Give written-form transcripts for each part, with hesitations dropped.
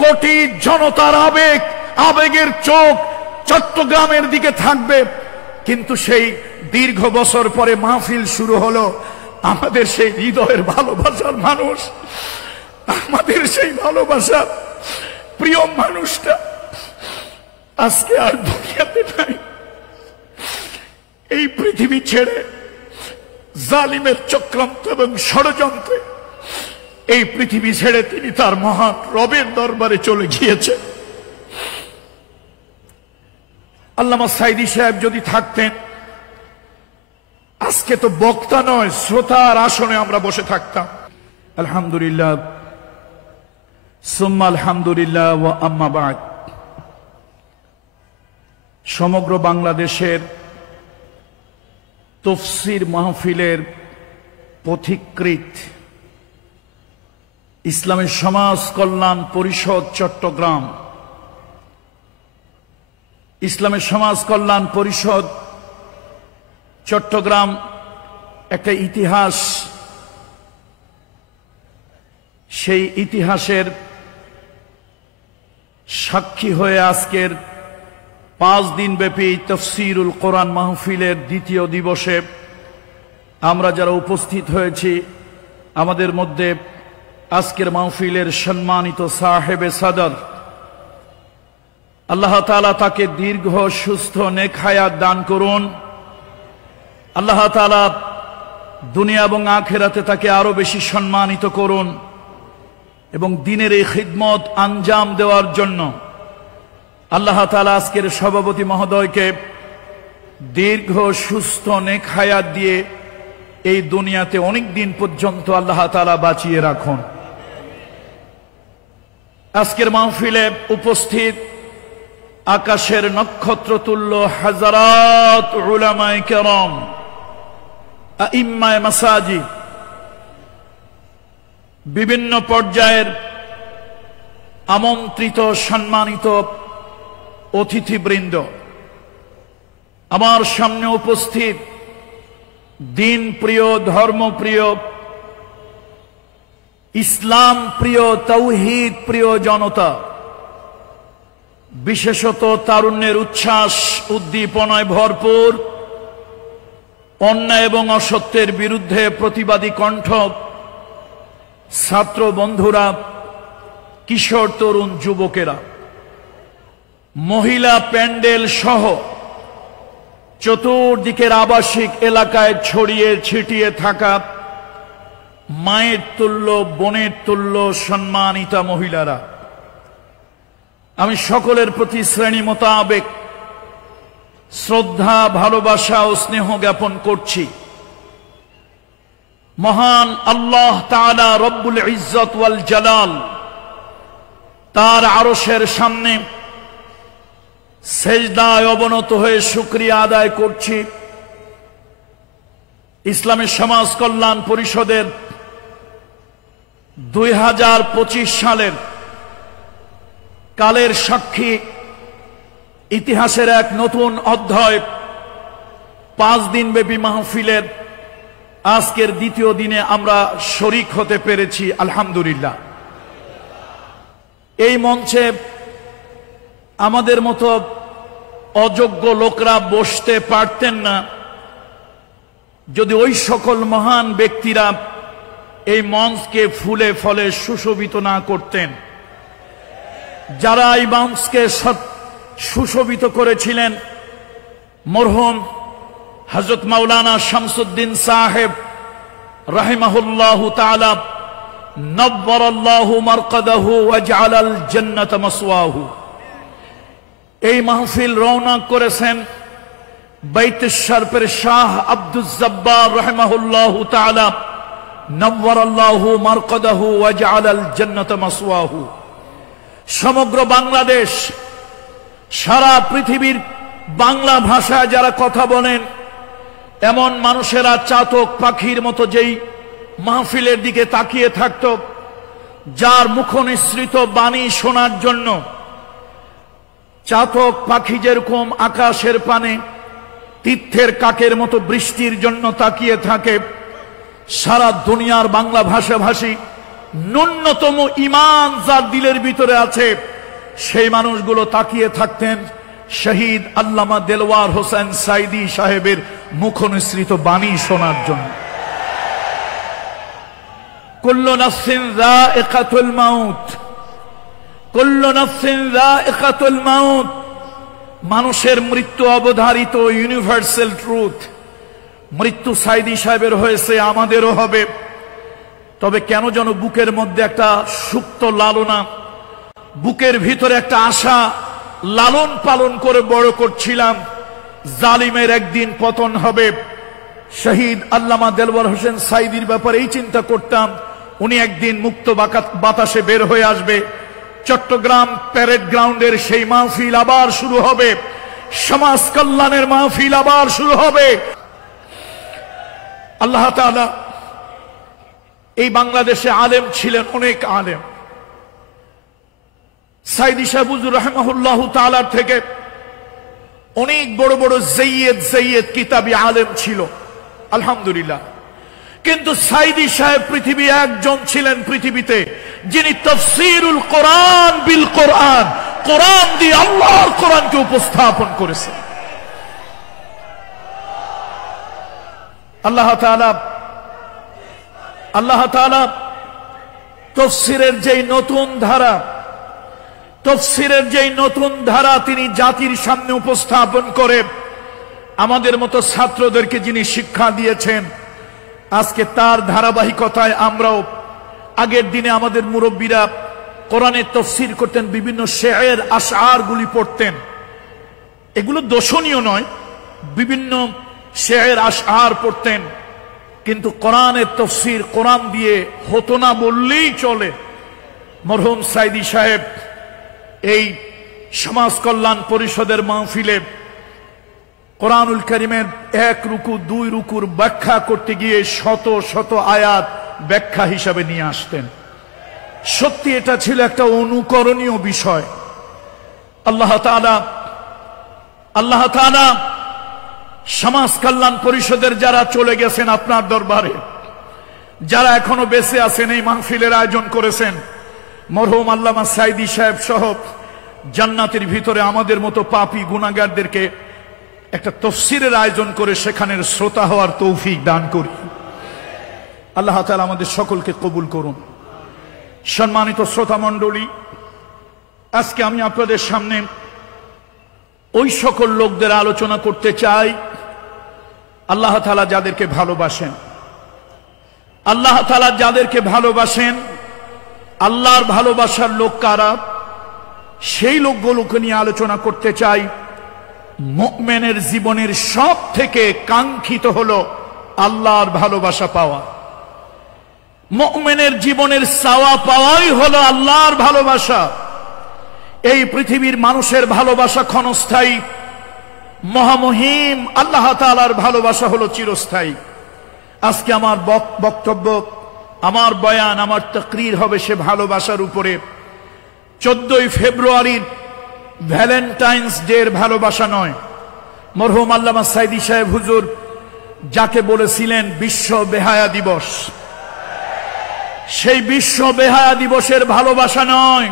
কোটি জনতার আবেগের চোখ চট্টগ্রামের দিকে থাকবে, কিন্তু সেই দীর্ঘ বছর পরে মাহফিল শুরু হলো, আমাদের সেই হৃদয়ের ভালোবাসার মানুষ, আমাদের সেই ভালোবাসা প্রিয় মানুষটা আজকে আর দুনিয়াতে নাই। এই পৃথিবী ছেড়ে জালিমের চক্রান্ত এবং ষড়যন্ত্রে এই পৃথিবী ছেড়ে তিনি তার মহান রবের দরবারে চলে গিয়েছেন। আল্লামা সাইদী সাহেব যদি থাকতেন, আজকে তো বক্তা নয়, শ্রোতার আসনে আমরা বসে থাকতাম। আলহামদুলিল্লাহ সুম্মা আলহামদুলিল্লাহ ওয়া আম্মা বা'দ। সমগ্র বাংলাদেশের তাফসীর মাহফিলের পথিকৃৎ ইসলামী সমাজ কল্যাণ পরিষদ চট্টগ্রাম, ইসলামী সমাজ কল্যাণ পরিষদ চট্টগ্রাম একটা ইতিহাস, সেই ইতিহাসের সাক্ষী হয়ে আজকের 5 দিন ব্যাপী তাফসীরুল কোরআন মাহফিলের দ্বিতীয় দিবসে আমরা যারা উপস্থিত হয়েছি, আমাদের মধ্যে আজকের মাহফিলের সম্মানিত সাহেবে সাদর, আল্লাহ তাআলা তাকে দীর্ঘ সুস্থ নেক হায়াত দান করুন। আল্লাহ তাআলা দুনিয়া এবং আখিরাতে তাকে আরো বেশি সম্মানিত করুন এবং দ্বীনের এই খিদমত আঞ্জাম দেওয়ার জন্য আল্লাহ তাআলা আজকের সভাপতি মহোদয়কে দীর্ঘ সুস্থ নেক হায়াত দিয়ে এই দুনিয়াতে অনেক দিন পর্যন্ত আল্লাহ তাআলা বাঁচিয়ে রাখুন। আজকের মাহফিলে উপস্থিত আকাশের নক্ষত্র তুল্য হাজারাত উলামায়ে কেরাম, আইম্মায়ে মাসাজিদ, বিভিন্ন পর্যায়ের আমন্ত্রিত সম্মানিত অতিথিবৃন্দ, আমার সামনে উপস্থিত দিন প্রিয়, ধর্মপ্রিয়, ইসলাম প্রিয়, তাওহীদ প্রিয় জনতা, বিশেষত তারুণ্যের উচ্ছ্বাস উদ্দীপনায় ভরপুর, অন্যায় এবং অসত্যের বিরুদ্ধে প্রতিবাদী কণ্ঠ, ছাত্র বন্ধুরা, কিশোর তরুণ যুবকেরা, মহিলা প্যান্ডেল সহ চতুর্দিকের আবাসিক এলাকায় ছড়িয়ে ছিটিয়ে থাকা মায়ের তুল্য, বোনের তুল্য সম্মানিতা মহিলারা, আমি সকলের প্রতি শ্রেণী মোতাবেক শ্রদ্ধা, ভালোবাসা ও স্নেহ জ্ঞাপন করছি। মহান আল্লাহ তাআলা রব্বুল ইজ্জত ওয়াল জালাল তার আরশের সামনে সেজদায় অবনত হয়ে শুকরিয়া আদায় করছি। ইসলামী সমাজ কল্যাণ পরিষদের 2025 সালের কালের সাক্ষী ইতিহাসের এক নতুন অধ্যায় 5 দিন ব্যাপী মাহফিলের আজকের দ্বিতীয় দিনে আমরা শরীক হতে পেরেছি, আলহামদুলিল্লাহ। এই মঞ্চে আমাদের মতো অযোগ্য লোকরা বসতে পারতেন না যদি ওই সকল মহান ব্যক্তিরা এই মঞ্চকে ফুলে ফলে সুশোভিত না করতেন। যারা এই মঞ্চকে সুশোভিত করেছিলেন, মরহুম হযরত মাওলানা শামসুদ্দিন সাহেব রাহিমাহুল্লাহু তাআলা, নব্বারাল্লাহু মারকাদাহু ওয়া জাআলাল জান্নাতা মাসওয়াহু। এই মাহফিল রওনা করেছেন বাইতুশ শরফের শাহ আব্দুল জব্বার রাহিমাহুল্লাহু তাআলা, নব্বারাল্লাহু মারকাদাহু ওয়া জাআলাল জান্নাতা মাসওয়াহু। সমগ্র বাংলাদেশ, সারা পৃথিবীর বাংলা ভাষায় যারা কথা বলেন এমন মানুষেরা চাতক পাখির মতো যেই মাহফিলের দিকে তাকিয়ে থাকত, যার মুখনিসৃত বাণী শোনার জন্য চাতক পাখি যেরকম আকাশের পানে তীর্থের কাকের মতো বৃষ্টির জন্য তাকিয়ে থাকে, সারা দুনিয়ার বাংলা ভাষাভাষী ন্যূনতম ঈমান যার দিলের ভিতরে আছে সেই মানুষগুলো তাকিয়ে থাকতেন শহীদ আল্লামা দেলওয়ার হোসেন সাইদি সাহেবের মুখনিসৃত বাণী শোনার জন্য। কুল্লু নাফসিন যায়িকাতুল মাউত, কুল্লু নাফসিন যায়িকাতুল মাউত। মানুষের মৃত্যু অবধারিত ইউনিভার্সাল ট্রুথ। মৃত্যু সাইদি সাহেবের হয়েছে, আমাদেরও হবে। তবে কেন যেন বুকের মধ্যে একটা সুপ্ত লালনা, বুকের ভিতরে একটা আশা লালন পালন করে বড় করছিলাম, জালিমের একদিন পতন হবে। শহীদ আল্লামা দেলওয়ার হোসেন সাইদির ব্যাপারে এই চিন্তা করতাম, উনি একদিন মুক্ত বাতাসে বের হয়ে আসবে। চট্টগ্রাম প্যারেড গ্রাউন্ডের সেই মাহফিল আবার শুরু হবে, সমাজ কল্যাণের মাহফিল আবার শুরু হবে। আল্লাহ তাআলা এই বাংলাদেশে আলেম ছিলেন, অনেক আলেম। সাইদি সাহেব হুজুর রাহিমাহুল্লাহ তাআলার থেকে অনেক বড় বড় জয়্যদ কিতাবী আলেম ছিল, আলহামদুলিল্লাহ। কিন্তু সাইদি সাহেব পৃথিবী একজন ছিলেন পৃথিবীতে যিনি তাফসীরুল কোরআন বিল কোরআন, কোরআন দিয়ে আল্লাহর কোরআনকে উপস্থাপন করেছেন। আল্লাহ তাআলা তাফসীরের যেই নতুন ধারা তিনি জাতির সামনে উপস্থাপন করে আমাদের মতো ছাত্রদেরকে যিনি শিক্ষা দিয়েছেন, আজকে তার ধারাবাহিকতায় আমরাও, আগের দিনে আমাদের মুরব্বীরা কোরআনের তাফসীর করতেন, বিভিন্ন শের আশআর গুলি পড়তেন। এগুলো দোষণীয় নয়, বিভিন্ন শের আশআর পড়তেন, কিন্তু কোরআনের তাফসীর কোরআন দিয়ে হতো না বললেই চলে। মরহুম সাইদি সাহেব এই সমাজ কল্যাণ পরিষদের মাহফিলে কোরআনুল কারীমের 1 রুকু 2 রুকুর ব্যাখ্যা করতে গিয়ে শত শত আয়াত ব্যাখ্যা হিসাবে নিয়ে আসতেন। সত্যি এটা ছিল একটা অনুকরণীয় বিষয়। আল্লাহ তাআলা সমাজ কল্যাণ পরিষদের যারা চলে গেছেন আপনার দরবারে, যারা এখনো বেঁচে আছেন, এই মাহফিলের আয়োজন করেছেন, মরহুম আল্লামা সাইদি সাহেব সহ জান্নাতের ভিতরে আমাদের মতো পাপী গুনাহগারদেরকে একটা তাফসীরের আয়োজন করে সেখানের শ্রোতা হওয়ার তৌফিক দান করি। আল্লাহ তাআলা আমাদের সকলকে কবুল করুন। সম্মানিত শ্রোতা মণ্ডলী, আজকে আমি আপনাদের সামনে ওই সকল লোকদের আলোচনা করতে চাই আল্লাহ তাআলা যাদেরকে ভালোবাসেন। আল্লাহ তাআলা যাদেরকে ভালোবাসেন, আল্লাহর ভালোবাসার লোক কারা, সেই লোকগুলোকে নিয়ে আলোচনা করতে চাই। মুমিনের জীবনের সব থেকে কাঙ্ক্ষিত হলো আল্লাহর ভালোবাসা পাওয়া। মুমিনের জীবনের চাওয়া পাওয়াই হলো আল্লাহর ভালোবাসা। এই পৃথিবীর মানুষের ভালোবাসা ক্ষণস্থায়ী, মহামহিম আল্লাহ তাআলার ভালোবাসা হলো চিরস্থায়ী। আজকে আমার বক্তব্য, আমার বয়ান, আমার তাকরীর হবে সে ভালোবাসার উপরে। 14ই ফেব্রুয়ারির ভ্যালেন্টাইন্স ডে এর ভালোবাসা নয়, মরহুম আল্লামা সাইদি সাহেব হুজুর যাকে বলেছিলেন বিশ্ব বেহায়া দিবস, সেই বিশ্ব বেহায়া দিবসের ভালোবাসা নয়।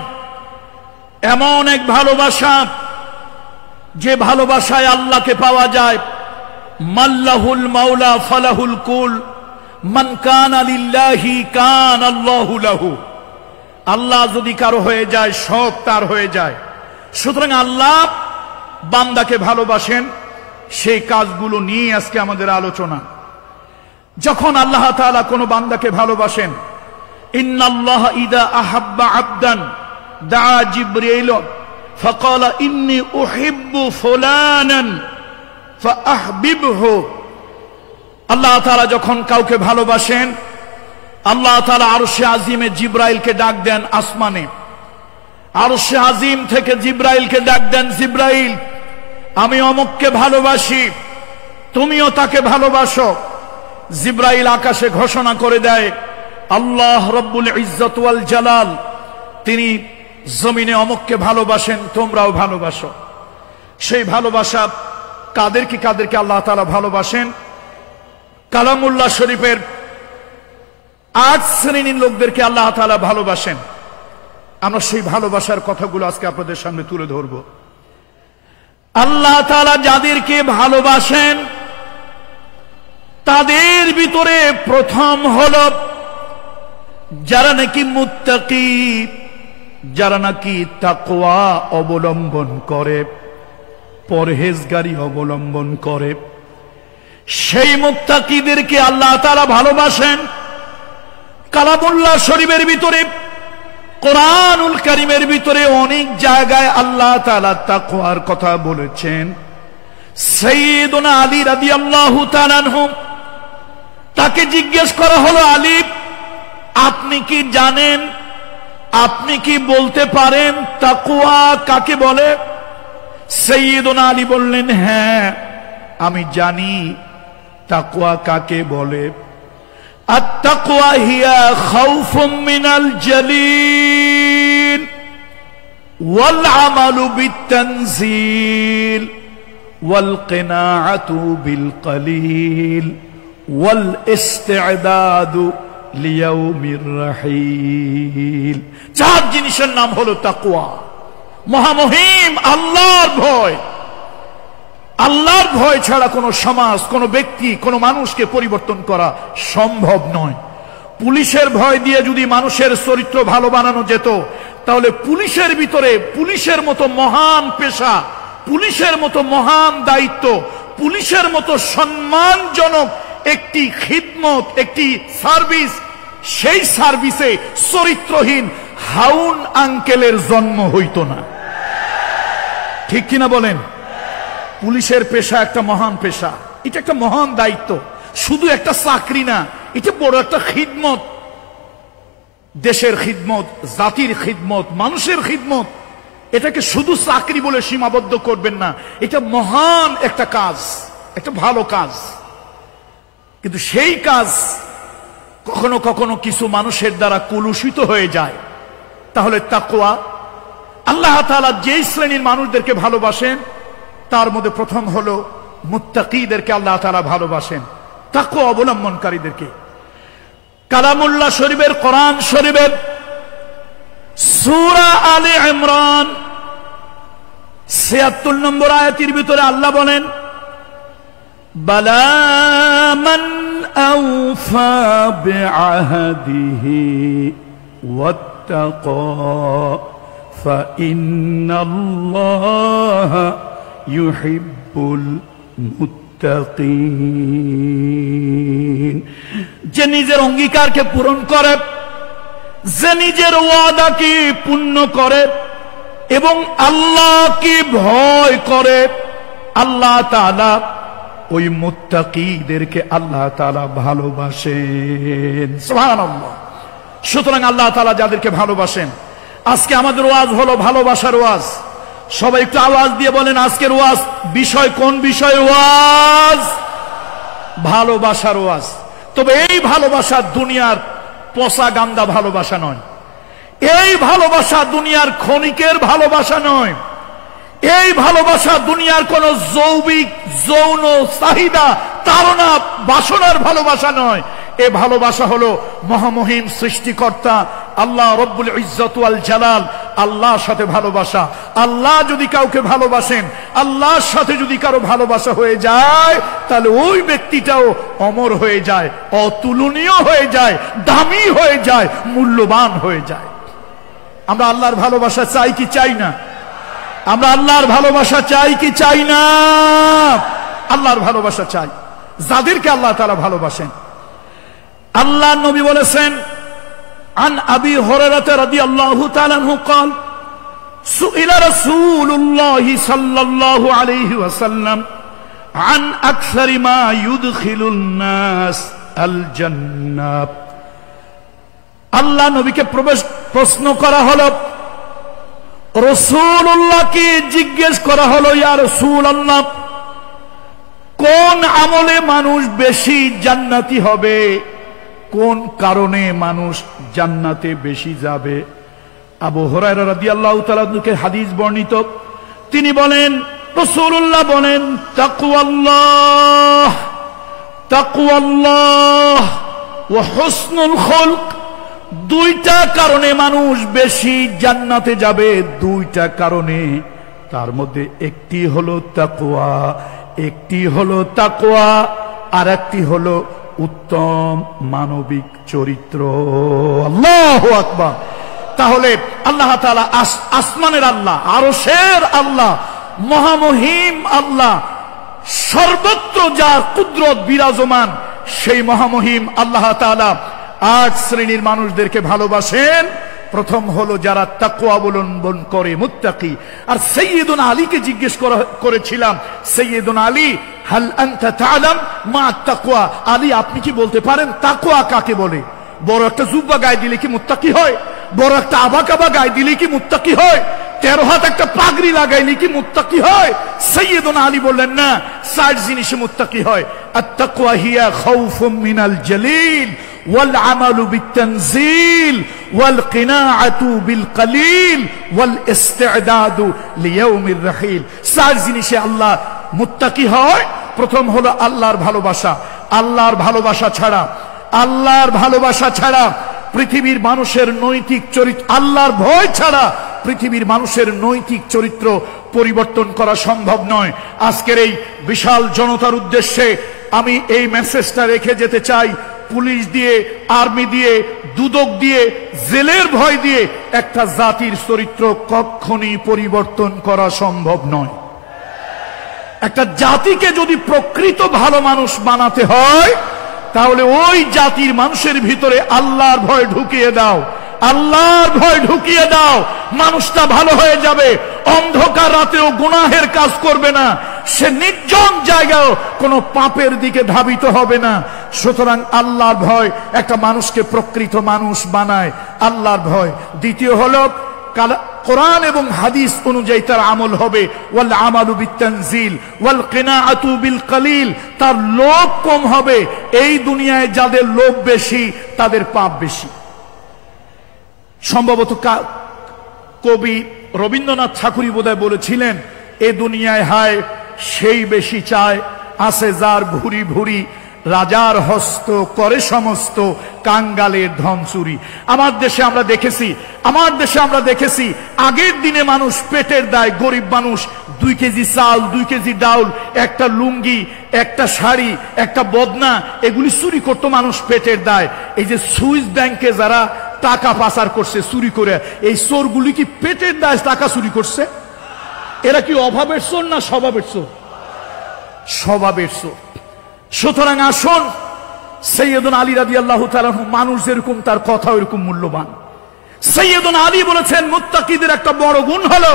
এমন এক ভালোবাসা যে ভালোবাসায় আল্লাহকে পাওয়া যায়। মাল্লাহুল মাওলা ফালাহুল কুল, মান কানা লিল্লাহি কান আল্লাহু লাহু। আল্লাহ যদি কারো হয়ে যায়, সব তার হয়ে যায়। সুতরাং আল্লাহ বান্দাকে ভালোবাসেন, সেই কাজগুলো নিয়ে আজকে আমাদের আলোচনা। যখন আল্লাহ তাআলা কোনো বান্দাকে ভালোবাসেন, ইন্নাল্লাহ ইদা আহাব্বা আবদান দা জিবরিল ফাকালা ইন্নী উহিব্বু ফুলানান ফাআহবিবহু। আল্লাহ তাআলা যখন কাউকে ভালোবাসেন, আল্লাহ তাআলা আরশে আজিমে জিবরাইলকে ডাক দেন আসমানে। আরশে আজিম থেকে জিবরাইলকে ডাক দেন, জিবরাইল আমি অমুককে ভালোবাসি, তুমিও তাকে ভালোবাসো। জিবরাইল আকাশে ঘোষণা করে দেয়, আল্লাহ রব্বুল ইজ্জত ওয়াল জালাল তিনি জমিনে অমুককে ভালোবাসেন, তোমরাও ভালোবাসো। সেই ভালোবাসা কাদেরকে আল্লাহ তাআলা ভালোবাসেন? কালামুল্লাহ শরীফের 8 শ্রেণীর লোকদেরকে আল্লাহ তাআলা ভালোবাসেন। আমরা সেই ভালোবাসার কথাগুলো আজকে আপনাদের সামনে তুলে ধরব। আল্লাহ তাআলা যাদেরকে ভালোবাসেন তাদের ভিতরে প্রথম হলো যারা নাকি মুত্তাকি, যারা নাকি তাকওয়া অবলম্বন করে, পরহেজগারি অবলম্বন করে, সেই মুত্তাকিদেরকে আল্লাহ তাআলা ভালোবাসেন। কালামুল্লাহ শরীফের ভিতরে, কোরআনুল কারীমের ভিতরে অনেক জায়গায় আল্লাহ তাআলা তাকওয়ার কথা বলেছেন। সাইয়্যিদুনা আলী রাদিয়াল্লাহু তাআলা আনহু, তাকে জিজ্ঞেস করা হলো, আলী আপনি কি জানেন, আপনি কি বলতে পারেন তাকওয়া কাকে বলে? সাইয়্যিদুনা আলী বললেন, হ্যাঁ আমি জানি তাকওয়া কাকে বলে। আত-তাকওয়া হিয়া খাউফুম মিনাল জালিল ওয়াল আমালু বিত-তানজিল ওয়াল কিনাআতু বিল কলিল ওয়াল ইস্তি'দাদু লিয়াউমির রাহিল। চার জিনিসের নাম হলো তাকওয়া। মহামহিম আল্লাহর ভয়। আল্লাহর ভয় ছাড়া কোনো সমাজ, কোনো ব্যক্তি, কোনো মানুষকে পরিবর্তন করা সম্ভব নয়। পুলিশের ভয় দিয়ে যদি মানুষের চরিত্র ভালো বানানো যেত, তাহলে পুলিশের ভিতরে পুলিশের মতো মহান পেশা, পুলিশের মতো মহান দায়িত্ব, পুলিশের মতো সম্মানজনক একটি খিদমত, একটি সার্ভিস, সেই সার্ভিসে চরিত্রহীন হাউন আঙ্কেলের জন্ম হইত না। ঠিক কিনা বলেন? পুলিশের পেশা একটা মহান পেশা, এটা একটা মহান দায়িত্ব, শুধু একটা চাকরি না, এটা বড় একটা খিদমত। দেশের খিদমত, জাতির খিদমত, মানুষের খিদমত। এটাকে শুধু চাকরি বলে সীমাবদ্ধ করবেন না, এটা মহান একটা কাজ, একটা ভালো কাজ। কিন্তু সেই কাজ কখনো কখনো কিছু মানুষের দ্বারা কলুষিত হয়ে যায়। তাহলে তাকওয়া, আল্লাহ তাআলা যেই শ্রেণীর মানুষদেরকে ভালোবাসেন তার মধ্যে প্রথম হলো মুত্তাকিদেরকে আল্লাহ তাআলা ভালোবাসেন, তাকওয়া অবলম্বনকারীদেরকে। কালামুল্লাহ শরীফের, কোরআন শরীফের সূরা আলে ইমরান ৭৬ নম্বর আয়াতের ভিতরে আল্লাহ বলেন, বালা মান আওফা বিআহদিহি ওয়াত্তাকা ফাইন্নাল্লাহা ইউহিব্বুল মুত্তাকিন। যে নিজের অঙ্গীকারকে পূরণ করে, যে নিজের ওয়াদাকে পূর্ণ করে এবং আল্লাহকে ভয় করে, আল্লাহ তাআলা ওই মুত্তাকিদেরকে আল্লাহ তাআলা ভালোবাসেন। সুবহানাল্লাহ। সুতরাং আল্লাহ তাআলা যাদেরকে ভালোবাসেন, আজকে আমাদের ওয়াজ হলো ভালোবাসার ওয়াজ। সবাই একটু আওয়াজ দিয়ে বলেন, আজকের ওয়াজ বিষয় কোন বিষয়ের ওয়াজ? ভালোবাসার ওয়াজ। তবে এই ভালোবাসা দুনিয়ার পচা গান্দা ভালোবাসা নয়, এই ভালোবাসা দুনিয়ার ক্ষণিকের ভালোবাসা নয়, এই ভালোবাসা দুনিয়ার কোন যৌবিক যৌন চাহিদা, তাড়না, বাসনার ভালোবাসা নয়। এ ভালোবাসা হলো মহামহিম সৃষ্টিকর্তা আল্লাহ রব্বুল ইজ্জত ওয়াল জালাল, আল্লাহর সাথে ভালোবাসা। আল্লাহ যদি কাউকে ভালোবাসেন, আল্লাহর সাথে যদি কারো ভালোবাসা হয়ে যায়, তাহলে ওই ব্যক্তিটাও অমর হয়ে যায়, অতুলনীয় হয়ে যায়, দামি হয়ে যায়, মূল্যবান হয়ে যায়। আমরা আল্লাহর ভালোবাসা চাই কি চাই না? আমরা আল্লাহর ভালোবাসা চাই কি চাই না? আল্লাহর ভালোবাসা চাই, যাদেরকে আল্লাহ তাআলা ভালোবাসেন। আল্লাহ নবী বলেছেন, আন আবি হুরায়রা রাদিয়াল্লাহু তাআলা আনহু قال سئل رسول الله صلى الله عليه وسلم عن اكثر ما يدخل الناس الجنة। আল্লাহ নবীকে প্রশ্ন করা হলো, রাসূলুল্লাহকে জিজ্ঞেস করা হলো, ইয়া রাসূলুল্লাহ, কোন আমলে মানুষ বেশি জান্নাতি হবে, কোন কারণে মানুষ জান্নাতে বেশি যাবে? আবু হুরায়রা রাদিয়াল্লাহু তাআলা থেকে হাদিস বর্ণিত, তিনি বলেন, রাসূলুল্লাহ বলেন, তাকওয়াল্লাহ, তাকওয়াল্লাহ, ওয়া হুসনুল খুলক। দুইটা কারণে মানুষ বেশি জান্নাতে যাবে, দুইটা কারণে। তার মধ্যে একটি হলো তাকওয়া, একটি হলো তাকওয়া, আর একটি হলো উত্তম মানবিক চরিত্র। আল্লাহু আকবার। তাহলে আল্লাহ তাআলা আসমানের আল্লাহ, আরশের আল্লাহ, মহামহিম আল্লাহ, সর্বত্র যার কুদরত বিরাজমান, সেই মহামহিম আল্লাহ তাআলা 8 শ্রেণীর মানুষদেরকে ভালোবাসেন। প্রথম হলো যারা তাকওয়া অবলম্বন করে, মুত্তাকি। আর সাইয়্যিদুনা আলীকে জিজ্ঞেস করেছিলাম, সাইয়্যিদুনা আলী, হাল আনতা তা'লাম মা তাকওয়া? আলী, আপনি কি বলতে পারেন তাকওয়া কাকে বলে? বড় একটা জুব্বা গায়ে দিলে কি মুত্তাকি হয়? বড় একটা আবাকাবা গায়ে দিলে কি মুত্তাকি হয়? 13 হাত একটা পাগড়ি লাগাইলে কি মুত্তাকি হয়? সাইয়্যিদুনা আলী বললেন, না, 60 জিনিসে মুত্তাকি হয়। আত-তাকওয়া হিয়া খাউফুম মিনাল জালিল ওয়াল আমালু বিত-তানজিল ওয়াল কিনাআতু বিল কলিল ওয়াল ইসতি'দাদু লিয়াউমির রাহিল। 60 জিনিসে আল্লাহ মুত্তাকি হয়। প্রথম হলো আল্লাহর ভালোবাসা। আল্লাহর ভালোবাসা ছাড়া, আল্লাহর ভালোবাসা ছাড়া পৃথিবীর মানুষের নৈতিক চরিত্র, আল্লাহর ভয় ছাড়া পৃথিবীর মানুষের নৈতিক চরিত্র পরিবর্তন করা সম্ভব নয়। আজকের এই বিশাল জনতার উদ্দেশ্যে আমি এই মেসেজটা রেখে যেতে চাই, পুলিশ দিয়ে, আর্মি দিয়ে, দুদক দিয়ে, জেলের ভয় দিয়ে একটা জাতির চরিত্র কখনই পরিবর্তন করা সম্ভব নয়। একটা জাতিকে যদি প্রকৃত ভালো মানুষ বানাতে হয়, তাহলে ওই জাতির মানুষের ভিতরে আল্লাহর ভয় ঢুকিয়ে দাও, আল্লাহর ভয় ঢুকিয়ে দাও। মানুষটা ভালো হয়ে যাবে, অন্ধকার রাতেও গুনাহের কাজ করবে না, সে নির্জন জায়গায় কোনো পাপের দিকে ধাবিত হবে না। সুতরাং আল্লাহর ভয় একটা মানুষকে প্রকৃত মানুষ বানায়, আল্লাহর ভয়। দ্বিতীয় হলো কোরআন এবং হাদিস অনুযায়ী তার আমল হবে। ওয়াল আমালু বিত-তানজিল ওয়াল কিনাআতু বিল কলিল। তার লোভ কম হবে। এই দুনিয়ায় যাদের লোভ বেশি তাদের পাপ বেশি। সম্ভবত কবি রবীন্দ্রনাথ ঠাকুরই বোধহয় বলেছিলেন, এ দুনিয়ায় হায় সেই বেশি চায়, আছে যার ভুরি ভুরি, রাজার হস্ত করে সমস্ত, কাঙ্গালের ধন চুরি। আমার দেশে আমরা দেখেছি আগের দিনে মানুষ পেটের দায়, গরিব মানুষ 2 কেজি চাল, 2 কেজি ডাউল, একটা লুঙ্গি, একটা শাড়ি, একটা বদনা, এগুলি চুরি করতো মানুষ পেটের দায়। এই যে সুইস ব্যাংকে যারা টাকা পাচার করছে চুরি করে, এই চোরগুলি কি পেটের দায় টাকা চুরি করছে? এরা কি অভাবের চোর না স্বভাবের চোর? স্বভাবের চোর। সুতরাং আসুন, সাইয়্যিদুনা আলী রাদিয়াল্লাহু তাআলা আনহু, মানুষ যেরকম তার কথা ওইরকম মূল্যবান। সাইয়্যিদুনা আলী বলেছেন, মুত্তাকিদের একটা বড় গুণ হলো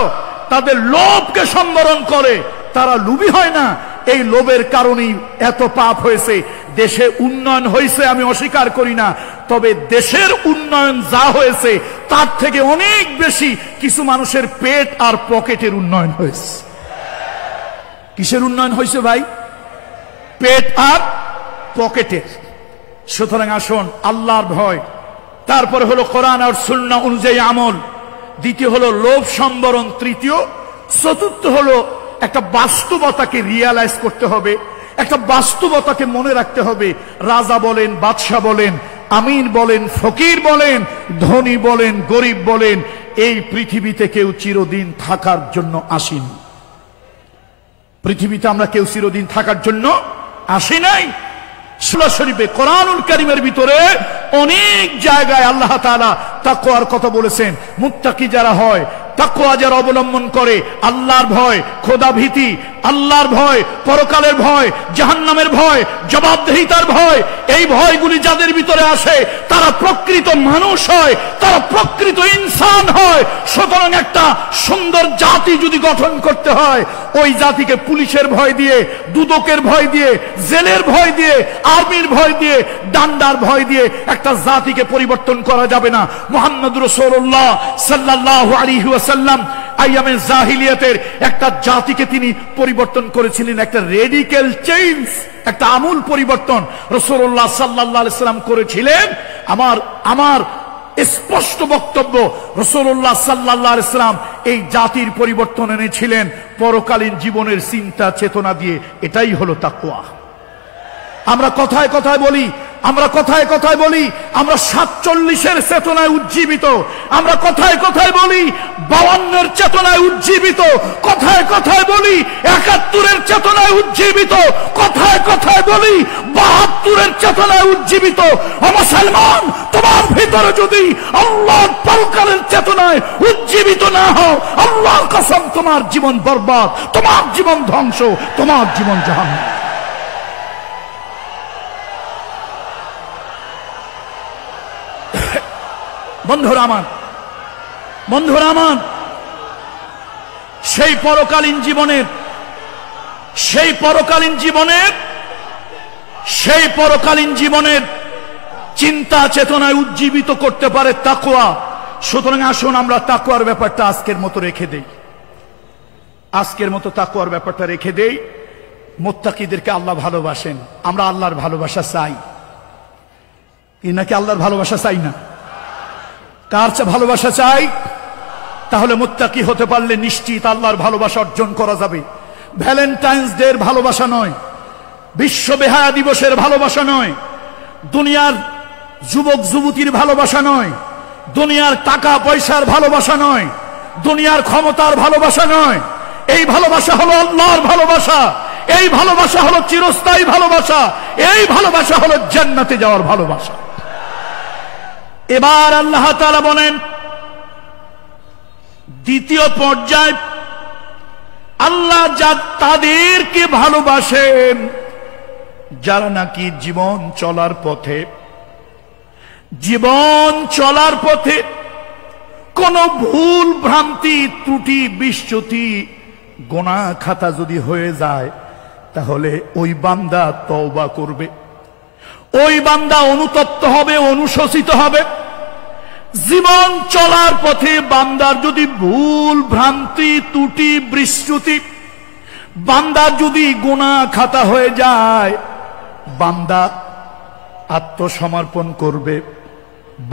তাদের লোভকে সম্বরণ করে, তারা লোভী হয় না। এই লোভের কারণেই এত পাপ হয়েছে। দেশে উন্নয়ন হয়েছে, আমি অস্বীকার করি না, তবে দেশের উন্নয়ন যা হয়েছে তার থেকে অনেক বেশি কিছু মানুষের পেট আর পকেটের উন্নয়ন হয়েছে। কিসের উন্নয়ন হয়েছে ভাই? পেট আর পকেটের। সুতরাং আসুন, আল্লাহর ভয়। তারপরে হলো কোরআন আর সুন্নাহ অনুযায়ী আমল। দ্বিতীয় হলো লোভ সম্বরণ। তৃতীয়, চতুর্থ হলো একটা বাস্তবতাকে রিয়ালাইজ করতে হবে, একটা বাস্তবতাকে মনে রাখতে হবে। রাজা বলেন, বাদশাহ বলেন, আমির বলেন, ফকির বলেন, ধনী বলেন, গরিব বলেন, এই পৃথিবীতে কেউ চিরদিন থাকার জন্য আসেনি। পৃথিবীতে আমরা কেউ চিরদিন থাকার জন্য আসি নাই। সূরা শরীফে, কোরআনুল কারীমের ভিতরে অনেক জায়গায় আল্লাহ তাআলা তাকওয়ার কথা বলেছেন। মুত্তাকি যারা হয়, তাকওয়া যারা অবলম্বন করে, আল্লাহর ভয়, খোদা ভীতি, আল্লাহর ভয়, পরকালের ভয়, জাহান্নামের ভয়, জবাবদিহিতার ভয়, এই ভয়গুলি যাদের ভিতরে আসে তারা প্রকৃত মানুষ হয়, তারা প্রকৃত ইনসান হয়। সুতরাং একটা সুন্দর জাতি যদি গঠন করতে হয়, ওই জাতিকে পুলিশের ভয় দিয়ে, দুদকের ভয় দিয়ে, জেলের ভয় দিয়ে, আর্মির ভয় দিয়ে, ডান্ডার ভয় দিয়ে একটা জাতিকে পরিবর্তন করা যাবে না। মুহাম্মদ রাসূলুল্লাহ সাল্লাল্লাহু আলাইহি ওয়াসাল্লাম আইয়ামে জাহিলিয়াতের একটা জাতিকে তিনি পরিবর্তন করেছিলেন, একটা রেডিক্যাল চেঞ্জ, একটা আমূল পরিবর্তন রাসূলুল্লাহ সাল্লাল্লাহু আলাইহি ওয়াসাল্লাম করেছিলেন। আমার স্পষ্ট বক্তব্য, রাসূলুল্লাহ সাল্লাল্লাহু আলাইহি ওয়াসাল্লাম এই জাতির পরিবর্তন এনেছিলেন পরকালীন জীবনের চিন্তা চেতনা দিয়ে। এটাই হলো তাকওয়া। আমরা কথায় কথায় বলি, আমরা কথায় কথায় বলি আমরা 47-এর চেতনায় উজ্জীবিত, আমরা কথায় কথায় বলি 52-এর চেতনায় উজ্জীবিত, কথায় কথায় বলি 71-এর চেতনায় উজ্জীবিত, কথায় কথায় বলি 72-এর চেতনায় উজ্জীবিত। ও মুসলমান, তোমার ভিতরে যদি আল্লাহর পরকালের চেতনায় উজ্জীবিত না হও, আল্লাহর কসম তোমার জীবন বরবাদ, তোমার জীবন ধ্বংস, তোমার জীবন জাহান্নাম। বন্ধুরা আমার, বন্ধুরা আমার, সেই পরকালীন জীবনের চিন্তা চেতনায় উজ্জীবিত করতে পারে তাকওয়া। সুতরাং আসুন আমরা তাকওয়ার ব্যাপারটা আজকের মতো রেখে দেই, আজকের মতো তাকওয়ার ব্যাপারটা রেখে দেই। মুত্তাকিদেরকে আল্লাহ ভালোবাসেন, আমরা আল্লাহর ভালোবাসা চাই নাকি আল্লাহর ভালোবাসা চাই না? কার ভালোবাসা চাই? তাহলে মুত্তাকি হতে পারলে নিশ্চিত আল্লাহর ভালোবাসা অর্জন করা যাবে। ভ্যালেন্টাইন্স ডে এর ভালোবাসা নয়, বিশ্ব বেহায়া দিবসের ভালোবাসা নয়, দুনিয়ার যুবক যুবতীর ভালোবাসা নয়, দুনিয়ার টাকা পয়সার ভালোবাসা নয়, দুনিয়ার ক্ষমতার ভালোবাসা নয়। এই ভালোবাসা হলো আল্লাহর ভালোবাসা, এই ভালোবাসা হলো চিরস্থায়ী ভালোবাসা, এই ভালোবাসা হলো জান্নাতে যাওয়ার ভালোবাসা। এবার আল্লাহ তাআলা বলেন দ্বিতীয় পর্যায়, আল্লাহ যা তাদেরকে ভালোবাসেন যারা নাকি জীবন চলার পথে কোন ভুল ভ্রান্তি ত্রুটি বিচ্যুতি গুনাহ খাতা যদি হয়ে যায়, তাহলে ওই বান্দা তওবা করবে, ওই বান্দা অনুতপ্ত হবে, অনুশোচিত হবে। জীবন চলার পথে বান্দার যদি ভুল ভ্রান্তি ত্রুটি বিচ্যুতি, বান্দার যদি গুনাহ খাতা হয়ে যায়, বান্দা আত্মসমর্পণ করবে,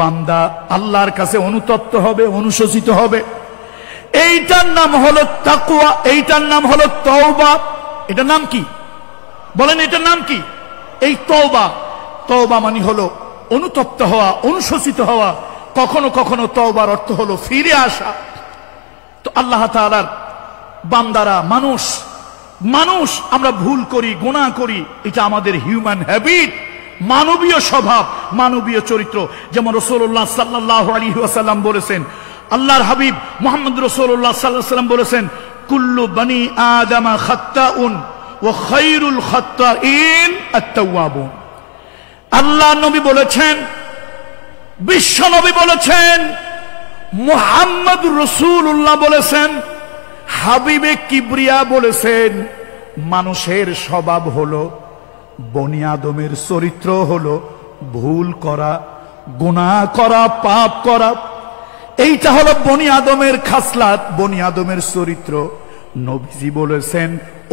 বান্দা আল্লাহর কাছে অনুতপ্ত হবে, অনুশোচিত হবে। এইটার নাম হলো তাকওয়া, এইটার নাম হলো তওবা। এটার নাম কি বলেন? এটার নাম কি? এই তওবা। তওবা মানে হলো অনুতপ্ত হওয়া, অনুশোচিত হওয়া। কখনো কখনো তওবার অর্থ হলো ফিরে আসা। তো আল্লাহ তাআলার বান্দারা মানুষ আমরা ভুল করি, গুনাহ করি, এটা আমাদের হিউম্যান হ্যাবিট, মানবীয় স্বভাব, মানবীয় চরিত্র। যেমন রাসূলুল্লাহ সাল্লাল্লাহু আলাইহি ওয়াসাল্লাম বলেছেন, আল্লাহর হাবিব মুহাম্মদ রাসূলুল্লাহ সাল্লাল্লাহু আলাইহি ওয়াসাল্লাম বলেছেন, কুল্লু বনি আদম খাত্তাউন ওয়া খায়রুল খাত্তাইন আত-তাওয়াবুন। আল্লাহ নবী বলেছেন, বিশ্ব নবী বলেছেন, মুহাম্মদ রাসূলুল্লাহ বলেছেন, হাবিবে কিবরিয়া বলেছেন, মানুষের স্বভাব হলো, বনি আদমের চরিত্র হলো ভুল করা, গুনাহ করা, পাপ করা। এইটা হলো বনি আদমের খাসলাত, বনি আদমের চরিত্র। নবীজি বলেছেন,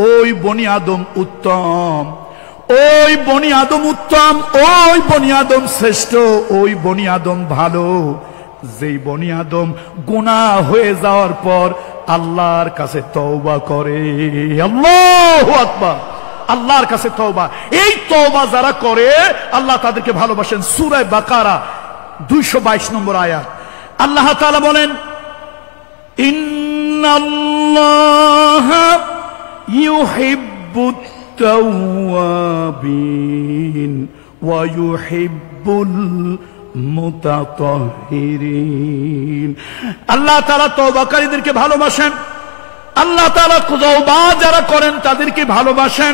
ওই বনি আদম উত্তম, ওই বনি আদম উত্তম, ওই বনি আদম শ্রেষ্ঠ, ওই বনি আদম ভালো, যেই বনি আদম গুনাহ হয়ে যাওয়ার পর আল্লাহর কাছে তওবা করে। আল্লাহু আকবার, আল্লাহর কাছে তওবা। এই তওবা যারা করে আল্লাহ তাদেরকে ভালোবাসেন। সূরা বাকারা 222 নম্বর আয়াত আল্লাহ তাআলা বলেন, ইন্নাল্লাহা ইউহিব্বুত তাওয়াবিন ওয়া ইউহিব্বুল মুতাতাহহিরিন। আল্লাহ তাআলা তওবাকারীদেরকে ভালোবাসেন, আল্লাহ তাআলা তওবা যারা করেন তাদেরকে ভালোবাসেন।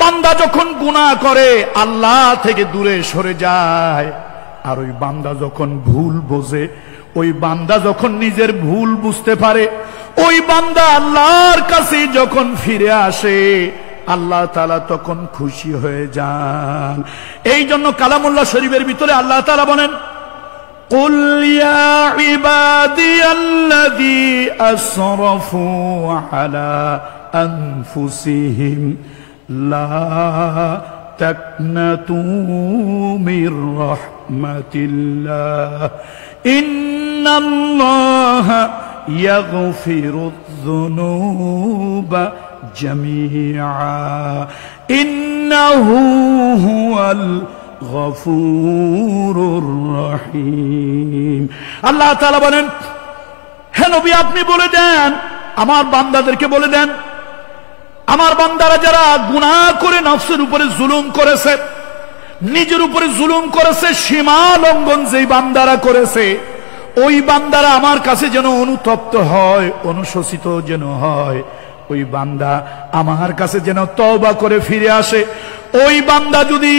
বান্দা যখন গুনাহ করে আল্লাহ থেকে দূরে সরে যায়, আর ওই বান্দা যখন ভুল বোঝে, ওই বান্দা যখন নিজের ভুল বুঝতে পারে, ওই বান্দা আল্লাহর কাছে যখন ফিরে আসে, আল্লাহ তাআলা তখন খুশি হয়ে যান। এই জন্য কালামুল্লাহ শরীফের ভিতরে আল্লাহ তাআলা বলেন, কুল ইয়া ইবাদিয়াল্লাযী আসরাফু আলা আনফুসিহিম লা তাকনাতু মির রাহমাতিল্লাহ ইন্নাল্লাহা ইয়াগফিরুয যুনুবা জামিআ ইন্নাহু হুয়াল গফুরুর রহিম। আল্লাহ তাআলা বলেন, হে নবী আপনি বলে দেন, আমার বান্দাদেরকে বলে দেন, আমার বান্দারা যারা গুনাহ করে নফসের উপরে জুলুম করেছে, নিজের উপরে জুলুম করেছে, সীমা লঙ্ঘন যেই বান্দারা করেছে, ওই বান্দারা আমার কাছে যেন অনুতপ্ত হয়, অনুশোচিত যেন হয়। ওই বান্দা আমার কাছে যেন তওবা করে ফিরে আসে। ওই বান্দা যদি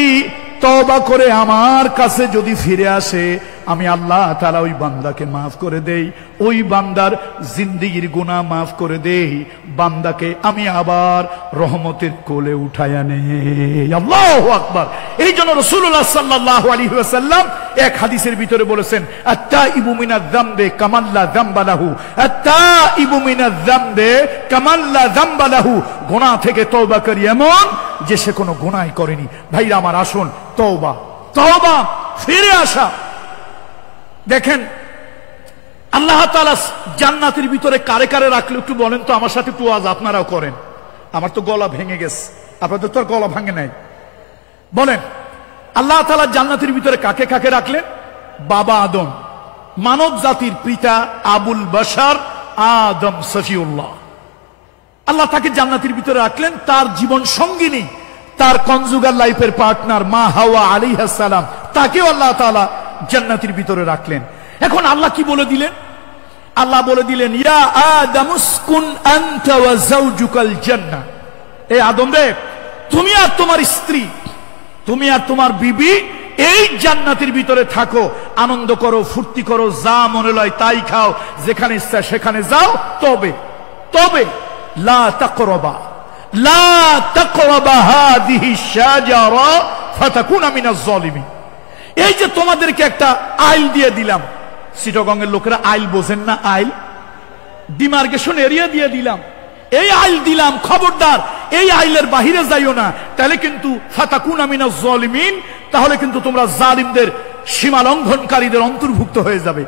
তওবা করে আমার কাছে যদি ফিরে আসে, আমি আল্লাহ তাআলা ওই বান্দাকে মাফ করে দেই, ওই বান্দার জিন্দেগীর গুনাহ মাফ করে দেই, বান্দাকে আমি আবার রহমতের কোলে উঠায়া নেই। আল্লাহু আকবার। এই জন্য রাসূলুল্লাহ সাল্লাল্লাহু আলাইহি ওয়াসাল্লাম এক হাদিসের ভিতরে বলেছেন, আত-তাইবু মিনাজ যামবি কামান লা যামবা লাহু, আত-তাইবু মিনাজ যামবি কামান লা যামবা লাহু। গুনাহ থেকে তওবা করি এমন যে সে কোনো গুনাহই করেনি। ভাইরা আমার, আসুন তওবা, তওবা, ফিরে আসা। দেখেন আল্লাহ তাআলা জান্নাতের ভিতরে কারে কারে রাখলো একটু বলেন তো আমার সাথে, একটু ওয়াজ আপনারাও করেন। আমার তো গলা ভেঙে গেছে, আপনাদের তো আর গলা ভাঙে নাই। বলেন আল্লাহ তাআলা জান্নাতের ভিতরে কাকে কাকে রাখলেন? বাবা আদম, মানব জাতির পিতা আবুল বাশার আদম সফিউল্লাহ, আল্লাহ তাকে জান্নাতের ভিতরে রাখলেন। তার জীবন সঙ্গিনী, তার কনজুগাল লাইফের পার্টনার মা হাওয়া আলাইহিস সালাম, তাকেও আল্লাহ তাআলা জান্নাতের ভিতরে রাখলেন। এখন আল্লাহ কি বলে দিলেন? আল্লাহ বলে দিলেন, ইয়া আদামুসকুন আনতা ওয়া যাওজুকাল জান্নাহ। এ আদম রে, তুমি আর তোমার স্ত্রী, তুমি আর তোমার বিবি এই জান্নাতের ভিতরে থাকো, আনন্দ করো, ফুর্তি করো, যা মনে লয় তাই খাও, যেখানে ইচ্ছা সেখানে যাও। তবে তবে লা তাকরাবা, লা তাকরাবা হাদিহি শাজারা ফাতাকুনা মিনাজ জালিমিন। এই যে তোমাদেরকে একটা আইল দিয়ে দিলাম, চিটাগংয়ের লোকেরা আইল বোঝেন না, আইল ডিমার্কেশন এরিয়া দিয়ে দিলাম, এই আইল দিলাম, খবরদার এই আইলের বাহিরে যাইও না, তাহলে কিন্তু ফাতাকুনা মিনাজ জালিমিন, তাহলে কিন্তু তোমরা জালিমদের, সীমা লঙ্ঘনকারীদের অন্তর্ভুক্ত হয়ে যাবে।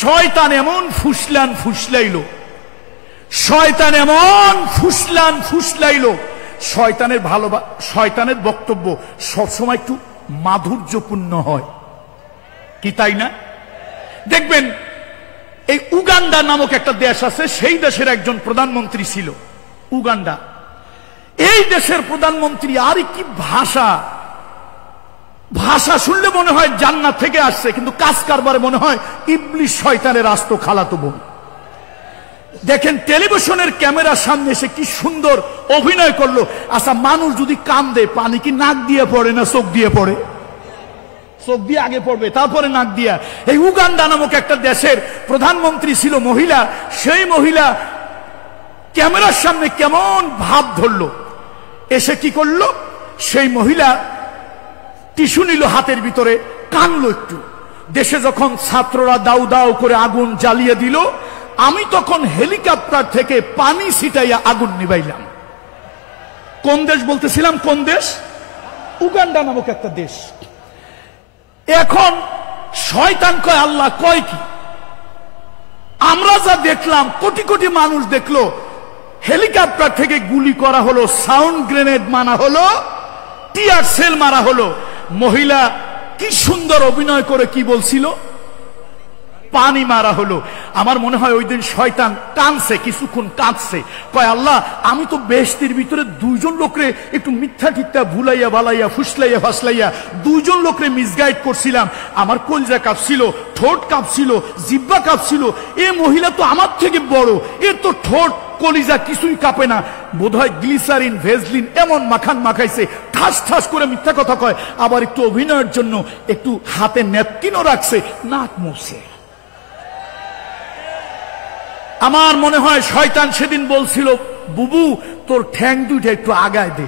শয়তান এমন ফুসলান ফুসলাইলো, শয়তান এমন ফুসলান ফুসলাইলো, শয়তানের শয়তানের বক্তব্য সবসময় একটু মাধুর্যপূর্ণ হয় কি, তাই না? দেখবেন এই উগান্ডা নামক একটা দেশ আছে, সেই দেশের একজন প্রধানমন্ত্রী ছিল, উগান্ডা। এই দেশের প্রধানমন্ত্রী, আর কি ভাষা, ভাষা শুনলে মনে হয় জান্নাত থেকে আসছে, কিন্তু কাজ কারবারে মনে হয় ইবলিস শয়তানের আস্ত খালাতো বোন। দেখেন টেলিভিশনের ক্যামেরার সামনে এসে কি সুন্দর অভিনয় করলো। আচ্ছা, মানুষ যদি কান্দে পানি কি নাক দিয়ে পড়ে না চোখ দিয়ে পড়ে? চোখ দিয়ে আগে পড়বে, তারপরে নাক দিয়া। এই উগান্ডা নামক একটা দেশের প্রধানমন্ত্রী ছিল মহিলা, সেই মহিলা ক্যামেরার সামনে কেমন ভাব ধরলো, এসে কি করলো, সেই মহিলা টিস্যু নিল হাতের ভিতরে, কানলো একটু। দেশে যখন ছাত্ররা দাউ দাউ করে আগুন জ্বালিয়ে দিল, আমি তখন হেলিকপ্টার থেকে পানি ছিটাইয়া আগুন নিবাইলাম। কোন দেশ বলতেছিলাম? কোন দেশ? উগান্ডা নামক একটা দেশ। এখন শয়তান কয়, আল্লাহ কয় কি? আমরা যা দেখলাম, কোটি কোটি মানুষ দেখলো, হেলিকপ্টার থেকে গুলি করা হলো, সাউন্ড গ্রেনেড মারা হলো, টিয়ার সেল মারা হলো। মহিলা কি সুন্দর অভিনয় করে কি বলছিল, পানি মারা হলো। আমার মনে হয় ওই দিন শয়তান কাঁদছে, কিছুক্ষণ কাঁদছে, কয় আল্লাহ আমি তো বেহেশতের ভিতরে দুইজন লোকরে একটু মিথ্যা টিথ্যা ভুলাইয়া বালাইয়া ফুসলাইয়া ফাসলাইয়া দুইজন লোকরে মিসগাইড করছিলাম, আমার কলজা কাঁপছিল, ঠোঁট কাঁপছিল, জিহ্বা কাঁপছিল। এ মহিলা তো আমার থেকে বড়, এর তো ঠোঁট কলিজা কিছুই কাঁপে না, বোধহয় গ্লিসারিন ভেজলিন এমন মাখান মাখাইছে, ঠাস ঠাস করে মিথ্যা কথা কয়। আবার একটু অভিনয়ের জন্য একটু হাতে ন্যাপকিনও রাখছে, নাক মুছছে। আমার মনে হয় শয়তান সেদিন বলছিল, বুবু তোর ঠ্যাং দুইটা একটু আগায় দে,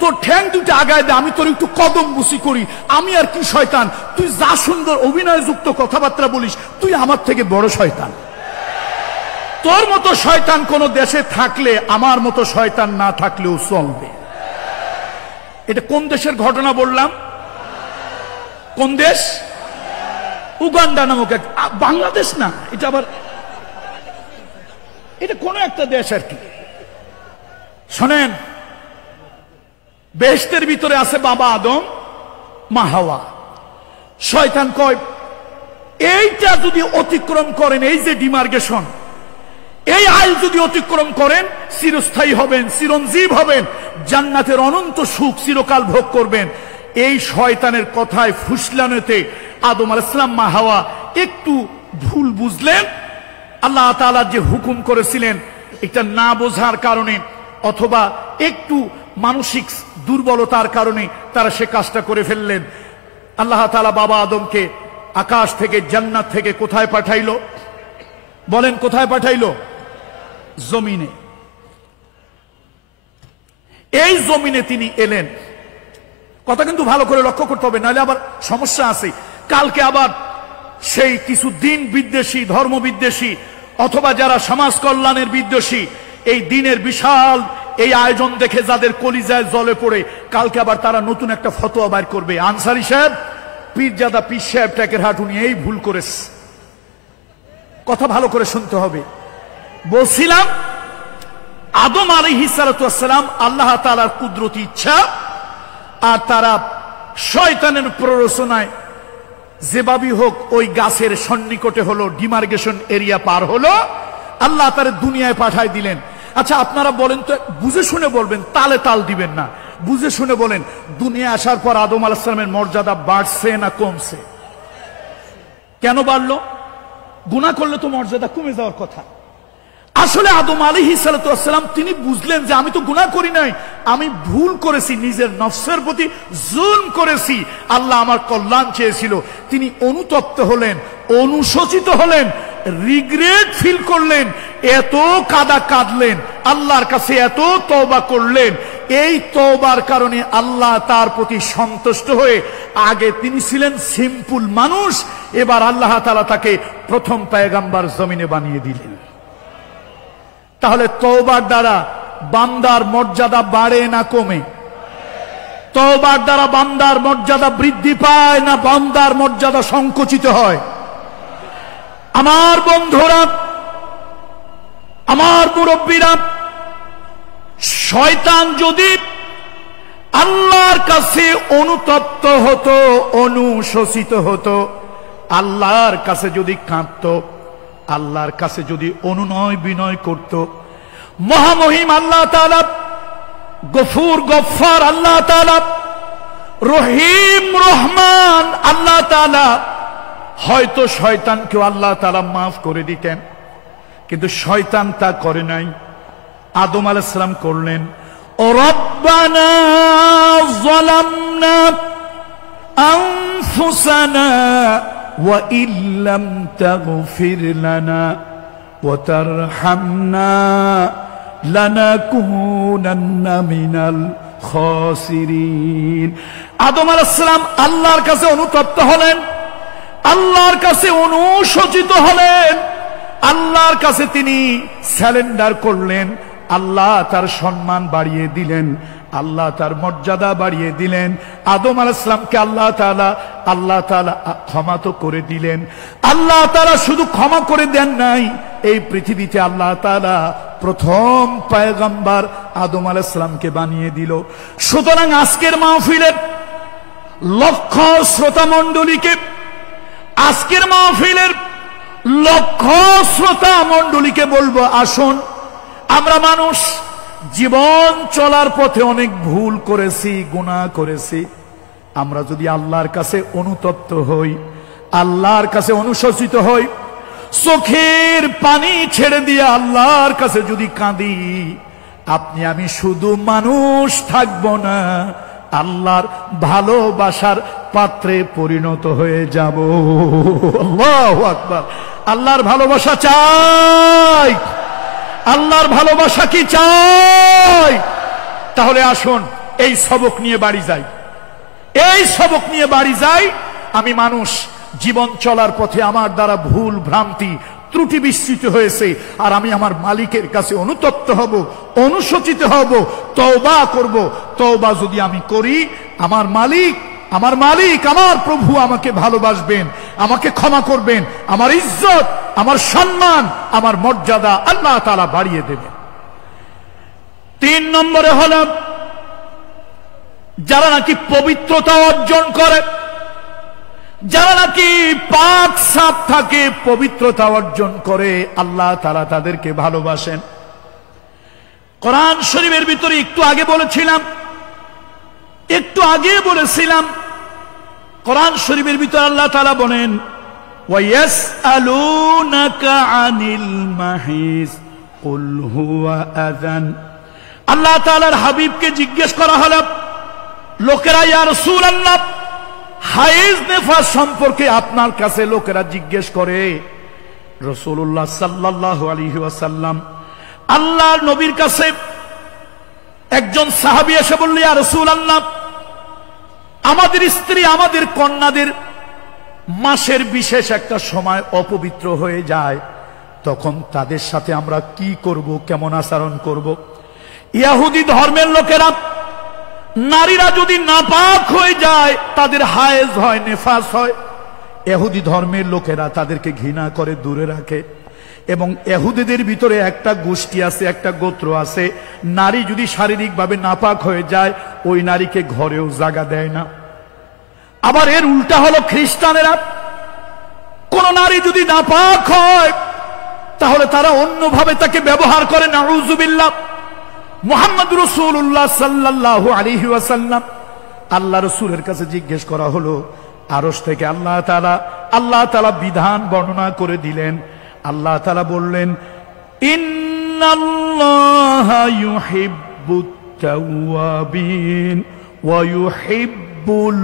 তোর ঠ্যাং দুইটা আগায় দে, আমি তোর একটু কদম বুসি করি। আমি আর কি শয়তান, তুই যা সুন্দর অভিনয়যুক্ত কথাবার্তা বলিস, তুই আমার থেকে বড় শয়তান। তোর মতো শয়তান কোন দেশে থাকলে আমার মতো শয়তান না থাকলেও চলবে। এটা কোন দেশের ঘটনা বললাম? কোন দেশ? উগান্ডা নামক এক, বাংলাদেশ না, এটা আবার এটা কোন একটা দেশ আর কি। শোনেন, বেহেশতের ভিতরে আছে বাবা আদম, মা হাওয়া। শয়তান কয় এইটা যদি অতিক্রম করেন, এই যে ডিমার্গেশন, এই আইল যদি অতিক্রম করেন, চিরস্থায়ী হবেন, চিরঞ্জীব হবেন, জান্নাতের অনন্ত সুখ চিরকাল ভোগ করবেন। এই শয়তানের কথায় ফুসলানোতে আদম আলাইহিস সালাম, মা হাওয়া একটু ভুল বুঝলেন। আল্লাহ তাআলা যে হুকুম করেছিলেন, এটা না বোঝার কারণে অথবা একটু মানসিক দুর্বলতার কারণে তারা সে কাজটা করে ফেললেন। আল্লাহ তাআলা বাবা আদমকে আকাশ থেকে, জান্নাত থেকে কোথায় পাঠাইলো? বলেন কোথায় পাঠাইলো? জমিনে। এই জমিনে তিনি এলেন। কথা কিন্তু ভালো করে লক্ষ্য করতে হবে, নাহলে আবার সমস্যা আছে। কালকে আবার সেই কিছু দিন বিদ্বেষী, ধর্ম বিদ্বেষী অথবা যারা সমাজ কল্যাণের বিদ্বেষী, এই দিনের বিশাল এই আয়োজন দেখে যাদের কলিজায় জলে পড়ে, কালকে আবার তারা নতুন একটা ফতোয়া বাইর করবে, আনসারী সাহেব, পীরজাদা পীর সাহেব টাকের হাট উনি এই ভুল করেছে। কথা ভালো করে শুনতে হবে। বলছিলাম আদম আলাইহিস সালাতু ওয়াস সালাম আল্লাহ তাআলার কুদরতি ইচ্ছা আর তারা শয়তানের প্ররোচনায় যেভাবেই হোক ওই গাছের সন্নিকটে হলো, ডিমার্গেশন এরিয়া পার হলো, আল্লাহ তারে দুনিয়ায় পাঠায় দিলেন। আচ্ছা আপনারা বলেন তো, বুঝে শুনে বলবেন, তালে তাল দিবেন না, বুঝে শুনে বলেন, দুনিয়া আসার পর আদম আলাইহিস সালামের মর্যাদা বাড়ছে না কমছে? কেন বাড়লো? গুনাহ করলে তো মর্যাদা কমে যাওয়ার কথা। আসলে আদম আলাইহিস সালাতু ওয়াস সালাম তিনি বুঝলেন যে আমি তো গুনাহ করি নাই, আমি ভুল করেছি, নিজের নফসের প্রতি জুলম করেছি, আল্লাহ আমার কল্যাণ চেয়েছিল। তিনি অনুতপ্ত হলেন, অনুশোচিত হলেন, রিগ্রেট ফিল করলেন, এত কাঁদা কাঁদলেন, আল্লাহর কাছে এত তওবা করলেন। এই তওবার কারণে আল্লাহ তার প্রতি সন্তুষ্ট হয়ে, আগে তিনি ছিলেন সিম্পল মানুষ, এবার আল্লাহ তাআলা তাকে প্রথম পয়গম্বর জমিনে বানিয়ে দিলেন। তাহলে তওবার দ্বারা বান্দার মর্যাদা বাড়ে না কমে? তওবার দ্বারা বান্দার মর্যাদা বৃদ্ধি পায় না বান্দার মর্যাদা সংকুচিত হয়? আমার বন্ধুরা, আমার মুরব্বীরা, শয়তান যদি আল্লাহর কাছে অনুতপ্ত হতো, অনুশোচিত হতো, আল্লাহর কাছে যদি কাঁদতো, আল্লাহর কাছে যদি অনুনয় বিনয় করত, মহামহিম আল্লাহ তাআলা, গফুর গফফার আল্লাহ তাআলা, রহিম রহমান আল্লাহ তাআলা, হয়তো শয়তানকেও আল্লাহ তাআলা মাফ করে দিতেন। কিন্তু শয়তান তা করে নাই। আদম আলাইহিস সালাম করলেন, ও রব্বানা যালামনা আনফুসানা ওয়া ইল্লাম তাগফির লানা ওয়া তারহামনা লানাকুনান্না মিনাল খাসিরিন। আদম আলাইহিস সালাম আল্লাহর কাছে অনুতপ্ত হলেন, আল্লাহর কাছে অনুশোচিত হলেন, আল্লাহর কাছে তিনি স্যালেন্ডার করলেন। আল্লাহ তার সম্মান বাড়িয়ে দিলেন, আল্লাহ তার মর্যাদা বাড়িয়ে দিলেন। আদম আলাইহিস সালামকে আল্লাহ তাআলা ক্ষমা তো করে দিলেন। আল্লাহ তাআলা শুধু ক্ষমা করে দেন নাই, এই পৃথিবীতে আল্লাহ তাআলা প্রথম পয়গম্বর আদম আলাইহিস সালামকে বানিয়ে দিল। সুতরাং আজকের মাহফিলের লক্ষ শ্রোতা মণ্ডলীকে, আজকের মাহফিলের লক্ষ শ্রোতা মণ্ডলীকে বলবো, আসুন আমরা মানুষ, জীবন চলার পথে অনেক ভুল করেছি, গুনাহ করেছি। আমরা যদি আল্লাহর কাছে অনুতপ্ত হই, আল্লাহর কাছে অনুশোচিত হই, চোখের পানি ছেড়ে দিয়ে আল্লাহর কাছে যদি কাঁদি, আপনি আমি শুধু মানুষ থাকবো না, আল্লাহর ভালোবাসার পাত্রে পরিণত হয়ে যাব। আল্লাহু আকবার। আল্লাহর ভালোবাসা চাই, আল্লাহর ভালোবাসা কি চাই? তাহলে আসুন এই সবক নিয়ে বাড়ি যাই, এই সবক নিয়ে বাড়ি যাই। আমি মানুষ, জীবন চলার পথে আমার দ্বারা ভুল ভ্রান্তি ত্রুটি বিস্তৃত হয়েছে, আর আমি আমার মালিকের কাছে অনুতপ্ত হব, অনুশোচিত হব, তওবা করব। তওবা যদি আমি করি, আমার মালিক, আমার প্রভু আমাকে ভালোবাসবেন, আমাকে ক্ষমা করবেন, আমার ইজ্জত, আমার সম্মান, আমার মর্যাদা আল্লাহ তাআলা বাড়িয়ে দেবেন। তিন নম্বরে হল যারা নাকি পবিত্রতা অর্জন করে, যারা নাকি পাক সাফ থাকে, পবিত্রতা অর্জন করে, আল্লাহ তাআলা তাদেরকে ভালোবাসেন। কোরআন শরীফের ভিতরে একটু আগে বলেছিলাম, কোরআন শরীফের ভিতরে আল্লাহ তাআলা বলেন ওয়ায়াসআলুনাকা আনিল মাহিজ কুল হুয়া আযান। আল্লাহ তাআলার হাবিবকে জিজ্ঞেস করা হলো, লোকেরা ইয়া রাসূলুল্লাহ হায়েজ নেফাস সম্পর্কে আপনার কাছে লোকেরা জিজ্ঞেস করে। রাসূলুল্লাহ সাল্লাল্লাহু আলাইহি ওয়াসাল্লাম আল্লাহর নবীর কাছে একজন সাহাবী এসে বলল, ইয়া রাসূলুল্লাহ আমাদের স্ত্রী, আমাদের কন্যাদের মাসের বিশেষ একটা সময় অপবিত্র হয়ে যায়, তখন তাদের সাথে আমরা কি করব, কেমন আচরণ করব? ইহুদি ধর্মের লোকেরা নারীরা যদি নাপাক হয়ে যায়, তাদের হায়েজ হয়, নেফাস হয়, ইহুদি ধর্মের লোকেরা তাদেরকে ঘৃণা করে, দূরে রাখে। এবং ইহুদিদের ভিতরে একটা গোষ্ঠী আছে, একটা গোত্র আছে, নারী যদি শারীরিকভাবে নাপাক হয়ে যায় ওই নারীকে ঘরেও জায়গা দেয় না। আবার এর উল্টা হলো খ্রিস্টানেরা, কোন নারী যদি নাপাক হয় তাহলে তারা অন্যভাবে তাকে ব্যবহার করে। নাউযুবিল্লাহ। মুহাম্মদ রাসূলুল্লাহ সাল্লাল্লাহু আলাইহি ওয়াসাল্লাম আল্লাহ রাসূলের কাছে জিজ্ঞেস করা হলো, আরশ থেকে আল্লাহ তাআলা বিধান বর্ণনা করে দিলেন। আল্লাহ তাআলা বললেন, ইন্নাল্লাহা ইউহিব্বুত তাওয়াবিন ওয়া ইউহিব্বুল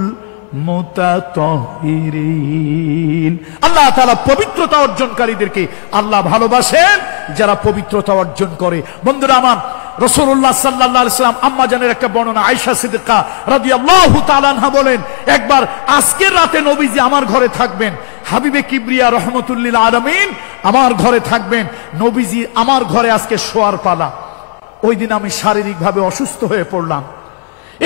মুতাতাহহিরিন। আল্লাহ তাআলা পবিত্রতা অর্জনকারীদেরকে আল্লাহ ভালোবাসেন যারা পবিত্রতা অর্জন করে। বন্ধুরা আমার, রাসূলুল্লাহ সাল্লাল্লাহু আলাইহি ওয়াসাল্লাম আম্মা জানের একটা বর্ণনা, আয়েশা সিদ্দিকা রাদিয়াল্লাহু তাআলা আনহা বলেন, একবার আজকের রাতে নবীজি আমার ঘরে থাকবেন, হাবিবে কিবরিয়া রাহমাতুল লিল আলামিন আমার ঘরে থাকবেন। নবীজি আমার ঘরে আজকে শোয়ার পালা। ওই দিন আমি শারীরিকভাবে অসুস্থ হয়ে পড়লাম।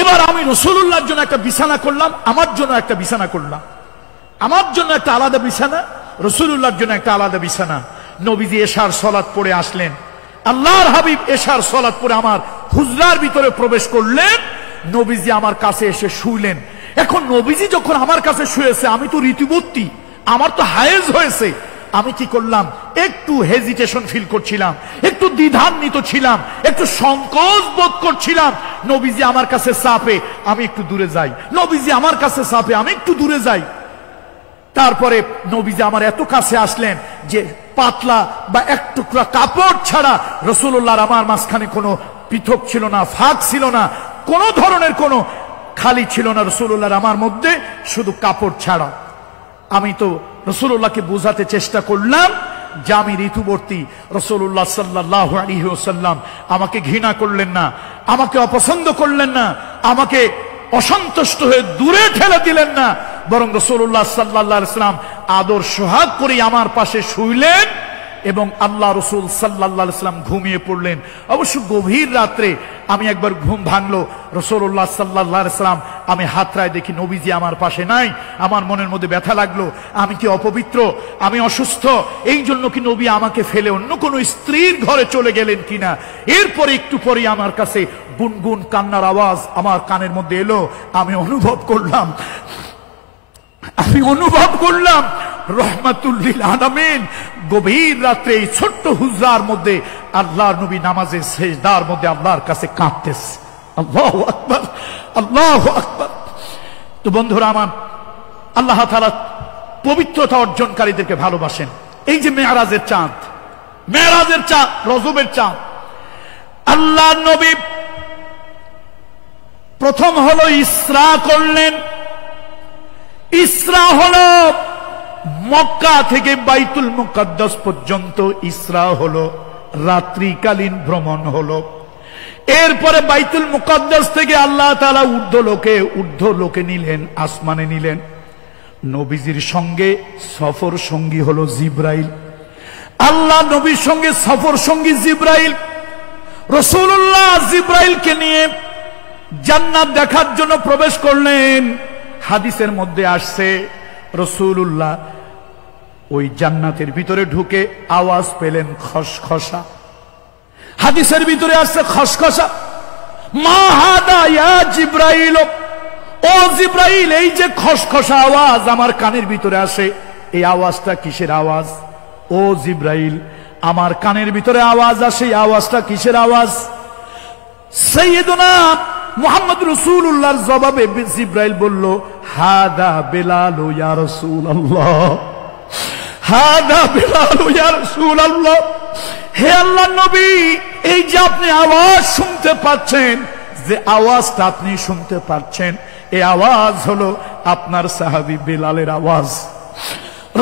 এবার আমি রাসূলুল্লাহর জন্য একটা বিছানা করলাম, আমার জন্য একটা বিছানা করলাম, আমার জন্য একটা আলাদা বিছানা, রাসূলুল্লাহর জন্য একটা আলাদা বিছানা। নবীজি এশার সালাত পড়ে আসলেন। আল্লাহর হাবিব এশার সালাত পড়ে আমার হুজরার ভিতরে প্রবেশ করলেন। নবীজি আমার কাছে এসে শুইলেন। এখন নবীজি যখন আমার কাছে শুয়েছে, আমি তো ঋতুবতী, আমার তো হায়েজ হয়েছে। আমি কি করলাম, একটু হেজিটেশন ফিল করছিলাম, একটু দ্বিধান্বিত ছিলাম, একটু সংকোচ বোধ করছিলাম। নবীজি আমার কাছে চাপে, আমি একটু দূরে যাই, নবীজি আমার কাছে চাপে, আমি একটু দূরে যাই। তারপরে নবীজি আমার এত কাছে আসলেন যে পাতলা বা এক টুকরা কাপড় ছাড়া রাসূলুল্লাহর আমার মাঝখানে কোনো পৃথক ছিল না, ফাঁক ছিল না, কোন ধরনের কোনো খালি ছিল না রাসূলুল্লাহর আমার মধ্যে, শুধু কাপড় ছাড়া। আমি তো রাসূলুল্লাহকে বোঝাতে চেষ্টা করলাম যে আমি ঋতুবর্তী। রাসূলুল্লাহ সাল্লাল্লাহু আলাইহি ওয়াসাল্লাম আমাকে ঘৃণা করলেন না, আমাকে অপছন্দ করলেন না, আমাকে অসন্তুষ্ট হয়ে দূরে ঠেলে দিলেন না, বরং রাসূলুল্লাহ সাল্লাল্লাহু আলাইহি ওয়াসাল্লাম আদর সোহাগ করে আমার পাশে শুইলেন এবং আল্লাহ রাসূল সাল্লাল্লাহু আলাইহি ওয়াসাল্লাম ঘুমিয়ে পড়লেন। অবশ্য গভীর রাত্রে আমি একবার ঘুম ভাঙলো, রাসূলুল্লাহ সাল্লাল্লাহু আলাইহি ওয়াসাল্লাম, আমি হাতড়ায় দেখি নবীজি আমার পাশে নাই। আমার মনের মধ্যে ব্যথা লাগলো, আমি কি অপবিত্র, আমি অসুস্থ, এই জন্য কি নবী আমাকে ফেলে অন্য কোন স্ত্রীর ঘরে চলে গেলেন কিনা। এরপরে একটু পরে আমার কাছে গুনগুন কান্নার আওয়াজ আমার কানের মধ্যে এলো। আমি অনুভব করলাম রহমাতুল লিল আলামিন গভীর রাত্রে এই ছোট্ট হুজরার মধ্যে আল্লাহর নবী নামাজের সেজদার মধ্যে আল্লাহর কাছে কাঁদতেছে। আল্লাহু আকবার, আল্লাহু আকবার। তো বন্ধুরা আমার, আল্লাহ তাআলা পবিত্রতা অর্জনকারীদেরকে ভালোবাসেন। এই যে মেরাজের চাঁদ, রজবের চাঁদ, আল্লাহর নবী প্রথম হলো ইসরা করলেন। ইসরা হলো মক্কা থেকে বাইতুল মুকাদ্দাস পর্যন্ত ইসরা হলো, রাত্রিকালীন ভ্রমণ হলো। এরপরে বাইতুল মুকাদ্দাস থেকে আল্লাহ তাআলা ঊর্ধ্ব লোকে নিলেন, আসমানে নিলেন। নবীজির সঙ্গে সফর সঙ্গী হলো জিবরাইল। আল্লাহ নবীর সঙ্গে সফর সঙ্গী জিবরাইল। রাসূলুল্লাহ জিবরাইলকে নিয়ে জান্নাত দেখার জন্য প্রবেশ করলেন। হাদিসের মধ্যে আসছে রাসূলুল্লাহ ওই জান্নাতের ভিতরে ঢুকে আওয়াজ পেলেন খসখসা। হাদিসের ভিতরে আসছে খসখসা, মা হাদা ইয়া জিব্রাইল, ও জিব্রাইল, এই যে খসখসা আওয়াজ আমার কানের ভিতরে আসে, এই আওয়াজটা কিসের আওয়াজ? ও জিব্রাইল, আমার কানের ভিতরে আওয়াজ আসে, এই আওয়াজটা কিসের আওয়াজ? সাইয়্যিদুনা মুহাম্মদ রাসূলুল্লাহর জবাবে জিব্রাইল বলল, হাদা বেলাল ইয়া রাসূলুল্লাহ, হাদা বেলাল ইয়া রাসূলুল্লাহ। হে আল্লাহর নবী, এই যে আপনি আওয়াজ শুনতে পাচ্ছেন, যে আওয়াজটা আপনি শুনতে পাচ্ছেন, এই আওয়াজ হলো আপনার সাহাবী বেলালের আওয়াজ।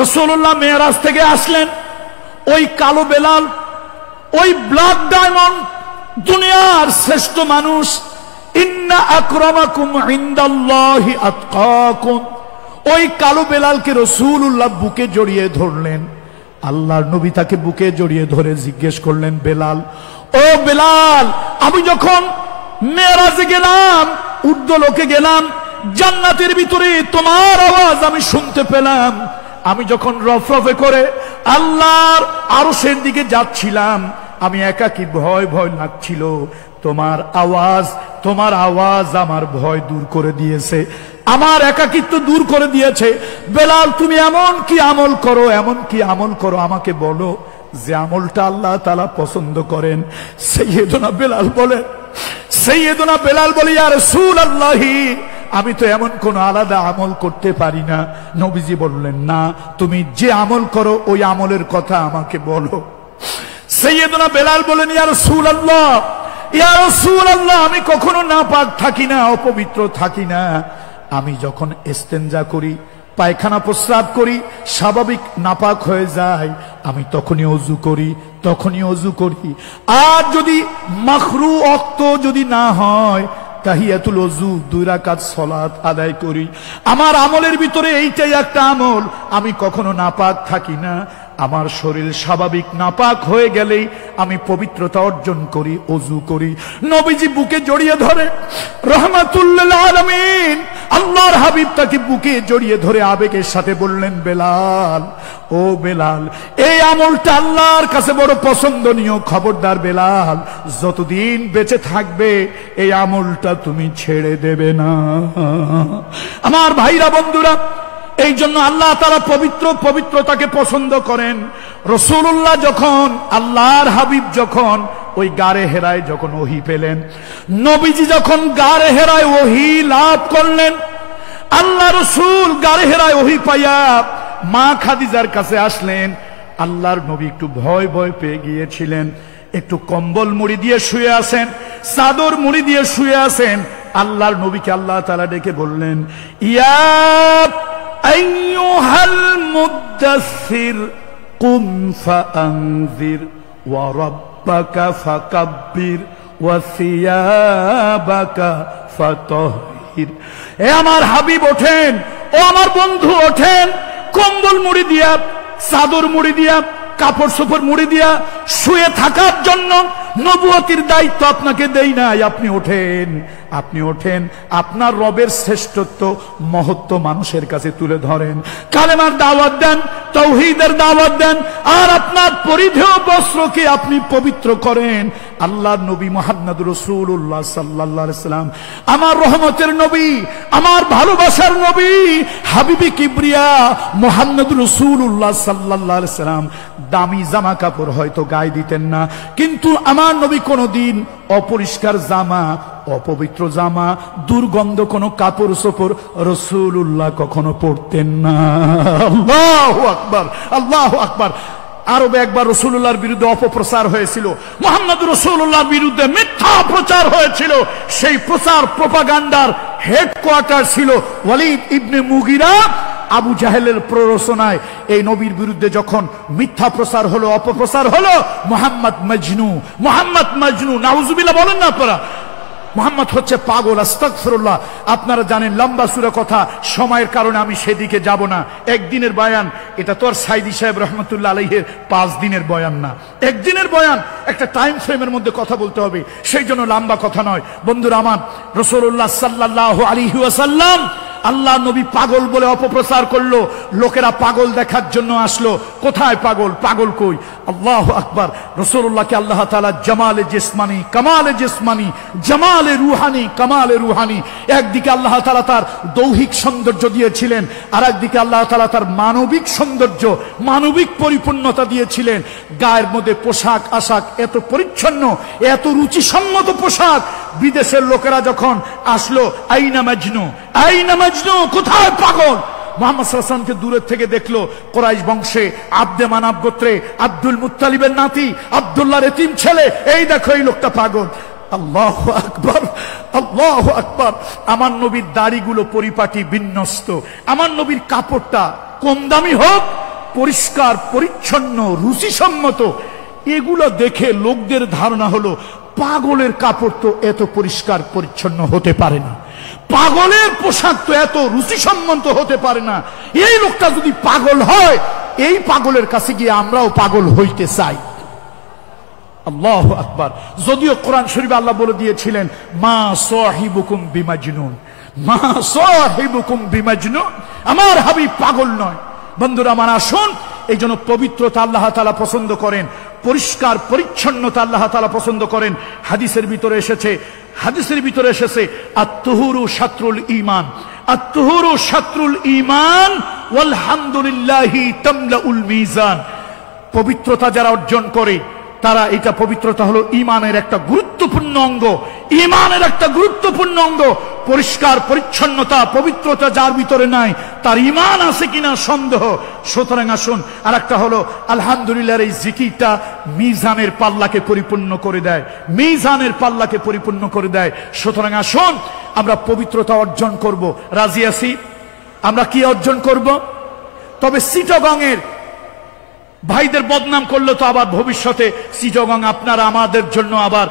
রাসূলুল্লাহ মেরাজ থেকে আসলেন, ওই কালো বেলাল, ওই ব্ল্যাক ডায়মন্ড, দুনিয়ার শ্রেষ্ঠ মানুষ, ইন্না আকরামাকুম ইনদাল্লাহি আতকাকুম, ওই কালো বেলালকে রাসূলুল্লাহ বুকে জড়িয়ে ধরলেন। আল্লাহর নবী তাকে বুকে জড়িয়ে ধরে জিজ্ঞেস করলেন, বেলাল, ও বেলাল, আমি যখন মেরাজে গেলাম, ঊর্ধ্বলোকে গেলাম, জান্নাতের ভিতরে তোমার আওয়াজ আমি শুনতে পেলাম। আমি যখন রফরফে করে আল্লাহর আরশের দিকে যাচ্ছিলাম, আমি একাকী, ভয় ভয় লাগছিল। তোমার আওয়াজ আমার ভয় দূর করে দিয়েছে, আমার একাকিত্ব দূর করে দিয়েছে। বেলাল, তুমি এমন কি আমল করো, এমন কি আমল করো, আমাকে বলো যে আমলটা আল্লাহ তাআলা পছন্দ করেন। সাইয়্যিদুনা বেলাল বলে, ইয়া রাসূলুল্লাহ, আমি তো এমন কোন আলাদা আমল করতে পারি না। নবীজি বললেন, না, তুমি যে আমল করো ওই আমলের কথা আমাকে বলো। সাইয়্যিদুনা বেলাল বলেন, ইয়া রাসূলুল্লাহ, ইয়া রাসূলুল্লাহ, আমি কখনো নাপাক থাকি না, অপবিত্র থাকি না। আমি যখন ইস্তেনজা করি, পায়খানা প্রস্রাব করি, স্বাভাবিক নাপাক হয়ে যায়, আমি তখনই ওযু করি। আর যদি মাখরু ওয়াক্ত যদি না হয়, তাহিয়াতুল ওযু 2 রাকাত সালাত আদায় করি। আমার আমলের ভিতরে এইটাই একটা আমল, আমি কখনো নাপাক থাকি না। আমার শরীর স্বাভাবিক নাপাক হয়ে গেলেই আমি পবিত্রতা অর্জন করি, ওযু করি। নবীজি বুকে জড়িয়ে ধরে, রাহমাতুল্লিল আলামিন আল্লাহর হাবিব তাকে বুকে জড়িয়ে ধরে আবেগের সাথে বললেন, বেলাল, ও বেলাল, এই আমলটা আল্লাহর কাছে বড় পছন্দনীয়। খবরদার বেলাল, যতদিন বেঁচে থাকবে এই আমলটা তুমি ছেড়ে দেবে না। আমার ভাইরা, বন্ধুরা, এই জন্য আল্লাহ তাআলা পবিত্রতাকে পছন্দ করেন। রাসূলুল্লাহ যখন, আল্লাহর হাবিব যখন ওই গারে হেরায় যখন ওহী পেলেন, নবীজি যখন গারে হেরায় ওহী লাভ করলেন, আল্লাহ রাসূল গারে হেরায় ওহী পাইয়া মা খাদিজার কাছে আসলেন। আল্লাহর নবী একটু ভয় পেয়ে গিয়েছিলেন, একটু কম্বল মুড়ি দিয়ে শুয়ে আছেন, চাদর মুড়ি দিয়ে শুয়ে আছেন। আল্লাহর নবীকে আল্লাহ তাআলা ডেকে বললেন, ইয়া আইয়ুহাল মুদ্দাসসির কুম ফাআনজির ওয়া রাব্বাকা ফাকাব্বির ওয়া সিয়াবাকা ফাতাহহির। এ আমার হাবিব ওঠেন, ও আমার বন্ধু ওঠেন, কম্বল মুড়ি দিয়া, চাদর মুড়ি দিয়া, কাপড় চোপড় মুড়ি দিয়া শুয়ে থাকার জন্য নবুয়তির দায়িত্ব আপনাকে দেই নাই। আপনি ওঠেন, আপনার রবের শ্রেষ্ঠত্ব, মহত্ব মানুষের কাছে তুলে ধরেন, কালেমার দাওয়াত দেন, তাওহীদের দাওয়াত দেন, আর আপনার পরিধেয় বস্ত্রকে আপনি পবিত্র করেন। আল্লাহর নবী মুহাম্মদ রাসূলুল্লাহ সাল্লাল্লাহু আলাইহি সাল্লাম, আমার রহমতের নবী, আমার ভালোবাসার নবী, হাবিবি কিবরিয়া মুহাম্মদ রাসূলুল্লাহ সাল্লাল্লাহু আলাইহি সাল্লাম দামি জামা কাপড় হয়তো গায়ে দিতেন না, কিন্তু আমার নবী কোনদিন অপরিষ্কার জামা, অপবিত্র জামা, দুর্গন্ধ কোন কাপড় চোপড় রাসূলুল্লাহ কখনো পরতেন না। আল্লাহু আকবার, আল্লাহু আকবার। আরবে একবার রাসূলুল্লাহর বিরুদ্ধে অপপ্রচার হয়েছিল, মুহাম্মদ রাসূলুল্লাহর বিরুদ্ধে মিথ্যা প্রচার হয়েছিল। সেই প্রচার প্রোপাগান্ডার হেডকোয়ার্টার ছিল ওয়ালিদ ইবনে মুগিরা। আবু জাহেলের প্ররোচনায় এই নবীর বিরুদ্ধে যখন মিথ্যা প্রচার হলো, অপপ্রচার হলো, মোহাম্মদ মজনু, নাউজুবিল্লাহ বলেন না আপনারা, মোহাম্মদ হচ্ছে পাগল, আস্তাগফিরুল্লাহ। আপনারা জানেন, লম্বা সূরা কথা, সময়ের কারণে আমি সেদিকে যাব না। একদিনের বয়ান, এটা তো আর সাইদি সাহেব রহমতুল্লাহ আলাইহির 5 দিনের বয়ান না, একদিনের বয়ান, একটা টাইম ফ্রেমের মধ্যে কথা বলতে হবে, সেই জন্য লম্বা কথা নয়। বন্ধুরা আমার, রাসূলুল্লাহ সাল্লাল্লাহু আলাইহি ওয়াসাল্লাম আল্লাহ নবী পাগল বলে অপপ্রচার করলো, লোকেরা পাগল দেখার জন্য আসলো। কোথায় পাগল? পাগল কই? আল্লাহু আকবার। রাসূলুল্লাহকে আল্লাহ তাআলা জামালে জিসমানি, কামালে জিসমানি, জামালে রুহানি, কামালে রুহানি, একদিকে আল্লাহ তাআলা তার দৈহিক সৌন্দর্য দিয়েছিলেন, আর একদিকে আল্লাহ তাআলা তার মানবিক সৌন্দর্য, মানবিক পরিপূর্ণতা দিয়েছিলেন। গায়ের মধ্যে পোশাক আশাক এত পরিচ্ছন্ন, এত রুচিসম্মত পোশাক, বিদেশের লোকেরা যখন আসলো, আইনা মাজনু, আইনা মাজনু, কোথায় পাগল? মুহাম্মদ সাল্লাল্লাহু আলাইহি ওয়াসাল্লামকে দূরের থেকে দেখলো, কুরাইশ বংশে আব্দে মানাব গোত্রে আব্দুল মুত্তালিবের নাতি, আব্দুল্লাহর এতিম ছেলে, এই দেখো এই লোকটা পাগল। আল্লাহু আকবার, আল্লাহু আকবার। আমার নবীর দাড়িগুলো পরিপাটি বিন্যস্ত, আমার নবীর কাপড়টা কম দামি হোক, পরিষ্কার পরিচ্ছন্ন রুচিসম্মত, এগুলো দেখে লোকদের ধারণা হলো পাগলের কাপড় তো এত পরিষ্কার পরিচ্ছন্ন হতে পারে না, পাগলের পোশাক তো এত রুচিসম্মত হতে পারে না। এই লোকটা যদি পাগল হয়, এই পাগলের কাছে গিয়ে আমরাও পাগল হইতে চাই। আল্লাহু আকবার। যদিও কোরআন শরীফে আল্লাহ বলে দিয়েছিলেন, মা সাহিবুকুম বিমাজনুন, মা সাহিবুকুম বিমাজনুন, আমার হাবিব পাগল নয়। বন্ধুরা আমার, আসুন, এই জন্য পবিত্রতা আল্লাহ তাআলা পছন্দ করেন, পরিষ্কার পরিচ্ছন্নতা আল্লাহ তাআলা পছন্দ করেন। হাদিসের ভিতরে এসেছে, হাদিসের ভিতরে এসেছে, আত-তুহুরু শাত্রুল ঈমান, আত-তুহুরু শাত্রুল ঈমান ওয়াল হামদুলিল্লাহি তামলাউল মিজান। পবিত্রতা যারা অর্জন করে, তারা, এটা পবিত্রতা হলো ঈমানের একটা গুরুত্বপূর্ণ অঙ্গ, ঈমানের একটা গুরুত্বপূর্ণ অঙ্গ। পরিষ্কার পরিচ্ছন্নতা, পবিত্রতা যার ভিতরে নাই, তার ঈমান আছে কিনা সন্দেহ। সুতরাং আসুন, আর একটা হলো আলহামদুলিল্লাহর এই জিকিরটা মিজানের পাল্লাকে পরিপূর্ণ করে দেয়, মিজানের পাল্লাকে পরিপূর্ণ করে দেয়। সুতরাং আসুন, আমরা পবিত্রতা অর্জন করব। রাজি আছি? আমরা কি অর্জন করব? তবে চিটাগংয়ের ভাইদের বদনাম করলে তো আবার ভবিষ্যতে চিটাগং আপনারা আমাদের জন্য আবার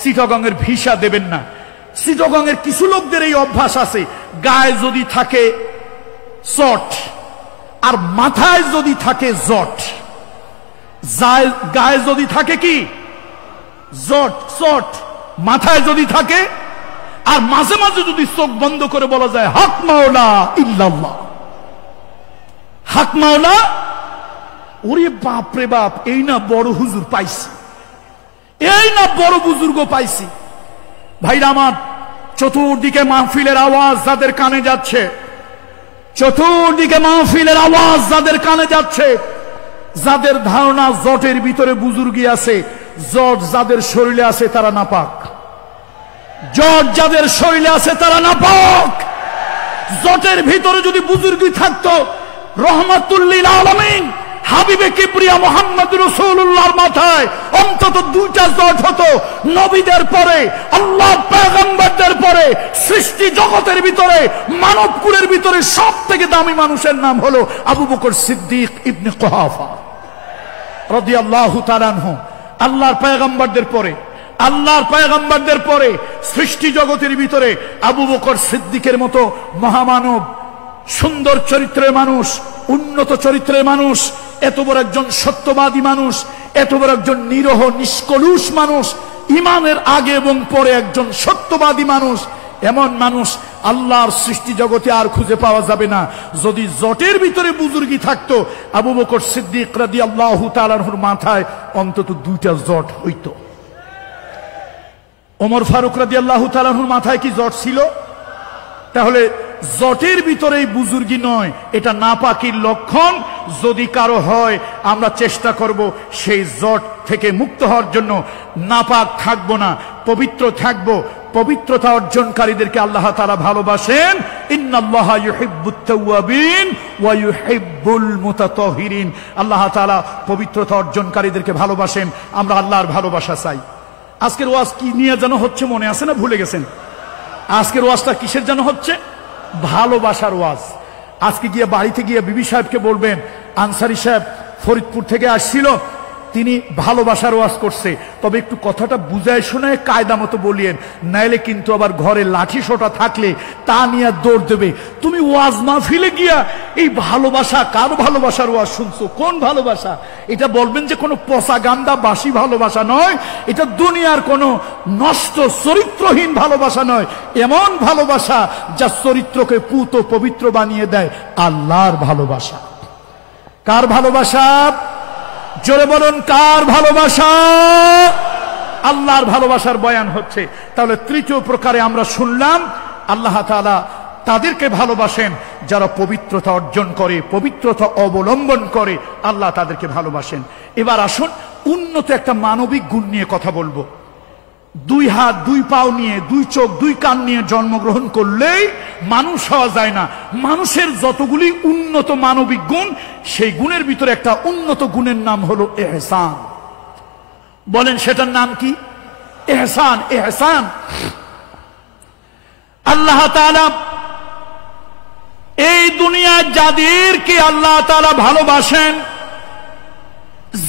চিটাগংয়ের ভিসা দেবেন না। চিটাগংয়ের কিছু লোকদের এই অভ্যাস আছে, গায়ে যদি থাকে চট আর মাথায় যদি থাকে জট, গায়ে যদি থাকে কি জট, চট, মাথায় যদি থাকে, আর মাঝে মাঝে যদি চোখ বন্ধ করে বলা যায় হক মাওলা ইল্লাল্লাহ, হক মাওলা। ওরে বাপ রে বাপ, এই না বড় হুজুর পাইছি, এই না বড় বুজুর্গ পাইছি। ভাইরা আমার, চতুর্দিকে মাহফিলের আওয়াজ যাদের কানে যাচ্ছে, চতুর্দিকে মাহফিলের আওয়াজ যাদের কানে যাচ্ছে, যাদের ধারণা জটের ভিতরে বুজুর্গি আছে, জট যাদের শরীরে আছে তারা নাপাক, জট যাদের শরীরে আছে তারা নাপাক। জটের ভিতরে যদি বুজুর্গি থাকতো, রহমাতুল লিল আলামিন হাবিবে কিবরিয়া মুহাম্মদ রাসূলুল্লাহর মাথায় অন্তত দুইটা জট হতো। নবীদের পরে, আল্লাহ পয়গম্বরদের পরে, সৃষ্টি জগতের ভিতরে, মানব কুলের ভিতরে সব থেকে দামি মানুষের নাম হলো আবু বকর সিদ্দিক ইবনে কুহাফা রাদিয়াল্লাহু তাআলা আনহু। আল্লাহর পয়গম্বরদের পরে, আল্লাহর পয়গম্বরদের পরে সৃষ্টি জগতের ভিতরে আবু বকর সিদ্দিকের মতো মহামানব, সুন্দর চরিত্রের মানুষ, উন্নত চরিত্রের মানুষ, এত বড় একজন সত্যবাদী মানুষ, এত বড় একজন নিরহ নিষ্কলুষ মানুষ, ইমানের আগে এবং পরে একজন সত্যবাদী মানুষ, এমন মানুষ আল্লাহর সৃষ্টি জগতে আর খুঁজে পাওয়া যাবে না। যদি জটের ভিতরে বুজুর্গি থাকতো, আবু বকর সিদ্দিক রাদিয়াল্লাহু তাআলা আনহুর মাথায় অন্তত দুইটা জট হইতো। ওমর ফারুক রাদিয়াল্লাহু তাআলা আনহুর মাথায় কি জট ছিল? তাহলে জটের ভিতরে বুজুর্গি নয়, এটা নাপাকির লক্ষণ। যদি কারো হয়, আমরা চেষ্টা করব সেই জট থেকে মুক্ত হওয়ার জন্য। নাপাক থাকবো না, পবিত্র থাকবো। পবিত্রতা অর্জনকারীদেরকে আল্লাহ তাআলা ভালোবাসেন। ইন্নাল্লাহা ইউহিব্বুত তাওয়াবিন ওয়া ইউহিব্বুল মুতাতাহহিরিন। আল্লাহ তাআলা পবিত্রতা অর্জনকারীদেরকে ভালোবাসেন। আমরা আল্লাহর ভালোবাসা চাই। আজকের ওয়াজ কি নিয়ে যেন হচ্ছে মনে আছে না? ভুলে গেছেন? আজকের ওয়াজটা কিসের যেন হচ্ছে? ভালোবাসার ওয়াজ। আজকে গিয়ে বাড়িতে গিয়ে বিবি সাহেবকে বলবেন, আনসারী সাহেব ফরিদপুর থেকে আসছিল, তিনি ভালোবাসার ওয়াজ করছে, তবে একটু কথাটা বুঝায় শোনায় কায়দা মতো বলিয়েন, নাইলে কিন্তু আবার ঘরে লাঠি সোটা থাকলে তা নিয়ে দৌড় দেবে। তুমি ওয়াজ মাহফিলে গিয়া এই ভালোবাসা, কার ভালোবাসার ওয়াজ শুনছো? কোন ভালোবাসা? এটা বলবেন যে কোনো পচা গান্দা বাসি ভালোবাসা নয়, এটা দুনিয়ার কোনো নষ্ট চরিত্রহীন ভালোবাসা নয়, এমন ভালোবাসা যা চরিত্রকে পুত পবিত্র বানিয়ে দেয়, আল্লাহর ভালোবাসা। কার ভালোবাসা? জোরে বলুন, কার ভালোবাসা? আল্লাহর ভালোবাসার বয়ান হচ্ছে। তাহলে তৃতীয় প্রকারে আমরা শুনলাম আল্লাহ তাআলা তাদেরকে ভালোবাসেন যারা পবিত্রতা অর্জন করে, পবিত্রতা অবলম্বন করে, আল্লাহ তাদেরকে ভালোবাসেন। এবার আসুন উন্নত একটা মানবিক গুণ নিয়ে কথা বলবো। দুই হাত দুই পাও নিয়ে, দুই চোখ দুই কান নিয়ে জন্মগ্রহণ করলেই মানুষ হওয়া যায় না। মানুষের যতগুলি উন্নত মানবিক গুণ, সেই গুণের ভিতরে একটা উন্নত গুণের নাম হলো ইহসান। বলেন সেটার নাম কি? ইহসান। ইহসান আল্লাহ তাআলা এই দুনিয়ায় যাদেরকে আল্লাহ তাআলা ভালোবাসেন,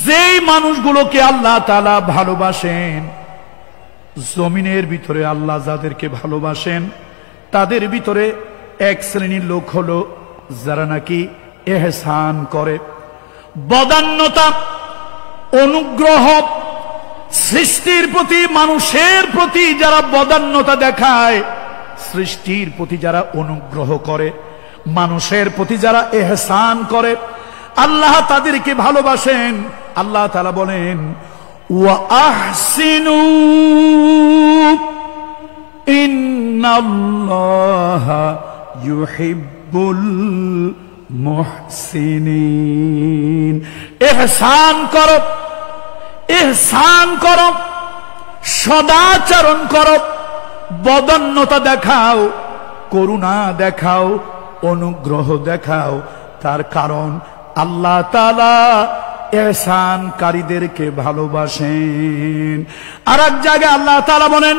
যেই মানুষগুলোকে আল্লাহ তাআলা ভালোবাসেন, জমিনের ভিতরে আল্লাহ যাদেরকে ভালোবাসেন, তাদের ভিতরে এক শ্রেণীর লোক হলো যারা নাকি ইহসান করে, বদান্যতা, অনুগ্রহ, সৃষ্টির প্রতি, মানুষের প্রতি যারা বদান্যতা দেখায়, সৃষ্টির প্রতি যারা অনুগ্রহ করে, মানুষের প্রতি যারা ইহসান করে, আল্লাহ তাদেরকে ভালোবাসেন। আল্লাহ তাআলা বলেন ওয়া আহসিনু ইন্নাল্লাহা ইউহিব্বুল মুহসিনিন। ইহসান করো, ইহসান করো, সদাচরণ করো, বদান্যতা দেখাও, করুণা দেখাও, অনুগ্রহ দেখাও। তার কারণ আল্লাহ তাআলা ইহসানকারীদেরকে ভালোবাসেন। আর এক জায়গায় আল্লাহ তাআলা বলেন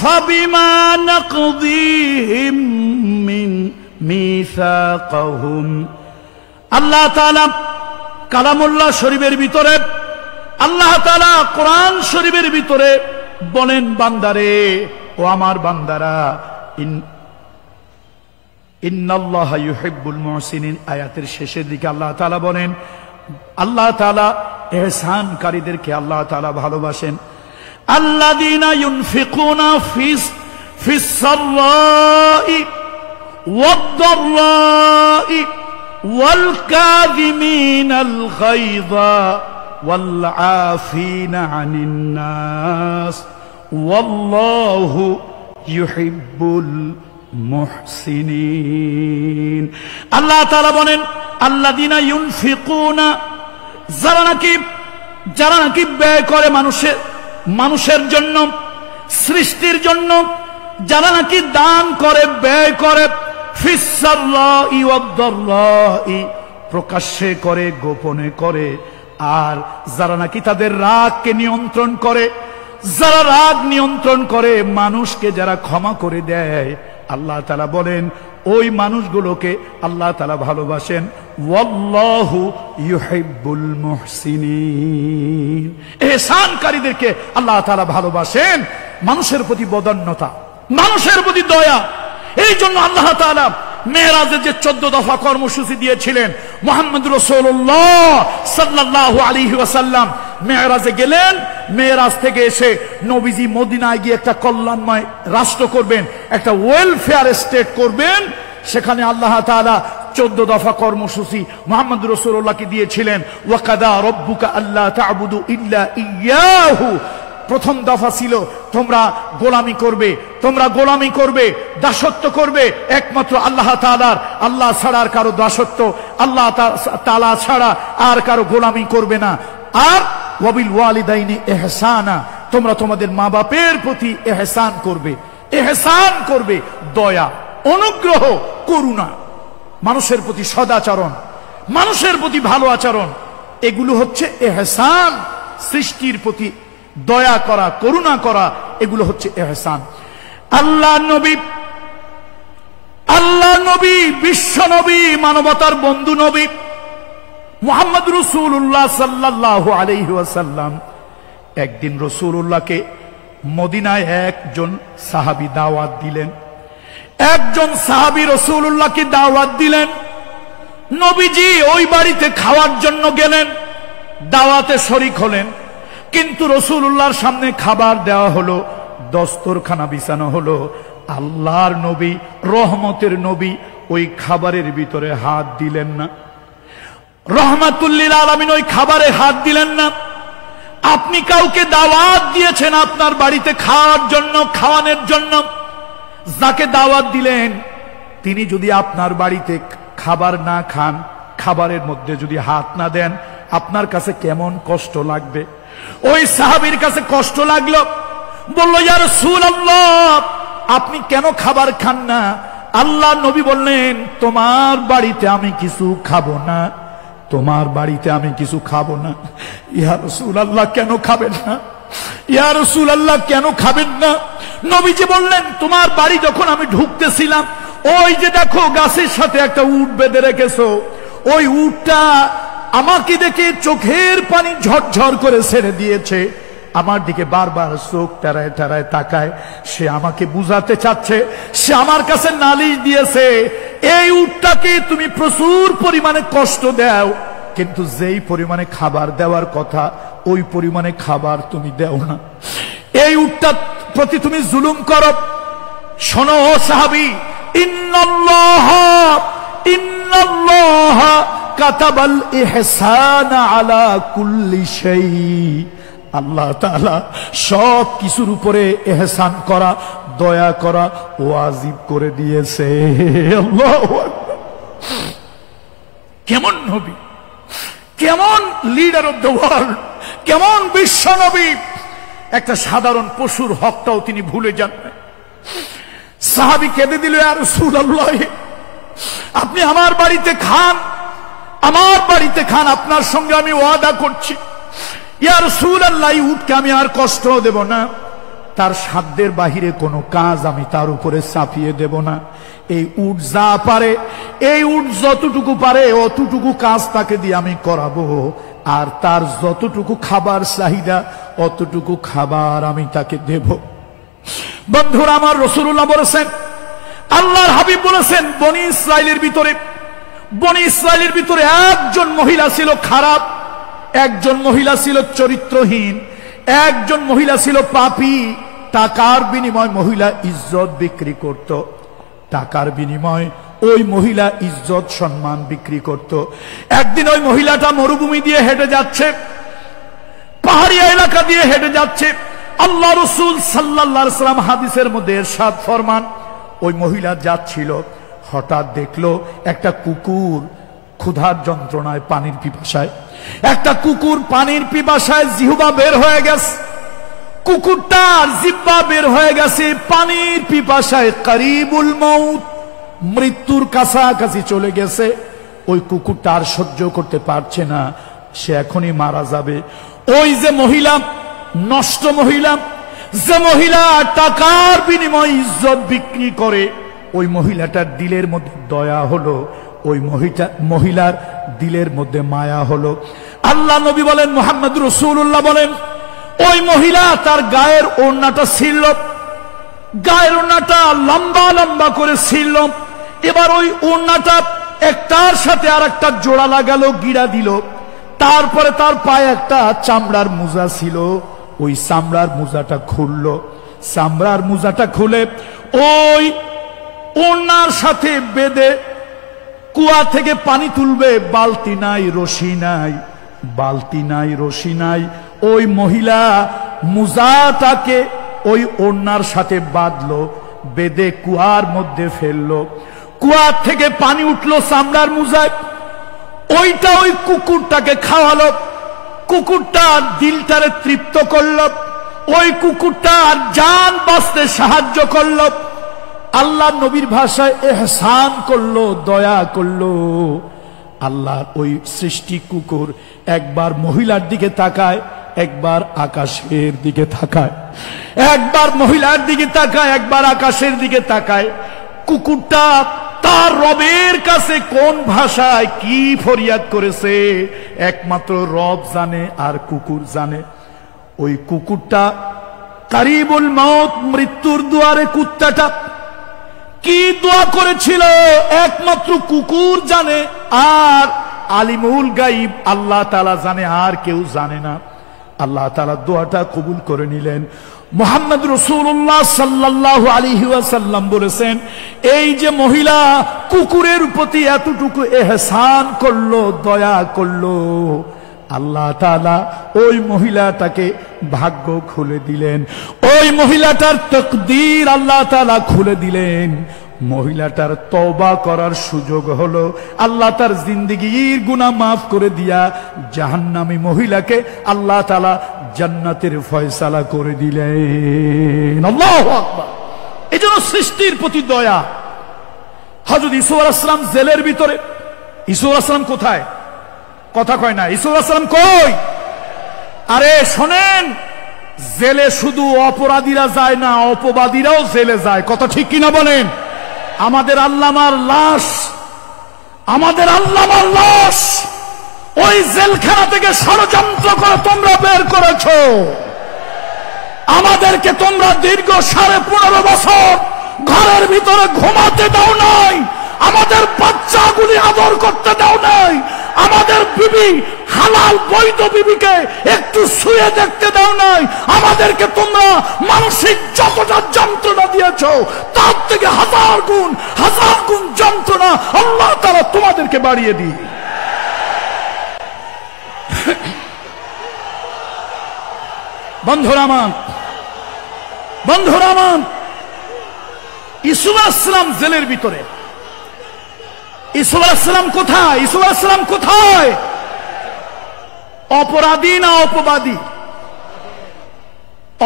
ফাবিমা নাকযিহিম মিন মিসাকাহুম। আল্লাহ তাআলা কালামুল্লাহ শরীফের ভিতরে, আল্লাহ তাআলা কোরআন শরীফের ভিতরে বলেন, বান্দারে, ও আমার বান্দারা, ইন্নাল্লাহা ইউহিব্বুল মুহসিনিন আয়াতের শেষের দিকে আল্লাহ তাআলা বলেন, আল্লাহ তাআলা ইহসানকারীদেরকে আল্লাহ তাআলা ভালোবাসেন। আল্লাযীনা ইউনফিকুনা ফিস সাররাই ওয়াদ-দাররাই ওয়াল কাযিমিনাল গায়যা ওয়াল আফিনা আনিন নাস ওয়াল্লাহু ইউহিব্বুল মুহসিনিন। আল্লাহ তাআলা বলেন আল্লাযীনা ইউনফিকুনা, যারা নাকি ব্যয় করে মানুষের জন্য, সৃষ্টির জন্য, যারা নাকি দান করে, ব্যয় করে, ফিস সাররাই ওয়াদ-দাররাই, প্রকাশ্যে করে, গোপনে করে, আর যারা নাকি তাদের রাগকে নিয়ন্ত্রণ করে, যারা রাগ নিয়ন্ত্রণ করে, মানুষকে যারা ক্ষমা করে দেয়, আল্লাহ তাআলা বলেন ওই মানুষগুলোকে আল্লাহ তাআলা ভালোবাসেন। ওয়াল্লাহু ইউহিব্বুল মুহসিনিন। ইহসানকারীদেরকে আল্লাহ তাআলা ভালোবাসেন। মানুষের প্রতি বদান্যতা, মানুষের প্রতি দয়া। এই জন্য আল্লাহ তাআলা মেরাজের যে 14 দফা কর্মসূচি দিয়েছিলেন, মুহাম্মদ রাসূলুল্লাহ সাল্লাল্লাহু আলাইহি ওয়াসাল্লাম মেরাজে গেলেন। মেরাজ থেকে এসে নবীজি মদিনায় গিয়ে একটা কল্যাণময় রাষ্ট্র করবেন, একটা ওয়েলফেয়ার স্টেট করবেন। সেখানে আল্লাহ তাআলা 14 দফা কর্মসূচি মুহাম্মদ রাসূলুল্লাহকে দিয়েছিলেন। ওয়া কাদা রাব্বুকা আল্লা তা'বুদু ইল্লা ইয়াহু। প্রথম দফা ছিল তোমরা গোলামি করবে, তোমরা গোলামি করবে, দাসত্ব করবে একমাত্র আল্লাহ তাআলার। আল্লাহ ছাড়া আর কারো দাসত্ব, আল্লাহ তাআলা ছাড়া আর কারো গোলামি করবে না। আর ওয়াবিল ওয়ালিদাইনি ইহসানা, তোমরা তোমাদের মা বাপের প্রতি ইহসান করবে। ইহসান করবে, দয়া, অনুগ্রহ, করুণা, মানুষের প্রতি সদাচরণ, মানুষের প্রতি ভালো আচরণ, এগুলো হচ্ছে ইহসান। সৃষ্টির প্রতি দয়া করা, করুণা করা, এগুলো হচ্ছে ইহসান। আল্লাহ নবী, বিশ্ব নবী, মানবতার বন্ধু নবী, মুহাম্মদ রাসূলুল্লাহ সাল্লাল্লাহু আলাইহি ওয়াসাল্লাম একদিন রাসূলুল্লাহকে মদিনায় একজন সাহাবী দাওয়াত দিলেন। একজন সাহাবী রাসূলুল্লাহকে দাওয়াত দিলেন। নবীজি ওই বাড়িতে খাওয়ার জন্য গেলেন, দাওয়াতে শরীক হলেন। কিন্তু রাসূলুল্লাহর সামনে খাবার দেওয়া হলো, দস্তরখানা বিছানো হলো। আল্লাহর নবী, রহমতের নবী ওই খাবারের ভিতরে হাত দিলেন না। রহমাতুল লিল আলামিন ওই খাবারে হাত দিলেন না। আপনি কাউকে দাওয়াত দিয়েছেন আপনার বাড়িতে খাওয়ার জন্য, খাওয়ানোর জন্য, যাকে দাওয়াত দিলেন তিনি যদি আপনার বাড়িতে খাবার না খান, খাবারের মধ্যে যদি হাত না দেন, আপনার কাছে কেমন কষ্ট লাগবে? ওই সাহাবীর কাছে কষ্ট লাগলো। বলল, ইয়া রাসূলুল্লাহ, আপনি কেন খাবার খান না? আল্লাহ নবী বললেন, তোমার বাড়িতে আমি কিছু খাবো না, তোমার বাড়িতে আমি কিছু খাবো না। ইয়া রাসূলুল্লাহ, কেন খাবেন না? ইয়া রাসূলুল্লাহ, কেন খাবেন না? নবীজি বললেন, তোমার বাড়ি যখন আমি ঢুকতেছিলাম, ওই যে দেখো গাছের সাথে একটা উট বেঁধে রেখেছো, ওই উটটা আমাকে দেখে চোখের পানি ঝরঝর করে ছেড়ে দিয়েছে। আমার দিকে বারবার চোখ টারায় টারায় তাকায়। সে আমাকে বুঝাতে চাচ্ছে, সে আমার কাছে নালিশ দিয়েছে, এই উটটাকে তুমি প্রচুর পরিমাণে কষ্ট দাও, কিন্তু যেই পরিমাণে খাবার দেওয়ার কথা ওই পরিমাণে খাবার তুমি দেও না। এই উটটার প্রতি তুমি জুলুম করো। শোনো ও সাহাবী, ইন্নাল্লাহ কাতাবাল ইহসানা আলা কুল্লি শাই। আল্লাহ তাআলা সব কিছুর উপরে ইহসান করা, দয়া করা ওয়াজিব করে দিয়েছে। আল্লাহু আকবার। কেমন নবী, কেমন লিডার অফ দ্য ওয়ার্ল্ড, কেমন বিশ্ব নবী! একটা সাধারণ পশুর হকটাও তিনি ভুলে যান। সাহাবী কেঁদে দিল, ইয়া রাসূলুল্লাহ, আপনি আমার বাড়িতে খান, আমার বাড়িতে খান, আপনার সঙ্গে আমি ওয়াদা করছি, ইয়া রাসূলুল্লাহ, উটকে আমি আর কষ্ট দেব না, তার সাধ্যের বাহিরে কোনো কাজ আমি তার উপরে চাপিয়ে দেব না। এই উট যা পারে, এই উট যতটুকু পারে অতটুকু কাজ তাকে দিয়ে আমি করাবো, আর তার যতটুকু খাবার চাহিদা অতটুকু খাবার আমি তাকে দেব। বন্ধুরা আমার, রাসূলুল্লাহ বলেছেন, আল্লাহর হাবিব বলেছেন, বনি ইসরাইলের ভিতরে একজন মহিলা ছিল খারাপ, একজন মহিলা ছিল চরিত্রহীন, একজন মহিলা ছিল পাপী। টাকার বিনিময় মহিলা ইজ্জত বিক্রি করত, টাকার বিনিময় ওই মহিলা ইজ্জত সম্মান বিক্রি করত। একদিন ওই মহিলাটা মরুভূমি দিয়ে হেঁটে যাচ্ছে, পাহাড়ি এলাকা দিয়ে হেঁটে যাচ্ছে। আল্লাহ রাসূল সাল্লাল্লাহু আলাইহি ওয়াসাল্লাম হাদিসের মধ্যে ইরশাদ ফরমান, ওই মহিলা যাচ্ছিল, হঠাৎ দেখলো একটা কুকুর ক্ষুধার যন্ত্রণায়, পানির পিপাসায়, একটা কুকুর পানির পিপাসায় জিহ্বা বের হয়ে গেছে, কুকুরটার জিহ্বা বের হয়ে গেছে, পানির পিপাসায় করিবুল মউত, মৃত্যুর কাছাকাছি চলে গেছে। ওই কুকুরটা আর সহ্য করতে পারছে না, সে এখনই মারা যাবে। ওই যে মহিলা, নষ্ট মহিলা, যে মহিলা টাকার বিনিময়ে ইজ্জত বিক্রি করে, ওই মহিলাটার দিলের মধ্যে দয়া হলো, ওই মহিলার দিলের মধ্যে মায়া হলো। আল্লাহ নবী বলেন, মুহাম্মদ রাসূলুল্লাহ বলেন, ওই মহিলা তার গায়ের ওড়নাটা ছিঁড়ল, গায়ের ওড়নাটা লম্বা লম্বা করে ছিঁড়ল। এবার ওই ওড়নাটা একটার সাথে আর একটা জোড়া লাগালো, গিরা দিল। তারপরে তার পায়ে একটা চামড়ার মোজা ছিল, ওই চামড়ার মোজাটা খুলল। চামড়ার মোজাটা খুলে ওই ওড়নার সাথে বেঁধে কুয়া থেকে পানি তুলবে, বালতি নাই, রশি নাই, বালতি নাই, রশি নাই। ওই মহিলা মোজাটাকে ওই ওড়নার সাথে বাঁধলো, বেঁধে কুয়ার মধ্যে ফেললো। কুয়ার থেকে পানি উঠলো চামড়ার মোজায়, ওইটা ওই কুকুরটাকে খাওয়ালো। কুকুরটা দিলটারে তৃপ্ত করলো, ওই কুকুরটা জান বাঁচতে সাহায্য করলো। আল্লাহ নবীর ভাষায় ইহসান করলো, দয়া করলো। আল্লাহর ওই সৃষ্টি কুকুর একবার মহিলার দিকে তাকায়, একবার আকাশের দিকে তাকায়, একবার মহিলার দিকে তাকায়, একবার আকাশের দিকে তাকায়। কুকুরটা তার রবের কাছে কোন ভাষায় কি ফরিয়াদ করেছে একমাত্র রব জানে আর কুকুর জানে। ওই কুকুরটা কারিবুল মউত, মৃত্যুর দুয়ারে কুত্তাটা কি দোয়া করেছিল একমাত্র কুকুর জানে, আর আলিমুল গাইব আল্লাহ তাআলা জানে, আর কেউ জানে না। আল্লাহ তাআলা দোয়াটা কবুল করে নিলেন। মুহাম্মদ রাসূলুল্লাহ সাল্লাল্লাহু আলাইহি ওয়াসাল্লাম বলেছেন, এই যে মহিলা কুকুরের প্রতি এতটুকু ইহসান করলো, দয়া করলো, আল্লাহ তাআলা ওই মহিলাটাকে ভাগ্য খুলে দিলেন, ওই মহিলাটার তাকদীর আল্লাহ তাআলা খুলে দিলেন। মহিলাটার তওবা করার সুযোগ হলো, আল্লাহ তার জিন্দেগীর গুনাহ মাফ করে দিয়া জাহান্নামী মহিলাকে আল্লাহ তাআলা জান্নাতের ফয়সালা করে দিলেন। আল্লাহু আকবার। এজন্য সৃষ্টির প্রতি দয়া। হযরত ঈসা আলাইহিস সালাম জেলের ভিতরে, ঈসা আলাইহিস সালাম কোথায়? কথা কয় না, ঈসা আলাইহিস সালাম কই? আরে শোনেন, জেলে শুধু অপরাধীরা যায় না, অপবাদীরাও জেলে যায়। কথা ঠিক কিনা বলেন? আমাদের আল্লামার লাশ, আমাদের আল্লামার লাশ ওই জেলখানা থেকে ষড়যন্ত্র করে তোমরা বের করেছো। আমাদেরকে তোমরা দীর্ঘ 15.5 বছর ঘরের ভিতরে ঘুমাতে দাও নাই, আমাদের বাচ্চাগুলি আদর করতে দাও নাই, আমাদের বিবি হালাল বৈধ বিবিকে একটু শুয়ে দেখতে দাও নাই। আমাদেরকে তোমরা মানসিক যতটা যন্ত্রণা দিয়েছো তার থেকে হাজার গুণ যন্ত্রণা আল্লাহ তাআলা তোমাদেরকে বাড়িয়ে দিই। বন্ধুরা আমার, ঈসা আলাইহিস সালাম জেলের ভিতরে। ঈসা আলাইহিস সালাম কোথায়? ঈসা আলাইহিস সালাম কোথায়? অপরাধী না অপবাদী?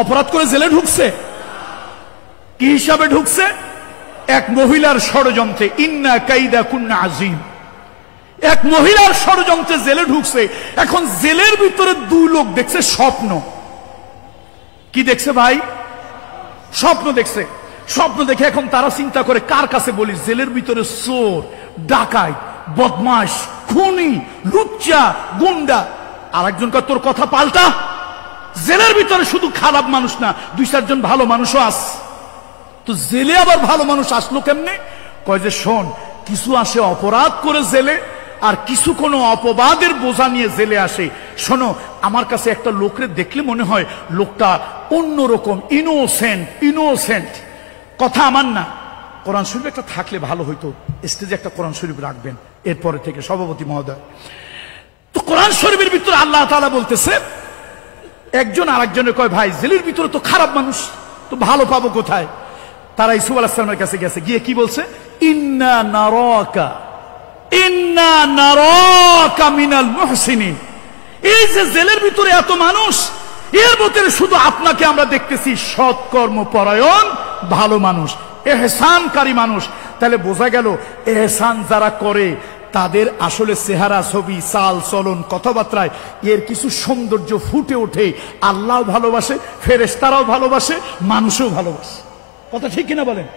অপরাধ করে জেলে ঢুকছে। কি হিসাবে ঢুকছে? এক মহিলার ষড়যন্ত্রে। ইন্না কাইদা কুন্না আযীম। এক মহিলার ষড়যন্ত্রে জেলে ঢুকছে। এখন জেলের ভিতরে 2 লোক দেখছে স্বপ্ন। কি দেখছে ভাই? স্বপ্ন দেখছে। স্বপ্ন দেখে এখন তারা চিন্তা করে কার কাছে বলি? জেলের ভিতরে চোর, ডাকাত, বদমাশ, খুনি, লুচ্চা, গুন্ডা। আর একজন কয় তোর কথা পাল্টা। জেলের ভিতরে শুধু খারাপ মানুষ না, 2-4 জন ভালো মানুষও আস। তো জেলে আবার ভালো মানুষ আসলো কেমনে? কয় যে শোন, কিছু আসে অপরাধ করে জেলে, আর কিছু কোনো অপবাদের বোঝা নিয়ে জেলে আসে। শোনো, আমার কাছে একটা লোকরে দেখলে মনে হয় লোকটা অন্যরকম, ইনোসেন্ট। কথা আমার না, কোরআন শরীফ একটা থাকলে ভালো হইতো। স্টেজে একটা কোরআন শরীফ রাখবেন এরপরে থেকে, সভাপতি মহোদয়। তো কোরআন শরীফের ভিতরে আল্লাহ তাআলা বলতেছে, একজন আরেকজনের কয় ভাই জেলের ভিতরে তো খারাপ মানুষ, তো ভালো পাবো কোথায়? তারা ঈসা আলাইহিস সালামের কাছে গেছে, গিয়ে কি বলছে? ইন্না নারাকা মিনাল মুহসিনিন। এই যে জেলের ভিতরে এত মানুষ, এর ভিতরে শুধু আপনাকে আমরা দেখতেছি সৎকর্ম পরায়ণ ভালো মানুষ, ইহসানকারী মানুষ। তাহলে বোঝা গেল ইহসান যারা করে তাদের আসলে চেহারা, ছবি, চাল চলন, কথাবার্তায় এর কিছু সৌন্দর্য ফুটে ওঠে। আল্লাহ ভালোবাসে, ফেরেশতারাও ভালোবাসে, মানুষও ভালোবাসে। কথা ঠিক কিনা বলেন?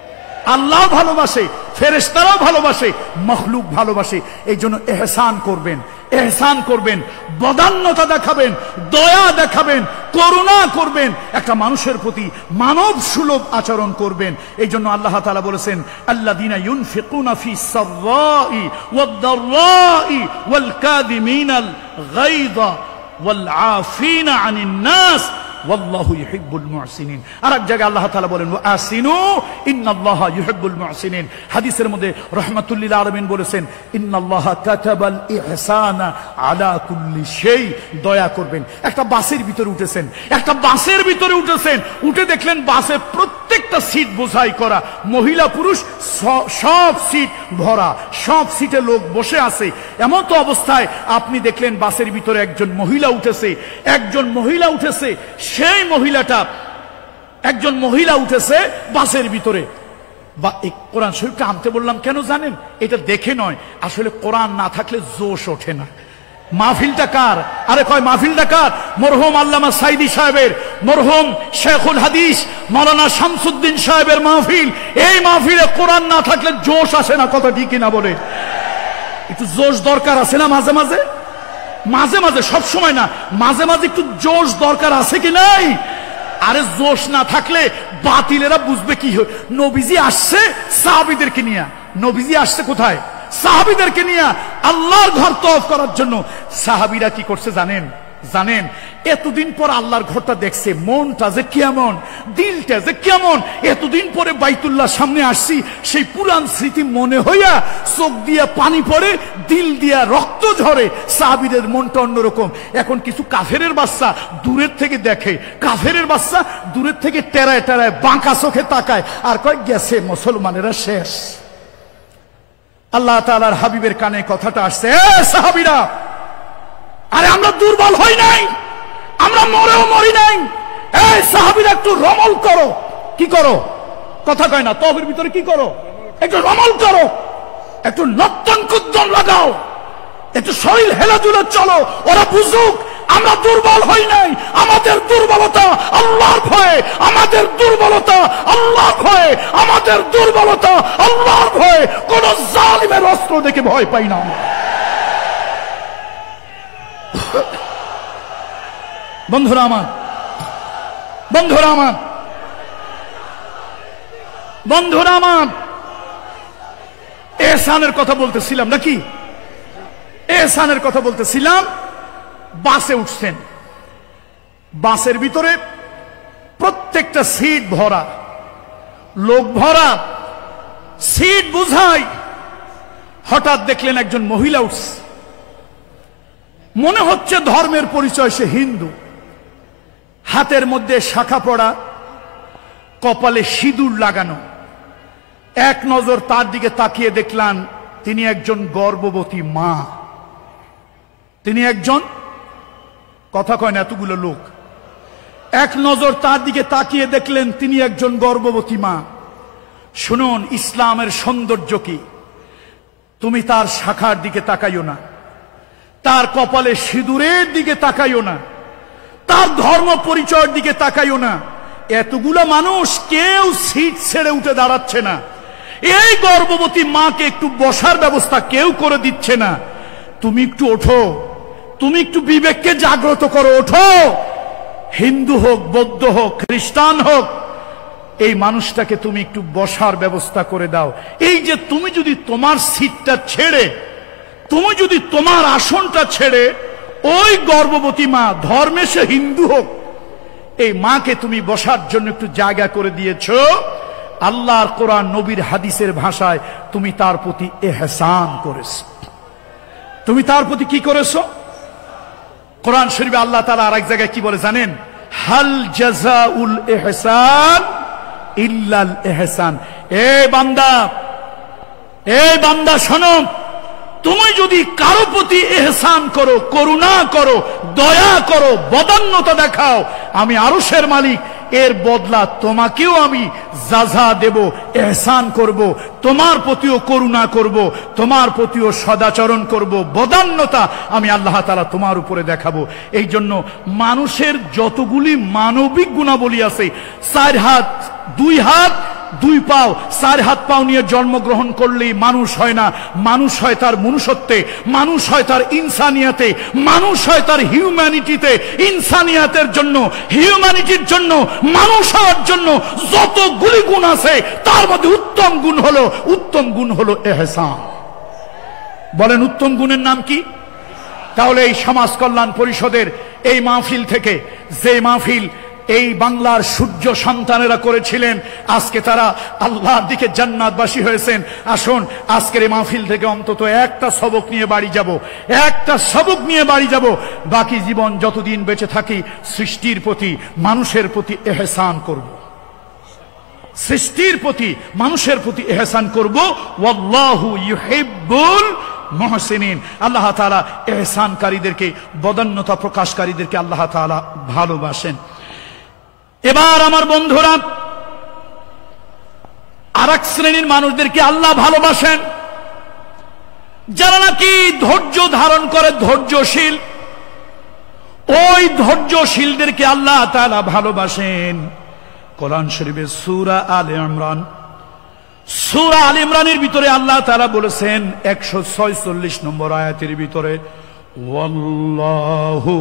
আল্লাহ ভালোবাসে, ফেরেশতারাও ভালোবাসে, মখলুক ভালোবাসে। এই জন্য এহসান করবেন, বদান্যতা দেখাবেন, দয়া দেখাবেন, করুণা করবেন, একটা মানুষের প্রতি মানব সুলভ আচরণ করবেন। এই জন্য আল্লাহ তাআলা বলেছেন, আল্লাযীনা ইউনফিকুনা ফিস সাররাই ওয়াদ দাররাই ওয়াল কাযিমিনাল গায়যা ওয়াল আফিনা আনিন নাস ওয়াল্লাহু ইউহিব্বুল মুহসিনিন। আরেক জায়গায় আল্লাহ তাআলা বলেন, ওয়া আসিনু ইন্নাল্লাহা ইউহিব্বুল মুহসিনিন। হাদিসের মধ্যে রাহমাতুল লিল আলামিন বলেছেন, ইন্নাল্লাহা কাতাবাল ইহসানা আলা কুল্লি শাই। দয়া করবেন। একটা বাসের ভিতরে উঠেছেন, উঠে দেখলেন বাসের প্রত্যেকটা সিট বোঝাই করা, মহিলা পুরুষ সব সিট ভরা, সব সিটে লোক বসে আছে। এমন তো অবস্থায় আপনি দেখলেন বাসের ভিতরে একজন মহিলা উঠেছে, সেই মহিলাটা, একজন মহিলা উঠেছে বাসের ভিতরে। বা এই কোরআন শরীফটা আনতে বললাম কেন জানেন? এটা দেখে নয়, আসলে কোরআন না থাকলে জোশ ওঠে না। মাহফিলটা কার? আরে কয় মাহফিলটা কার? মরহুম আল্লামা সাইদি সাহেবের, মরহুম শেখুল হাদিস মাওলানা শামসুদ্দিন সাহেবের মাহফিল। এই মাহফিলে কোরআন না থাকলে জোশ আসে না, কথা ঠিক কিনা বলে? একটু জোশ দরকার আছে না মাঝে মাঝে? মাঝে মাঝে, সব সময় না, মাঝে মাঝে একটু জোশ দরকার আছে কি নাই? আরে জোশ না থাকলে বাতিলেরা বুঝবে কি? নবীজি আসছে সাহাবীদেরকে নিয়ে। নবীজি আসছে কোথায়? সাহাবীদেরকে নিয়ে আল্লাহর ঘর তওয়াফ করার জন্য। সাহাবীরা কি করছে জানেন? জানেন, এতদিন পর আল্লাহর ঘরটা দেখছে, মনটা যে কেমন, দিলটা যে কেমন। এতদিন পরে বাইতুল্লাহ সামনে আসছি, সেই পুরান স্মৃতি মনে হইয়া চোখ দিয়া পানি পড়ে, দিল দিয়া রক্ত ঝরে। সাহাবীদের মনটা অন্যরকম। এখন কিছু কাফেরের বাচ্চা দূরের থেকে দেখে, কাফেরের বাচ্চা দূরের থেকে টেরায় টেরায় বাঁকা চোখে তাকায় আর কয় গেছে মুসলমানেরা শেষ। আল্লাহ তাআলার হাবিবের কানে কথাটা আসছে, এ সাহাবীরা, আরে আমরা দুর্বল হই নাই, আমরা মরেও মরি নাই। এই সাহাবীরা একটু রমল করো। কি করো? কথা কয় না। তওফের ভিতরে কি করো? একটু রমল করো, একটু নর্তন কুদ্দন লাগাও, একটু শরীর হেলাদুলা চলো। ওরা বুঝুক আমরা দুর্বল হই নাই। আমাদের দুর্বলতা আল্লাহর ভয়ে, আমাদের দুর্বলতা আল্লাহর ভয়ে, আমাদের দুর্বলতা আল্লাহর ভয়ে। কোন জালিমের অস্ত্র দেখে ভয় পাই না। বন্ধুরা আমার, বন্ধুরা আমার, বন্ধুরা আমার, এহসানের কথা বলতেছিলাম নাকি? এহসানের কথা বলতেছিলাম। বাসে উঠছেন, বাসের ভিতরে প্রত্যেকটা সিট ভরা, লোক ভরা, সিট বুঝাই। হঠাৎ দেখলেন একজন মহিলা উঠছে। মনে হচ্ছে ধর্মের পরিচয় সে হিন্দু। হাতের মধ্যে শাখা পড়া, কপালে সিঁদুর লাগানো। এক নজর তার দিকে তাকিয়ে দেখলাম তিনি একজন গর্ভবতী মা। তিনি একজন, কথা কয় না এতগুলো লোক, এক নজর তার দিকে তাকিয়ে দেখলেন তিনি একজন গর্ভবতী মা। শুনুন, ইসলামের সৌন্দর্য কি? তুমি তার শাখার দিকে তাকাইও না, তার কপালে সিঁদুরের দিকে তাকাইও না, তার ধর্ম পরিচয়ের দিকে তাকাইও না। এতগুলা মানুষ কেউ সিট ছেড়ে উঠে দাঁড়াচ্ছে না। এই গর্ভবতী মাকে একটু বসার ব্যবস্থা কেউ করে দিচ্ছে না। তুমি একটু ওঠো, তুমি একটু বিবেককে জাগ্রত করো, ওঠো। হিন্দু হোক, বৌদ্ধ হোক, খ্রিস্টান হোক, এই মানুষটাকে তুমি একটু বসার ব্যবস্থা করে দাও। এই যে তুমি যদি তোমার সিটটা ছেড়ে, তুমি যদি তোমার আসনটা ছেড়ে ওই গর্ভবতী মা, ধর্মে সে হিন্দু হোক, এই মাকে তুমি বসার জন্য একটু জায়গা করে দিয়েছো, আল্লাহর কোরআন নবীর হাদিসের ভাষায় তুমি তার প্রতি ইহসান করেছো। তুমি তার প্রতি কি করেছো? কোরআন শরীফে আল্লাহ তাআলা আরেক জায়গায় কি বলে জানেন? হাল জাযাউল ইহসান ইল্লাল ইহসান। এই বান্দা, এই বান্দা শোনো, তুমি যদি কারো প্রতি ইহসান করো, করুণা করো, দয়া করো, বদান্যতা দেখাও, আমি আরশের মালিক এর বদলা তোমাকেও আমি জাযা দেব, ইহসান করব, তোমার প্রতিও করুণা করব, তোমার প্রতিও সদাচরণ করব, বদান্যতা আমি আল্লাহ তাআলা তোমার উপরে দেখাবো। এই জন্য মানুষের যতগুলি মানবিক গুণাবলী আছে, 4 হাত 2 হাত 2 পাও, 4 হাত পাও নিয়ে জন্মগ্রহণ করলেই মানুষ হয় না। মানুষ হয় তার মনুষ্যত্বে, মানুষ হয় তার ইনসানিয়াতে, মানুষ হয় তার হিউম্যানিটিতে। ইনসানিয়াতের জন্য, হিউম্যানিটির জন্য, মানুষ হওয়ার জন্য যতগুলি গুণ আছে তার মধ্যে উত্তম গুণ হলো ইহসান। বলেন উত্তম গুণের নাম কি? তাহলে এই সমাজ কল্যাণ পরিষদের এই মাহফিল থেকে, যে মাহফিল এই বাংলার সূর্য সন্তানেরা করেছিলেন, আজকে তারা আল্লাহর দিকে জান্নাতবাসী হয়েছেন। আসুন আজকের এই মাহফিল থেকে অন্তত একটা সবক নিয়ে বাড়ি যাব, একটা সবক নিয়ে বাড়ি যাব। বাকি জীবন যতদিন বেঁচে থাকি সৃষ্টির প্রতি, মানুষের প্রতি ইহসান করব, সৃষ্টির প্রতি, মানুষের প্রতি ইহসান করব। ওয়াল্লাহু ইউহিব্বুল মুহসিনিন। আল্লাহ তাআলা ইহসানকারীদেরকে, বদান্যতা প্রকাশকারীদেরকে আল্লাহ তাআলা ভালোবাসেন। এবার আমার বন্ধুরা, আরেক শ্রেণীর মানুষদেরকে আল্লাহ ভালোবাসেন। যারা নাকি ধৈর্য ধারণ করে, ধৈর্যশীল, ওই ধৈর্যশীলদেরকে আল্লাহ তাআলা ভালোবাসেন। কোরআন শরীফের সূরা আলে ইমরানের ভিতরে আল্লাহ তাআলা বলেছেন 146 নম্বর আয়াতের ভিতরে, ওয়াল্লাহু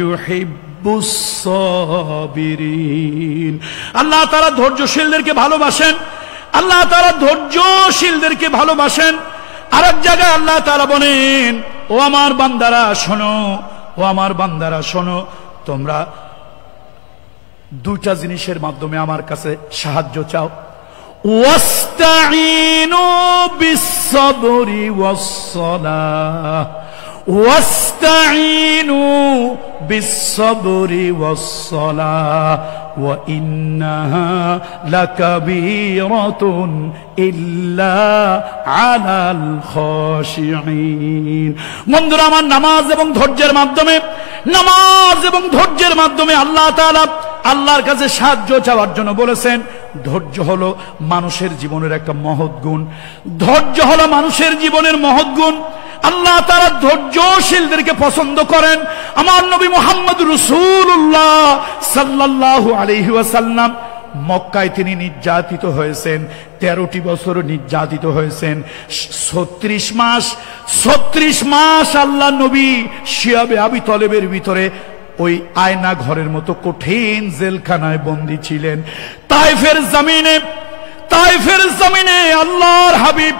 ইউহিব্বুস সাবিরিন। আল্লাহ তাআলা ধৈর্যশীলদেরকে ভালোবাসেন, আল্লাহ তাআলা ধৈর্যশীলদেরকে ভালোবাসেন। আরেক জায়গায় আল্লাহ তাআলা বলেন, ও আমার বান্দারা শোনো, ও আমার বান্দারা শোনো, তোমরা দুইটা জিনিসের মাধ্যমে আমার কাছে সাহায্য চাও। ওয়াস্তাঈনু বিস-সাবরি ওয়াস-সালাহ, ওয়াস্তাঈনু বিস-সাবরি ওয়াস-সালাহ ওয়া ইন্নাহা লাকাবীরাতুন ইল্লা আলাল খাশিঈন। বন্ধুরা আমার, নামাজ এবং ধৈর্যের মাধ্যমে আল্লাহ তাআলা আল্লাহর কাছে সাহায্য চাওয়ার জন্য বলেছেন। ধৈর্য হলো মানুষের জীবনের একটা মহৎ গুণ, ধৈর্য হলো মানুষের জীবনের মহৎ গুণ। আল্লাহ তাআলা ধৈর্যশীলদেরকে পছন্দ করেন। আমার নবী মুহাম্মদ রাসূলুল্লাহ সাল্লাল্লাহু আলাইহি ওয়াসাল্লাম মক্কায় তিনি নির্যাতিত হয়েছেন, 13টি বছর নির্যাতিত হয়েছেন। 36 মাস আল্লাহ নবী শিয়াবে আবি তলেবের ভিতরে ওই আয়না ঘরের মতো কঠিন জেলখানায় বন্দী ছিলেন। তায়েফের জমিনে আল্লাহর হাবিব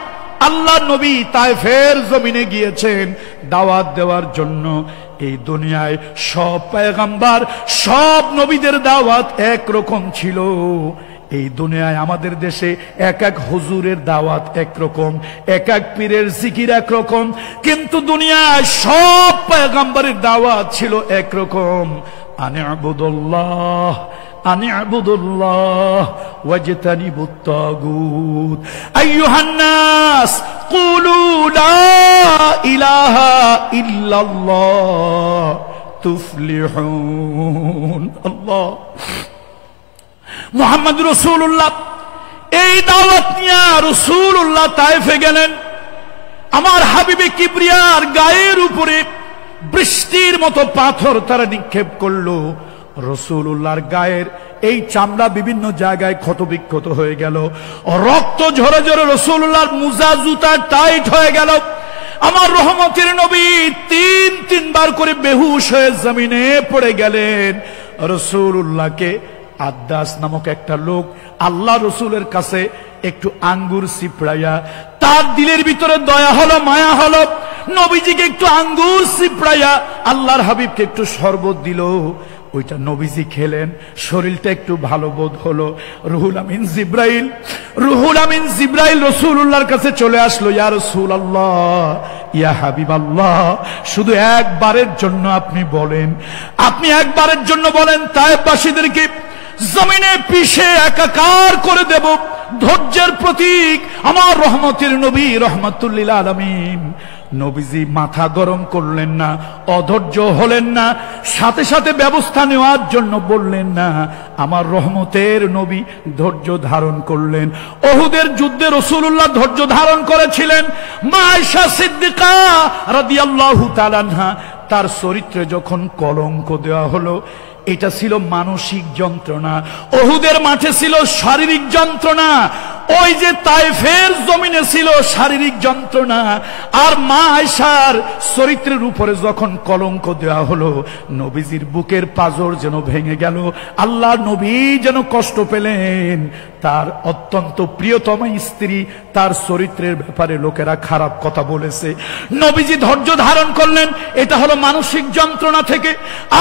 আল্লাহ নবী তায়েফের জমিনে গিয়েছেন দাওয়াত দেওয়ার জন্য। এই দুনিয়ায় সব পয়গম্বর, সব নবীদের দাওয়াত একরকম ছিল। এই দুনিয়ায় আমাদের দেশে এক এক হুজুরের দাওয়াত একরকম, এক এক পীরের জিকির একরকম, কিন্তু দুনিয়ায় সব পয়গম্বরের দাওয়াত ছিল একরকম। আনি'বুদুল্লাহ ওয়াজতানিবুত তাগুত আইয়ুহান নাস কুলু লা ইলাহা ইল্লাল্লাহ তুফলিহুন। আল্লাহ, মুহাম্মদ রাসূলুল্লাহ এই দাওয়াত নিয়ে রাসূলুল্লাহ তায়েফে গেলেন। আমার হাবিবে কিবরিয়ার গায়ের উপরে বৃষ্টির মতো পাথর তারা নিক্ষেপ করলো। রাসূলুল্লাহর গায়ের এই চামড়া বিভিন্ন জায়গায় ক্ষতবিক্ষত হয়ে গেল, রক্ত ঝরে ঝরে রাসূলুল্লাহর মুজা জুতা টাইট হয়ে গেল। আমার রহমতের নবী তিনবার করে বেহুশ হয়ে জমিনে পড়ে গেলেন। রাসূলুল্লাহকে আদ্দাস নামক একটা লোক আল্লাহ রসুলের কাছে একটু আঙ্গুর সিপড়াইয়া, তার দিলের ভিতরে দয়া হলো, মায়া হলো, নবীজিকে একটু আঙ্গুর সিপড়াইয়া আল্লাহর হাবিবকে একটু শরবত দিল। ওইটা নবীজি খেলেন, শরীরটা একটু ভালো বোধ হলো। রুহুল আমিন জিব্রাইল রাসূলুল্লাহর কাছে চলে আসলো। ইয়া রাসূলুল্লাহ, ইয়া হাবিবাল্লাহ, শুধু একবারের জন্য আপনি একবারের জন্য বলেন তায়েফবাসীদেরকে জমিনে পিষে একাকার করে দেব। ধৈর্যের প্রতীক আমার রহমতের নবী রহমাতুল লিল আলামিন। নবীজি মাথা গরম করলেন না, অধৈর্য হলেন না, সাথে সাথে ব্যবস্থা নেওয়ার জন্য বললেন না। আমার রহমতের নবী ধৈর্য ধারণ করলেন। উহুদের যুদ্ধে রাসূলুল্লাহ ধৈর্য ধারণ করেছিলেন। মা আয়েশা সিদ্দিকা রাদিয়াল্লাহু তাআলা আনহা, তার চরিত্রে যখন কলঙ্ক দেওয়া হলো, এটা ছিল মানসিক যন্ত্রণা, উহুদের মাঠে ছিল শারীরিক যন্ত্রণা, ওই যে তায়েফের জমিনে ছিল শারীরিক যন্ত্রণা। আর মা আয়েশার চরিত্রের উপরে যখন কলঙ্ক দেওয়া হলো, নবীজির বুকের পাঁজর যেন ভেঙে গেল। আল্লাহ নবী যেন কষ্ট পেলেন। তার অত্যন্ত প্রিয়তম স্ত্রী, তার চরিত্রের ব্যাপারে লোকেরা খারাপ কথা বলেছে, নবীজি ধৈর্য ধারণ করলেন। এটা হলো মানসিক যন্ত্রণা থেকে।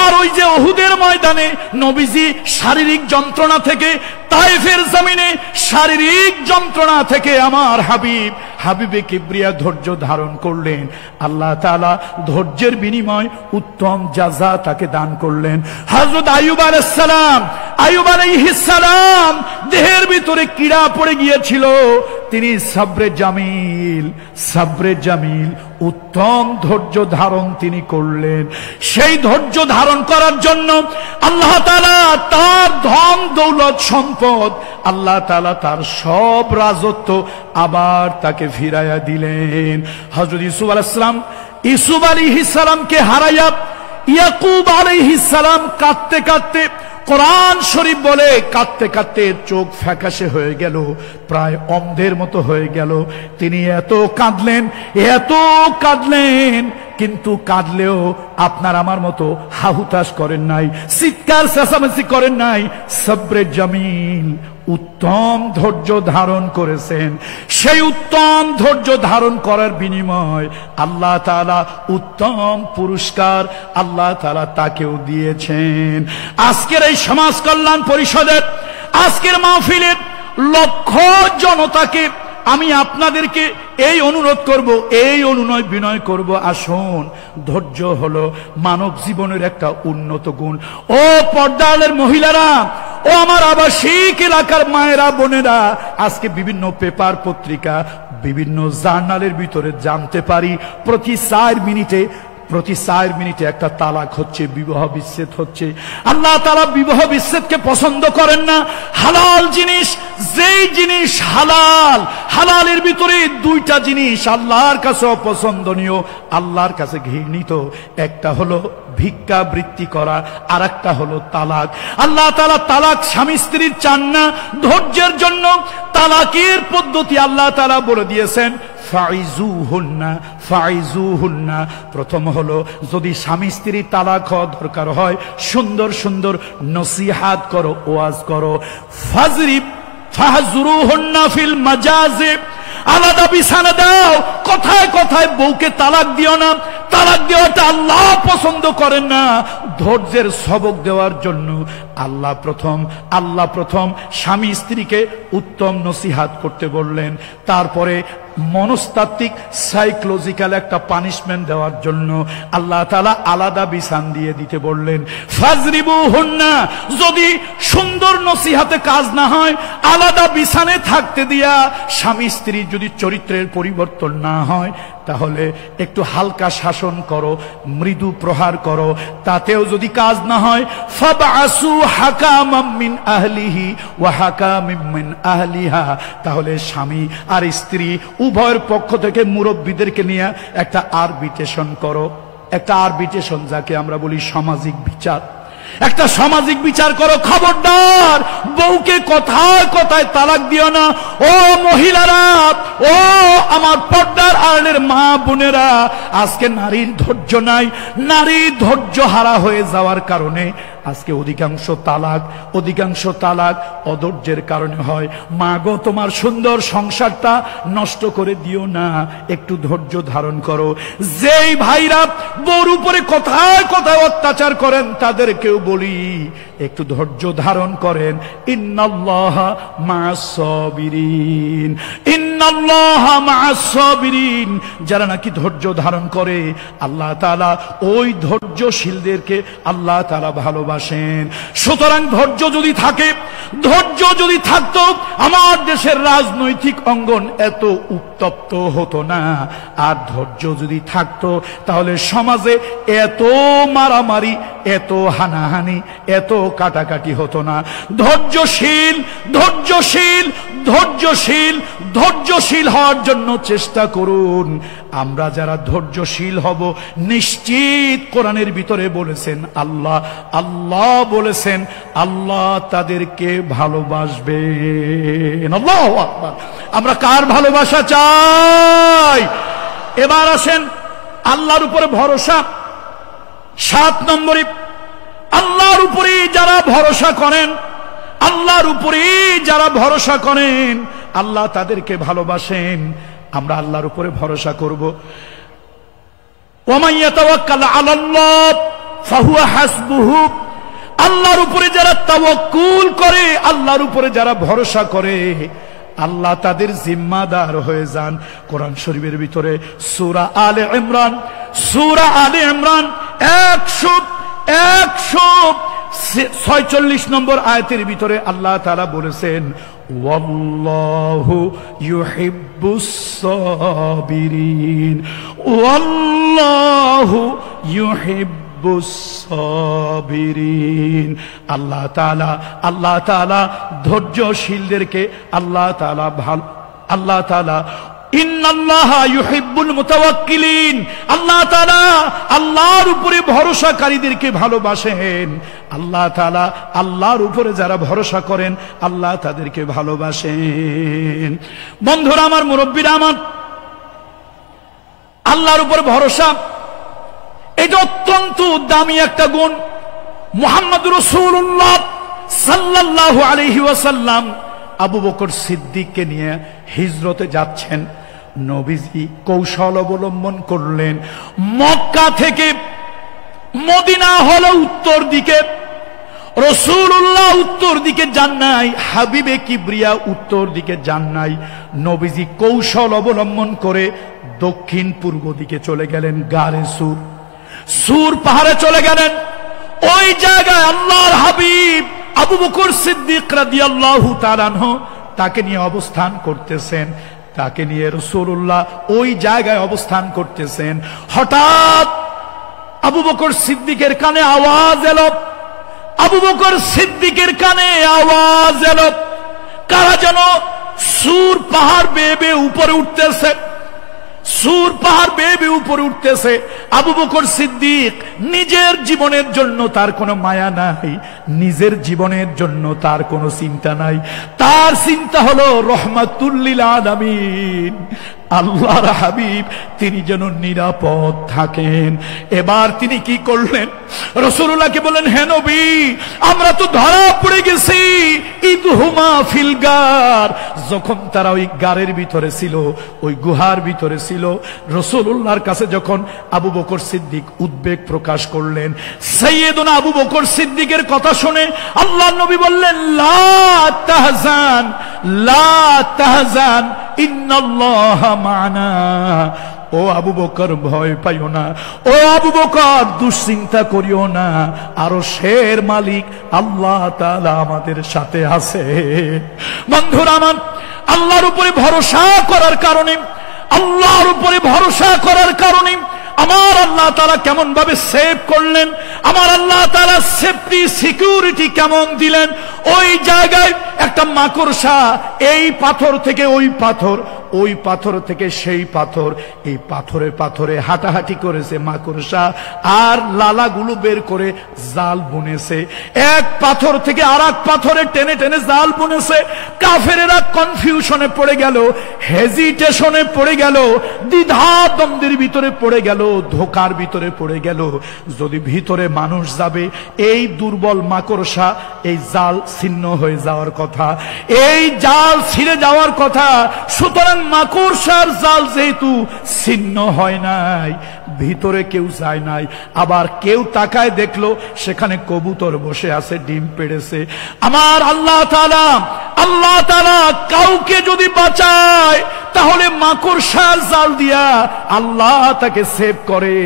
আর ওই যে উহুদের ময়দানে নবীজি শারীরিক যন্ত্রণা থেকে, তায়েফের জমিনে শারীরিক যন্ত্রণা থেকে আমার হাবিবে কিবরিয়া ধৈর্য ধারণ করলেন। আল্লাহ তাআলা ধৈর্যের বিনিময় উত্তম জাযা তাকে দান করলেন। হযরত আইয়ুব আলাইহিস সালাম দেহের ভিতরে কীড়া পড়ে গিয়েছিল, তিনি সাবরে জামিল, সাবরে জামিল, উত্তম ধৈর্য ধারণ তিনি করলেন। সেই ধৈর্য ধারণ করার জন্য আল্লাহ তাআলা তার ধন দৌলত সম্পদ, আল্লাহ তাআলা তার সব রাজত্ব আবার তাকে ফিরাইয়া দিলেন। হযরত ইউসুফ আলাইহিস সালামকে হারাইয়া ইয়াকুব আলাইহিস সালাম কাঁদতে কাঁদতে, কোরআন শরীফ বলে কাঁদতে কাঁদতে চোখ ফ্যাকাশে হয়ে গেল, প্রায় অন্ধের মতো হয়ে গেল। তিনি এত কাঁদলেন, কিন্তু কাঁদলেও আপনার আমার মতো হাহুতাশ করেন নাই, চিৎকার চেঁচামেচি করেন নাই। সবরে জামিল, উত্তম ধৈর্য ধারণ করেছেন। সেই উত্তম ধৈর্য ধারণ করার বিনিময় আল্লাহ তাআলা উত্তম পুরস্কার আল্লাহ তাআলা তাকেও দিয়েছেন। আজকের এই সমাজ কল্যাণ পরিষদের আজকের মাহফিলের লক্ষ জনতাকে আমি আপনাদেরকে এই অনুরোধ করব, এই অনুনয় বিনয় করব, আসুন, ধৈর্য হলো মানব জীবনের একটা উন্নত গুণ। ও পর্দার মহিলারা, ও আমার আবাসিক এলাকার মায়েরা বোনেরা, আজকে বিভিন্ন পেপার পত্রিকা, বিভিন্ন জার্নালের ভিতরে জানতে পারি প্রতি 4 মিনিটে একটা তালাক হচ্ছে, বিবাহ বিচ্ছেদ হচ্ছে। আল্লাহ তাআলা বিবাহ বিচ্ছেদকে পছন্দ করেন না। হালাল জিনিস, যেই জিনিস হালাল, হালালের ভিতরে 2টা জিনিস আল্লাহর কাছে অপছন্দনীয়, আল্লাহর কাছে ঘৃণিত। একটা হলো ভিক্ষা বৃত্তি করা, আর একটা হলো তালাক। আল্লাহ তাআলা তালাক স্বামী স্ত্রীর চান না। ধৈর্যের জন্য তালাকের পদ্ধতি আল্লাহ তাআলা বলে দিয়েছেন, ফাইজুহুন্না। প্রথম হলো, যদি স্বামী স্ত্রী তালাক হওয়া দরকার হয়, সুন্দর সুন্দর নসিহাত করো, ওয়াজ করো। ফাহজুরুহুন্না ফিল মাজাজি, আলাদা বিছানা দাও। কথায় কথায় বউকে তালাক দিও না। তালাক দেওয়াটা আল্লাহ পছন্দ করেন না। ধৈর্যের সবক দেওয়ার জন্য আল্লাহ প্রথম স্বামী স্ত্রীকে উত্তম নসিহাত করতে বললেন। তারপরে মনস্তাত্ত্বিক সাইকোলজিক্যাল একটা পানিশমেন্ট দেওয়ার জন্য আল্লাহ তাআলা আলাদা বিছান দিয়ে দিতে বললেন। ফাজরিবুহুন্না, যদি সুন্দর নসিহাতে কাজ না হয়, আলাদা বিছানে থাকতে দিয়া স্বামী স্ত্রী যদি চরিত্রের পরিবর্তন না হয়, তাহলে একটু হালকা শাসন করো, মৃদু প্রহার করো। তাতেও যদি কাজ না হয়, ফাবআসু হাকামান মিন আহলিহি ওয়া হাকামিন মিন আহলিহা, তাহলে স্বামী আর স্ত্রী উভয়ের পক্ষ থেকে মুরব্বীদেরকে নিয়ে একটা আরবিট্রেশন করো। একটা আরবিট্রেশন যাকে আমরা বলি সামাজিক বিচার। একটা সামাজিক বিচার করো। খবরদার, বউকে কথায় কথায় তালাক দিও না। ও মহিলারা, ও আমার পর্দার আড়ালের মা বোনেরা, আজকে নারীর ধৈর্য নাই। নারী ধৈর্য হারা হয়ে যাওয়ার কারণে আজকে অধিকাংশ তালাক অধৈর্যের কারণে হয়। মা গো, তোমার সুন্দর সংসারটা নষ্ট করে দিও না, একটু ধৈর্য ধারণ করো। যেই ভাইরা বউর উপরে কথায় কথায় অত্যাচার করেন, তাদেরকেও বলি একটু ধৈর্য ধারণ করেন। ইন্নাল্লাহা মা'আস সাবিরিন, ইন্নাল্লাহা মা'আস সাবিরিন। যারা নাকি ধৈর্য ধারণ করে, আল্লাহ তাআলা ওই ধৈর্যশীলদেরকে আল্লাহ তাআলা ভালোবাসেন। সুতরাং ধৈর্য যদি থাকতো, আমার দেশের রাজনৈতিক অঙ্গন এত উত্তপ্ত হতো না। আর ধৈর্য যদি থাকতো, তাহলে সমাজে এত মারামারি, এত হানাহানি, এত কাটাকাটি হতো না। ধৈর্যশীল হওয়ার জন্য চেষ্টা করুন। আমরা যারা ধৈর্যশীল হব, নিশ্চিত কোরআনের ভিতরে বলেছেন, আল্লাহ বলেছেন, আল্লাহ তাদেরকে ভালোবাসবেন। আল্লাহু আকবার। আমরা কার ভালোবাসা চাই? এবার আসেন আল্লাহর উপরে ভরসা। 7 নম্বরে, আল্লাহর উপরে যারা ভরসা করেন, আল্লাহ তাদেরকে ভালোবাসেন। আমরা আল্লাহর উপরে ভরসা করব। ওয়া মান ইয়াতাওয়াক্কাল আলাল্লাহ ফাহুয়া হাসবুহু। আল্লাহর উপরে যারা তাওয়াক্কুল করে, আল্লাহর উপরে যারা ভরসা করে, আল্লাহ তাদের জিম্মাদার হয়ে যান। কোরআন শরীফের ভিতরে সূরা আলে ইমরান 147 46 নম্বর আয়াতের ভিতরে আল্লাহ তাআলা বলেছেন ওয়াল্লাহু ইউহিব্বুস সাবিরিন, ওয়াল্লাহু ইউহিব্বুস সাবিরিন। আল্লাহ তাআলা ধৈর্যশীলদেরকে আল্লাহ তাআলা ইন্নাল্লাহা ইউহিব্বুল মুতাওয়াক্কিলিন, আল্লাহ তাআলা আল্লাহর উপরে ভরসাকারীদেরকে ভালোবাসেন। আল্লাহ তাআলা আল্লাহর উপরে যারা ভরসা করেন আল্লাহ তাদেরকে ভালোবাসেন। বন্ধুরা আমার, মুরব্বীরা আমার, আল্লাহর উপর ভরসা এটা অত্যন্ত দামি একটা গুণ। মুহাম্মদুর রাসূলুল্লাহ সাল্লাল্লাহু আলাইহি ওয়াসাল্লাম আবু বকর সিদ্দিককে নিয়ে হিজরতে যাচ্ছেন। নবীজি কৌশল অবলম্বন করলেন। মক্কা থেকে মদিনা হলো উত্তর দিকে, রাসূলুল্লাহ উত্তর দিকে যান নাই, হাবিবে কিবরিয়া উত্তর দিকে যান নাই। নবীজি কৌশল অবলম্বন করে দক্ষিণ পূর্ব দিকে চলে গেলেন, গারে সুর পাহাড়ে চলে গেলেন। ওই জায়গায় আল্লাহর হাবিব আবু বকর সিদ্দিক রাদিয়াল্লাহু তাআলা আনহু তাকে নিয়ে অবস্থান করতেছেন। তাকে নিয়ে রাসূলুল্লাহ ওই জায়গায় অবস্থান করতেছেন। হঠাৎ আবু বকর সিদ্দিকের কানে আওয়াজ এলো, আবু বকর সিদ্দিকের কানে আওয়াজ এলো, কারা যেন সুর পাহাড় বেয়ে বেয়ে উপরে উঠতেছে, সুর পাহাড় বেয়ে বেয়ে উপরে উঠতেছে। আবু বকর সিদ্দিক নিজের জীবনের জন্য তার কোনো মায়া নাই, নিজের জীবনের জন্য তার কোনো চিন্তা নাই। তার চিন্তা হলো রহমাতুল লিল আলামিন, আল্লাহর হাবিব তিনি যেন নিরাপদ থাকেন। এবার তিনি কি করলেন? রাসূলুল্লাহকে বলেন, হে নবী, আমরা তো ধরা পড়ে গেছি। ইদহুমা ফিল গার, যখন তারা ওই গারের ভিতরে ছিল, ওই গুহার ভিতরে ছিল, রাসূলুল্লাহর কাছে যখন আবু বকর সিদ্দিক উদ্বেগ প্রকাশ করলেন, সাইয়েদুনা আবু বকর সিদ্দিকের কথা শুনে আল্লাহর নবী বললেন, লা তাহজান, লা তাহজান, ইন্নাল্লাহা মা'না। ও আবু বকর, ভয় পাইও না, ও আবু বকর দুশ্চিন্তা করিও না, আরশের মালিক আল্লাহ তাআলা আমাদের সাথে আছে। বন্ধুরা আমার, আল্লাহর উপরে ভরসা করার কারণে, আল্লাহর উপরে ভরসা করার কারণে আমার আল্লাহ তাআলা কেমন ভাবে সেভ করলেন, আমার আল্লাহ তাআলা সেফটি সিকিউরিটি কেমন দিলেন। ওই জায়গায় একটা মাকড়সা এই পাথর থেকে ওই পাথর, ওই পাথর থেকে সেই পাথর, এই পাথরে পাথরে হাঁটাহাঁটি করেছে মাকড়সা, আর লালাগুলো বের করে জাল বুনেছে। এক পাথর থেকে আর এক পাথরে টেনে টেনে জাল বুনেছে। কাফেরেরা কনফিউশনে পড়ে গেল, হেজিটেশনে পড়ে গেল, দ্বিধা দ্বন্দ্বের ভিতরে পড়ে গেল, ধোকার ভিতরে পড়ে গেল। যদি ভিতরে মানুষ যাবে, এই দুর্বল মাকড়সা, এই জাল ছিন্ন হয়ে যাওয়ার কথা, এই জাল ছিঁড়ে যাওয়ার কথা। সুতরাং মাকড়সার জাল যেহেতু ছিন্ন হয় নাই, ভিতরে কেউ যায় নাই, আবার কেউ তাকায় দেখলো সেখানে কবুতর বসে আছে, ডিম পেড়েছে। আমার আল্লাহ তাআলা কাউকে যদি বাঁচায় তাহলে মাকড়সার জাল দিয়া আল্লাহ তাকে সেভ করে।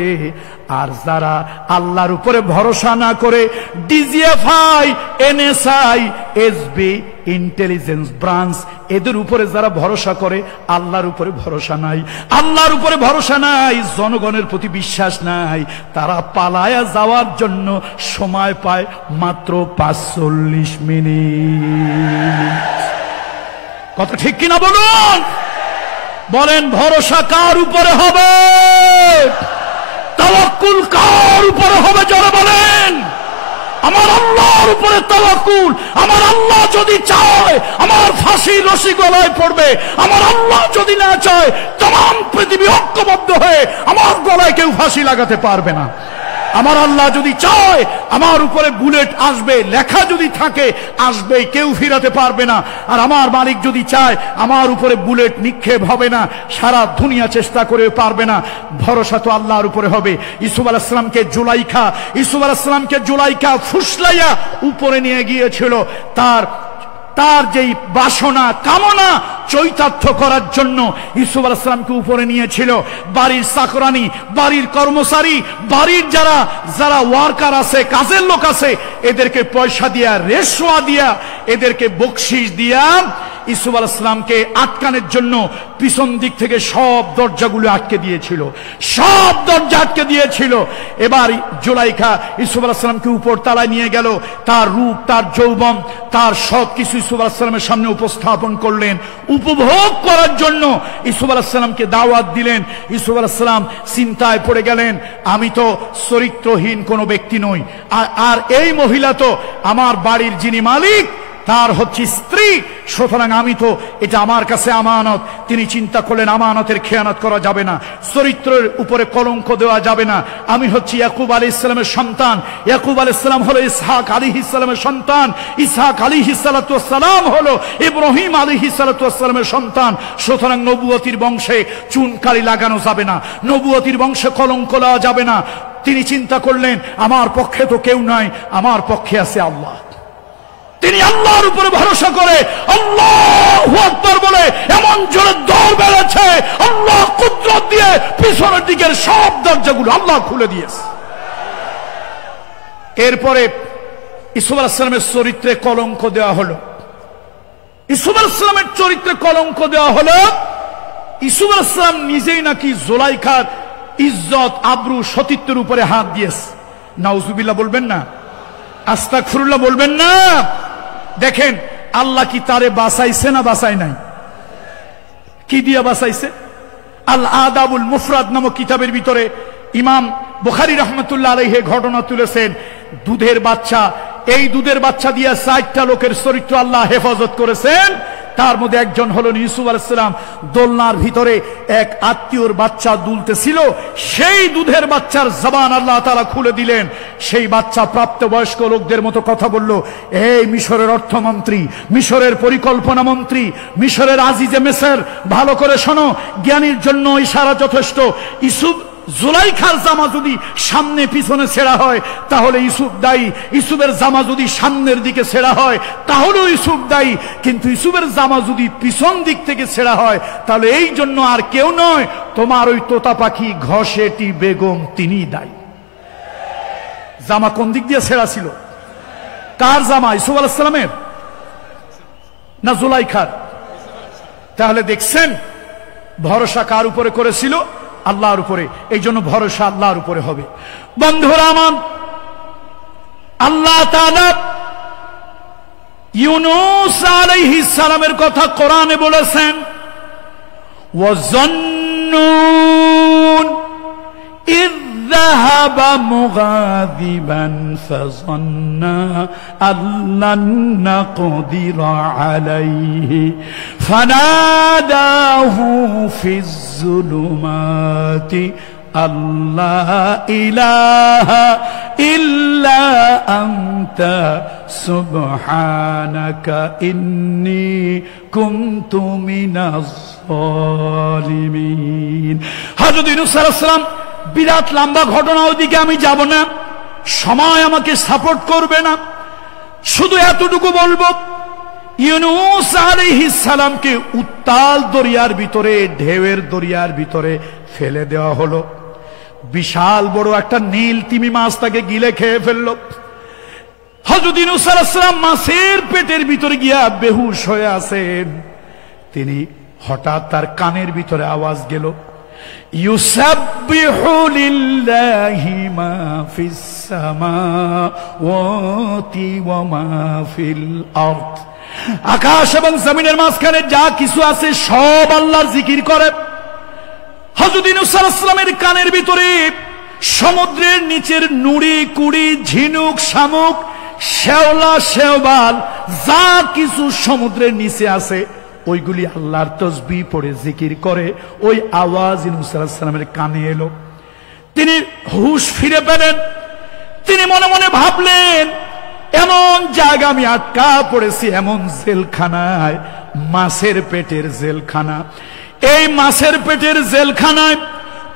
আর যারা আল্লাহর উপরে ভরসা না করে, DGFI, NSI, SB, intelligence branch, এদের উপরে যারা ভরসা করে, আল্লাহর উপরে ভরসা নাই, আল্লাহর উপরে ভরসা নাই, জনগণের প্রতি বিশ্বাস নাই, তারা পালায়া যাওয়ার জন্য সময় পায় মাত্র 45 মিনিট। কথা ঠিক কিনা বলুন? বলেন, ভরসা কার উপরে হবে? তাওয়াক্কুল কার উপরে হবে? জোরে বলেন। আমার আল্লাহর উপরে তাওয়াক্কুল। আমার আল্লাহ যদি চায় আমার ফাঁসির রশি গলায় পড়বে, আমার আল্লাহ যদি না চায় तमाम পৃথিবী ঐক্যবদ্ধ হয়ে আমার গলায় কেউ ফাঁসি লাগাতে পারবে না। আমার আল্লাহ যদি চায় আমার উপরে বুলেট আসবে, লেখা যদি থাকে আসবে, কেউ ফিরাতে পারবে না। আর আমার মালিক যদি চায় আমার উপরে বুলেট নিক্ষেপ হবে না, সারা দুনিয়া চেষ্টা করে পারবে না। ভরসা তো আল্লাহর উপরে হবে। ইউসুফ আলাইহিস সালামকে জুলাইখা ফুসলাইয়া উপরে নিয়ে গিয়েছিল, তার তার যেই বাসনা কামনা চৈতার্থ করার জন্য ইউসুফ আলাইহিস সালামকে উপরে নিয়েছিল। বাড়ির চাকরানি, বাড়ির কর্মচারী, বাড়ির যারা ওয়ার্কার আছে, কাজের লোক আছে, এদেরকে পয়সা দিয়া, রেশওয়া দিয়া, এদেরকে বকশিশ দিয়া ইউসুফ আলাইহিস সালামকে আটকানোর জন্য পিছন দিক থেকে সব দরজাগুলো আটকে দিয়েছিল, সব দরজা আটকে দিয়েছিল। এবার জুলাইখা ইউসুফ আলাইহিস সালামকে উপর তলায় নিয়ে গেল, তার রূপ, তার যৌবন, তার সব কিছু ইউসুফ আলাইহিস সালামের সামনে উপস্থাপন করলেন। উপভোগ করার জন্য ইউসুফ আলাইহিস সালামকে দাওয়াত দিলেন। ইউসুফ আলাইহিস সালাম চিন্তায় পড়ে গেলেন, আমি তো চরিত্রহীন কোনো ব্যক্তি নই, আর এই মহিলা তো আমার বাড়ির যিনি মালিক তার হচ্ছে স্ত্রী, সুতরাং আমি তো এটা আমার কাছে আমানত। তিনি চিন্তা করলেন আমানতের খেয়ানত করা যাবে না, চরিত্রের উপরে কলঙ্ক দেওয়া যাবে না। আমি হচ্ছি ইয়াকুব আলাইহিস সালামের সন্তান, ইয়াকুব আলাইহিস সালাম হলো ইসহাক আলাইহিস সালামের সন্তান, ইসহাক আলাইহিস সালাতু ওয়াস সালাম হলো ইব্রাহিম আলাইহিস সালাতু ওয়াস সালামের সন্তান। সুতরাং নবুয়তির বংশে চুনকালি লাগানো যাবে না, নবুয়তির বংশে কলঙ্ক দেওয়া যাবে না। তিনি চিন্তা করলেন আমার পক্ষে তো কেউ নাই, আমার পক্ষে আছে আল্লাহ। তিনি আল্লাহর উপরে ভরসা করে আল্লাহু আকবার বলে এমন জোরে দৌড় বেড়েছে, আল্লাহ কুদরত দিয়ে পিছনের দিকের সব দরজাগুলো আল্লাহ খুলে দিয়েছে। এরপরে ইউসুফ আলাইহিস সালামের চরিত্রে কলঙ্ক দেওয়া হলো। ইউসুফ আলাইহিস সালামের চরিত্রে কলঙ্ক দেওয়া হলো। ইউসুফ আলাইহিস সালাম নিজেই নাকি জুলাইখার ইজ্জত, আবরু, সতীত্বের উপরে হাত দিয়েছে। নাউজুবিল্লাহ বলবেন না, আস্তাগফিরুল্লাহ বলবেন না। দেখেন আল্লাহ কি তারে বাঁচাইছে না বাঁচাই নাই? কি দিয়ে বাঁচাইছে? আল আদাবুল মুফরাদ নামক কিতাবের ভিতরে ইমাম বুখারী রাহমাতুল্লাহ আলাইহি ঘটনা তুলেছেন। দুধের বাচ্চা, এই দুধের বাচ্চা দিয়ে 4টা লোকের চরিত্র আল্লাহ হেফাজত করেছেন। তার মধ্যে একজন হলেন ইউসুফ আলাইহিস সালাম। দোলনার ভিতরে এক আত্মীয়র বাচ্চা দুলতেছিল, সেই দুধের বাচ্চার জবান আল্লাহ তাআলা খুলে দিলেন। সেই বাচ্চা প্রাপ্তবয়স্ক লোকদের মতো কথা বলল, এই মিশরের অর্থমন্ত্রী, মিশরের পরিকল্পনা মন্ত্রী, মিশরের আজিজে মিসর, ভালো করে শোনো, জ্ঞানীর জন্য ইশারা যথেষ্ট। জুলাইখার জামা যদি সামনে পিছনে ছেঁড়া হয় তাহলে ইউসুফ দায়ী, ইউসুফের জামা যদি সামনের দিকে ছেঁড়া হয় তাহলেও ইউসুফ দায়ী, কিন্তু ইউসুফের জামা যদি পিছন দিক থেকে ছেঁড়া হয় তাহলে এই জন্য আর কেউ নয়, তোমার ওই তোতা পাখি ঘষেটি বেগম তিনি দায়ী। জামা কোন দিক দিয়ে ছেঁড়া ছিল? কার জামা? ইউসুফ আলাইহিস সালামের না জুলাইখার? তাহলে দেখছেন ভরসা কার উপরে করেছিল? আল্লাহর উপরে। এই জন্য ভরসা আল্লাহর উপরে হবে। বন্ধুরা আমার, আল্লাহ তাআলা ইউনূস আলাইহিস সালামের কথা কোরআনে বলেছেন, ওয়াযান্নুন ইয যাহাবা মুগাযিবান ফাযান্না আল্লান নাকদিরা আলাইহি ফানাদাহু ফিজ যুলুমাতি আল্লা ইলাহা ইল্লা আনতা সুবহানাকা ইন্নী কুনতু মিনাজ জালিমিন। হযরত ইউনূস আলাইহিস সালাম বিরাট লম্বা ঘটনা, ওদিকে আমি যাব না, সময় আমাকে সাপোর্ট করবে না। শুধু এতটুকু বলবো, ইউনূস আলাইহিস সালামকে উত্তাল দরিয়ার ভিতরে, ঢেউয়ের দরিয়ার ভিতরে ফেলে দেওয়া হলো। বিশাল বড় একটা নীল তিমি মাছ তাকে গিলে খেয়ে ফেললো। হযরত ইউনূস আলাইহিস সালাম মাছের পেটের ভিতরে গিয়া বেহুশ হয়ে আছেন। তিনি হঠাৎ তার কানের ভিতরে আওয়াজ গেল, ইউসাব্বিহু লিল্লাহি মা ফিস সামাওয়াতি ওয়া মা ফিল আরদ। আকাশ এবং জমিনের মাঝখানে যা কিছু আছে সব আল্লাহর জিকির করে। হযরত ইউনূস আলাইহিস সালামের কানের ভিতরে সমুদ্রের নিচের নুড়ি কুড়ি, ঝিনুক, শামুক, শেওলা, শেওবাল যা কিছু সমুদ্রের নিচে আছে ওইগুলি আল্লাহর তসবিহ পড়ে জিকির করে। ওই আওয়াজ ইউনূস আলাইহিস সালামের কানে এলো। তিনি হুঁশ ফিরে পেলেন। তিনি মনে মনে ভাবলেন, এমন জায়গা আমি আটকা পড়েছি, এমন জেলখানায়, মাছের পেটের জেলখানা। এই মাছের পেটের জেলখানায়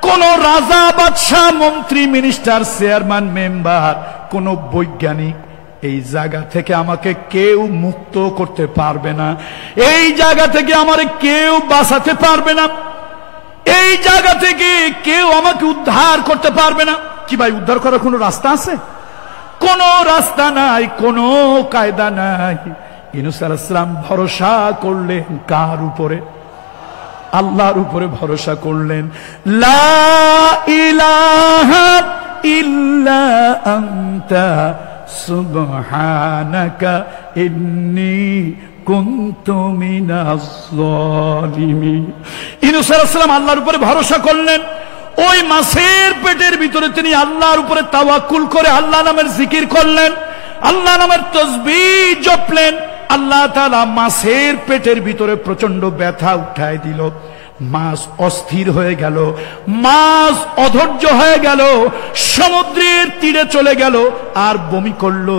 কোন রাজা, বাদশাহ, মন্ত্রী, মিনিস্টার, চেয়ারম্যান, মেম্বার, কোন বৈজ্ঞানিক এই জায়গা থেকে আমাকে কেউ মুক্ত করতে পারবে না, এই জায়গা থেকে আমারে কেউ বাঁচাতে পারবে না, এই জায়গা থেকে কেউ আমাকে উদ্ধার করতে পারবে না। কি ভাই, উদ্ধার করার কোনো রাস্তা আছে? কোনো রাস্তা নাই, কোনো কায়দা নাই। ইউনূস আলাইহিস সালাম ভরসা করলেন কার উপরে? আল্লাহর উপরে ভরসা করলেন। লা ইলাহা ইল্লা আনতা সুবহানাকা ইন্নী কুনতু মিনাজ জালিমিন। ইউনূস আলাইহিস সালাম আল্লাহর উপরে ভরসা করলেন। ওই মাছের পেটের ভিতরে তিনি আল্লাহর উপরে তাওয়াক্কুল করে আল্লাহ নামের জিকির করলেন, আল্লাহ নামের তাসবিহ জপলেন। আল্লাহ তাআলা মাছের পেটের ভিতরে প্রচন্ড ব্যথা উঠায় দিল। মাছ অস্থির হয়ে গেল, মাছ অধৈর্য হয়ে গেল, সমুদ্রের তীরে চলে গেল আর বমি করলো।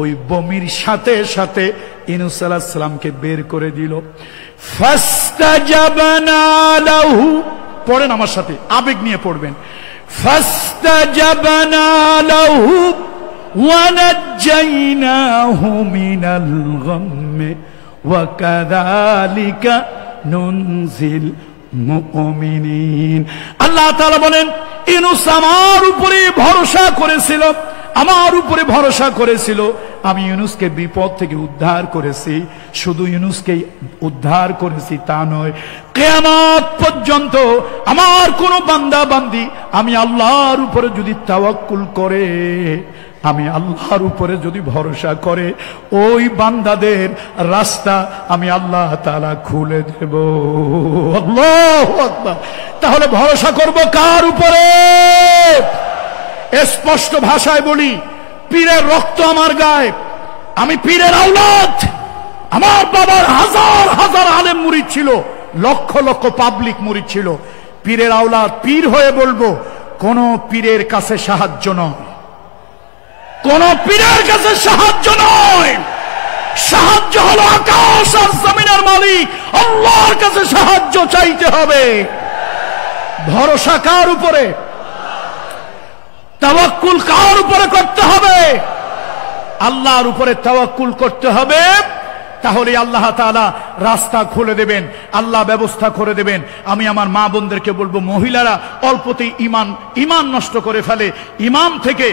ওই বমির সাথে সাথে ইউনূস আলাইহিস সালামকে বের করে দিল। ফাস্তাজাবনা লাহু, পড়েন আমার সাথে, আবেগ নিয়ে পড়বেন। ফাস্তাজাবনা লাহু ওয়া নাজ্জাইনাহু মিনাল গাম্মি ওয়া কাযালিকা নুনজিল মুমিনিন। আল্লাহ তাআলা বলেন, ইউনূস আমার উপরে ভরসা করেছিল, আমার উপরে ভরসা করেছিল, আমি ইউনূসকে বিপদ থেকে উদ্ধার করেছি। শুধু ইউনূসকে উদ্ধার করেছি তা নয়, কিয়ামত পর্যন্ত আমার কোন বান্দা বান্দি আমি আল্লাহর উপরে যদি তাওয়াক্কুল করে, আমি আল্লাহর উপরে যদি ভরসা করে, ওই বান্দাদের রাস্তা আমি আল্লাহ তাআলা খুলে দেব। আল্লাহু আকবার। তাহলে ভরসা করব কার উপরে? স্পষ্ট ভাষায় বলি, পীরের রক্ত আমার গায়ে, আমি পীরের আওলাদ। আমার বাবার হাজার হাজার আলেম মুরিদ ছিল, লক্ষ লক্ষ পাবলিক মুরিদ ছিল। পীরের আওলাদ, পীর হয়ে বলবো, কোন পীরের কাছে সাহায্য নয়, কোন পীরের কাছে সাহায্য নয়। সাহায্য হলো আকাশ আর জমিনের মালিক আল্লাহর কাছে সাহায্য চাইতে হবে। ভরসা কার উপরে? তাওয়াক্কুল কার উপরে করতে হবে? আল্লাহর উপরে তাওয়াক্কুল করতে হবে। তাহলে আল্লাহ তাআলা রাস্তা খুলে দেবেন, আল্লাহ ব্যবস্থা করে দেবেন। আমি আমার মা বোনদেরকে বলবো, মহিলারা অল্পতেই ইমান নষ্ট করে ফেলে, ইমাম থেকে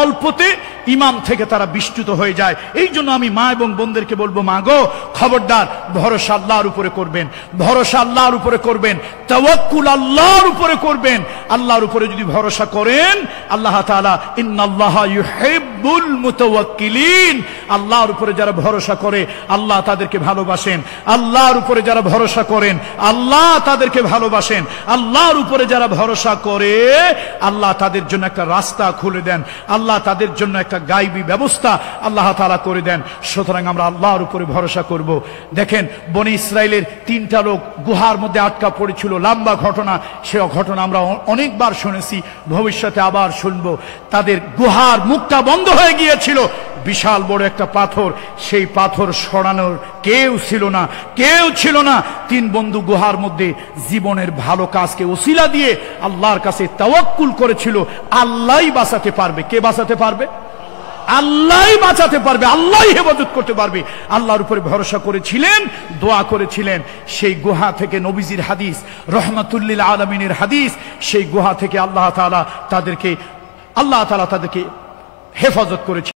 অল্পতে ইমাম থেকে তারা বিচ্যুত হয়ে যায়। এই জন্য আমি মা এবং বোনদেরকে বলবো, মা গো, খবরদার, ভরসা আল্লাহর উপরে করবেন, ভরসা আল্লাহর উপরে করবেন, তাওয়াক্কুল আল্লাহর উপরে করবেন। আল্লাহর উপরে যদি ভরসা করেন, আল্লাহ তাআলা ইন্নাল্লাহা ইউহিব্বুল মুতাওয়াক্কিলিন, আল্লাহর উপরে যারা ভরসা করে আল্লাহ তাদেরকে ভালোবাসেন। আল্লাহর উপরে যারা ভরসা করেন আল্লাহ তাদেরকে ভালোবাসেন। আল্লাহর উপরে যারা ভরসা করে আল্লাহ তাদের জন্য একটা রাস্তা খুলে দেন, আল্লাহ তাদের জন্য একটা গায়বী ব্যবস্থা আল্লাহ তাআলা করে দেন। সুতরাং আমরা আল্লাহর উপরে ভরসা করব। দেখেন, বনি ইসরাইলের 3টা লোক গুহার মধ্যে আটকা পড়েছিল, লম্বা ঘটনা। সে ঘটনা আমরা অনেকবার শুনেছি, ভবিষ্যতে আবার শুনবো। তাদের গুহার মুখটা বন্ধ হয়ে গিয়েছিল, বিশাল বড় একটা পাথর, সেই পাথর সরানোর কেউ ছিল না। 3 বন্ধু গুহার মধ্যে জীবনের ভালো কাজকে ওসিলা দিয়ে আল্লাহর কাছে তাওয়াক্কুল করেছিল। আল্লাহই বাঁচাতে পারবে। কে বাঁচাতে পারবে? আল্লাহই বাঁচাতে পারবে, আল্লাহই হেফাজত করতে পারবে। আল্লাহর উপরে ভরসা করেছিলেন, দোয়া করেছিলেন। সেই গুহা থেকে নবীজির হাদিস, রহমাতুল্লিল আলামিনের হাদিস, সেই গুহা থেকে আল্লাহ তাআলা তাদেরকে হেফাজত করেছে।